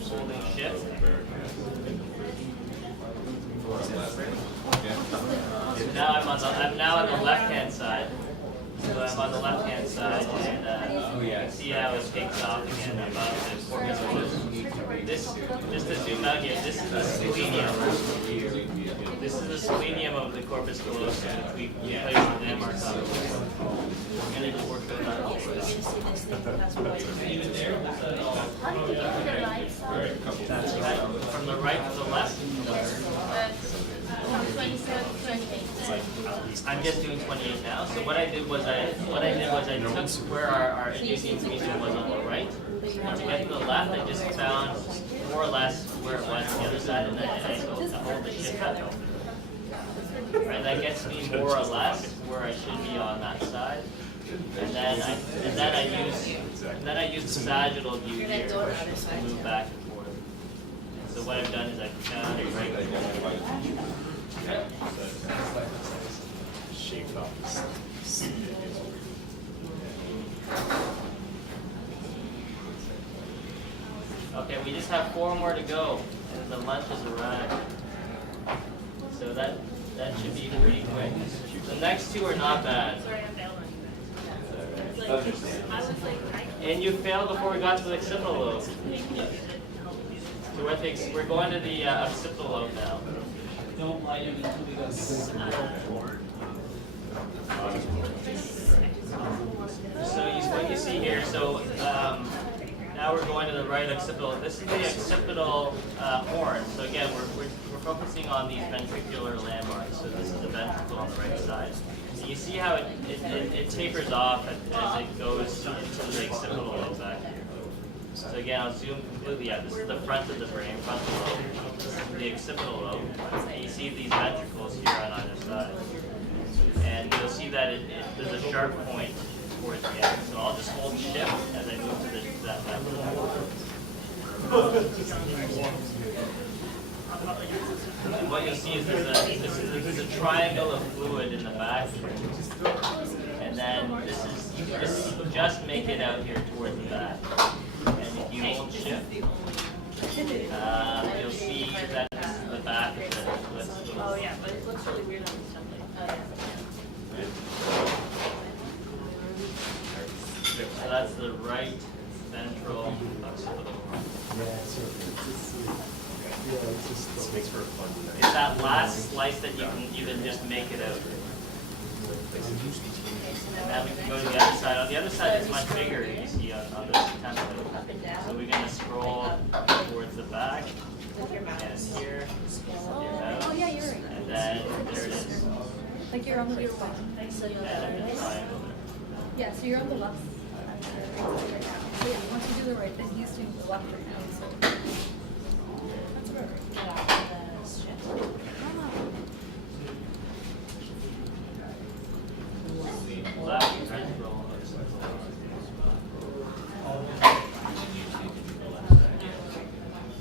holding shift. So now I'm now on the left hand side. So I'm on the left hand side, and you can see how it takes off again above the corpus callosum. This, just to zoom out here, this is the selenium. This is the selenium of the corpus callosum, which we placed the landmarks on. I'm going to work on that. You can see this thing that's white. How do you get to the right side? From the right to the left. From 27 to 28. I'm just doing 28 now. So what I did was I took where our indusium grisium was on the right. And to get to the left, I just found more or less where it was on the other side, and I hold the shift button. Right, that gets me more or less where I should be on that side. And then I use the sagittal view here to move back and forth. So what I've done is I've found it right there. Shaped off. Okay, we just have 4 more to go, and the lunch has arrived. So that should be pretty quick. The next 2 are not bad. Sorry, I failed on you guys. I was like, And you failed before we got to the occipital lobe. So we're going to the occipital lobe now. Don't light it until we go So what you see here, so now we're going to the right occipital. This is the occipital horn. So again, we're focusing on these ventricular landmarks. So this is the ventricle on the right side. So you see how it tapers off as it goes into the occipital lobe back here. So again, I'll zoom completely out. This is the front of the brain, frontal lobe. This is the occipital lobe. And you see these ventricles here on either side. And you'll see that there's a sharp point towards the end. So I'll just hold shift as I move to that level. And what you'll see is there's a triangle of fluid in the back. And then this just make it out here towards the back. And if you hold shift, you'll see that this is the back of the Oh yeah, but it looks really weird on this template. So that's the right ventral occipital. This makes for a fun It's that last slice that you can just make it out. And now we can go to the other side. On the other side, it's much bigger, you see on this template. So we're going to scroll towards the back, and here, Oh yeah, you're right. and then there it is. Like you're on the your right. And then the triangle there. Yeah, so you're on the left. So yeah, once you do the right, then he's doing the left right now. So that's about right. Get off the strip. Left ventral occipital.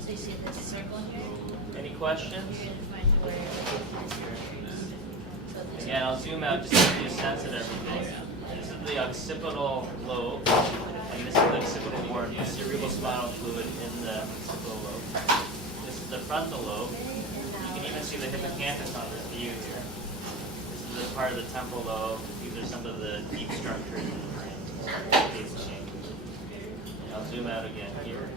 So you see this circle here? Any questions? You're gonna find where. So this Again, I'll zoom out just to give you a sense of everything. This is the occipital lobe, and this is the occipital horn, the cerebral spinal fluid in the occipital lobe. This is the frontal lobe. You can even see the hippocampus on this view here. This is the part of the temporal lobe. These are some of the deep structures in the brain. I'll zoom out again here.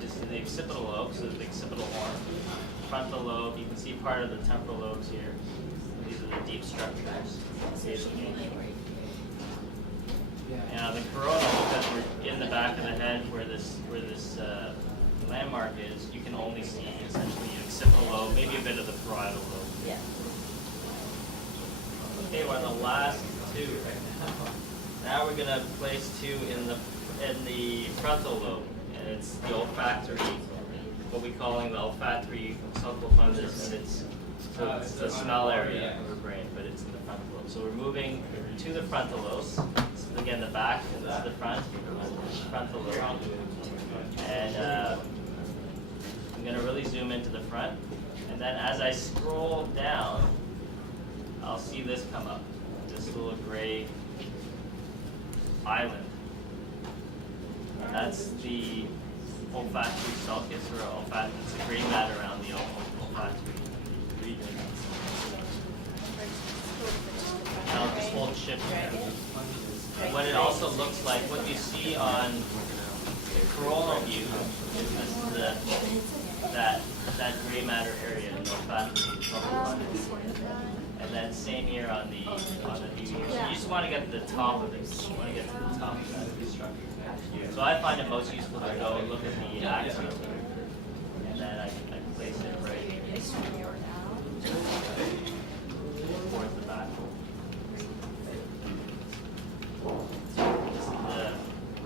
This is the occipital lobe, so the occipital horn. Frontal lobe, you can see part of the temporal lobes here. These are the deep structures. Now the coronal, because we're in the back of the head where this landmark is, you can only see essentially the occipital lobe, maybe a bit of the parietal lobe. Yeah. Okay, we're on the last two. Now we're gonna place two in the frontal lobe, and it's the olfactory, what we're calling the olfactory sulcal fundus, and it's the smell area of the brain, but it's in the frontal lobe. So we're moving to the frontal lobes. This is again the back, and this is the front, frontal lobe. And I'm gonna really zoom into the front, and then as I scroll down, I'll see this come up, this little gray island. That's the olfactory sulcus, or olfactory, it's the gray matter around the olfactory region. And I'll just hold shift there. And what it also looks like, what you see on the coronal view is that gray matter area in the olfactory sulcal fundus. And then same here on the view here. So you just want to get to the top of it. You want to get to the top of that structure. So I find it most useful to go look at the axis, and then I can place it right towards the back. This is the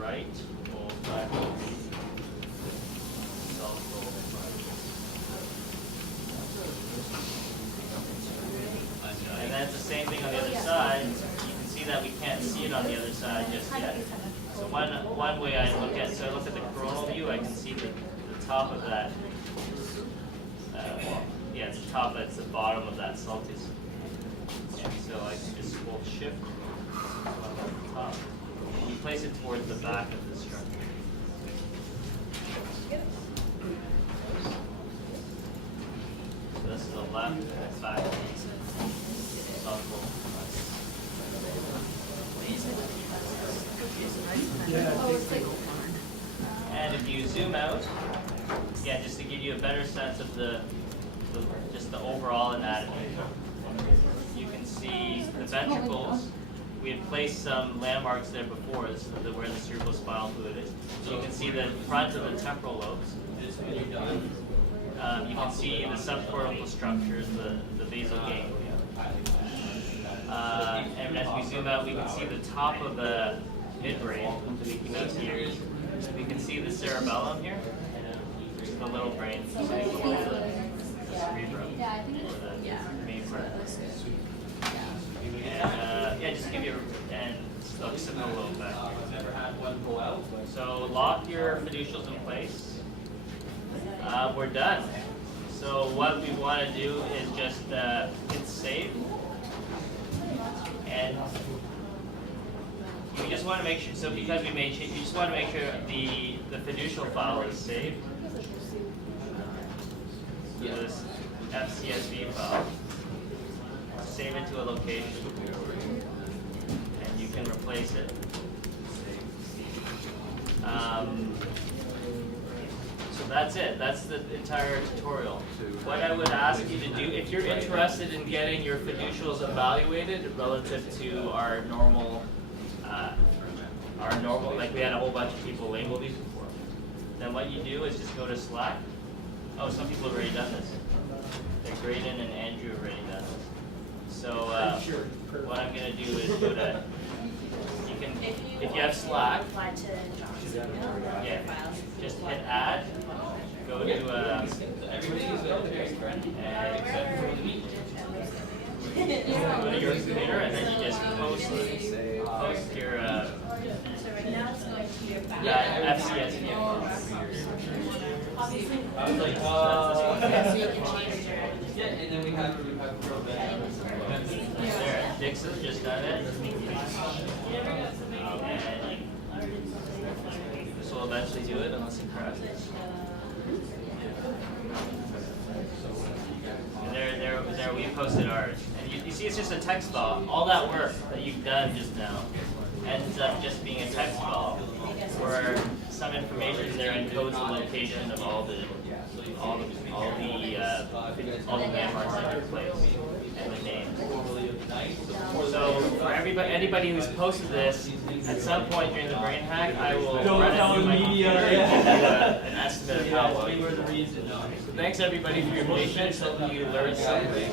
right olfactory sulcal fundus. And then it's the same thing on the other side. You can see that we can't see it on the other side just yet. So one way I look at, so I look at the coronal view, I can see the top of that, it's the top, that's the bottom of that sulcus. And so I can just hold shift, so I'm at the top. And you place it towards the back of the structure. So this is the left olfactory sulcal. And if you zoom out, again, just to give you a better sense of just the overall anatomy. You can see the ventricles. We had placed some landmarks there before. This is where the cerebrospinal fluid is. So you can see the front of the temporal lobes. You can see the subcortical structures, the basal ganglia. And as we zoom out, we can see the top of the midbrain, here. We can see the cerebellum here, which is the little brain sitting below the cerebrum, or the main part. And yeah, just give you and some lobe back here. So lock your fiducials in place. We're done. So what we want to do is just hit save, and you just want to make sure. So because we made change, you just want to make sure the fiducial file is saved. So this FCSV file. Save it to a location, and you can replace it. So that's it. That's the entire tutorial. What I would ask you to do, if you're interested in getting your fiducials evaluated relative to our normal, like we had a whole bunch of people label these before, then what you do is just go to Slack. Oh, some people have already done this. Like Graydon and Andrew have already done this. So what I'm going to do is go to, you can, if you have Slack, yeah, just hit add, go to, and go to your computer, and then you just post your FCSV. I was like, yeah, and then we have there, Dixon's just done it. And this will eventually do it unless it crashes. And there we posted ours. And you see it's just a text file. All that work that you've done just now ends up just being a text file where some information there encodes the location of all the landmarks that are placed and the names. So for anybody who's posted this, at some point during the brain hack, I will run it through my computer and give you an estimate of how well you were the reason. So thanks everybody for your patience. Hope you learned something.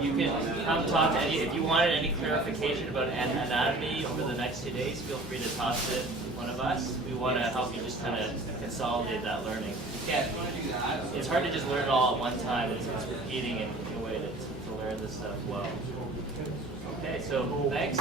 You can come talk to if you wanted any clarification about anatomy over the next 2 days, feel free to talk to one of us. We want to help you just kind of consolidate that learning. It's hard to just learn it all at one time. It's repeating in a way to learn this stuff well. Okay, so thanks.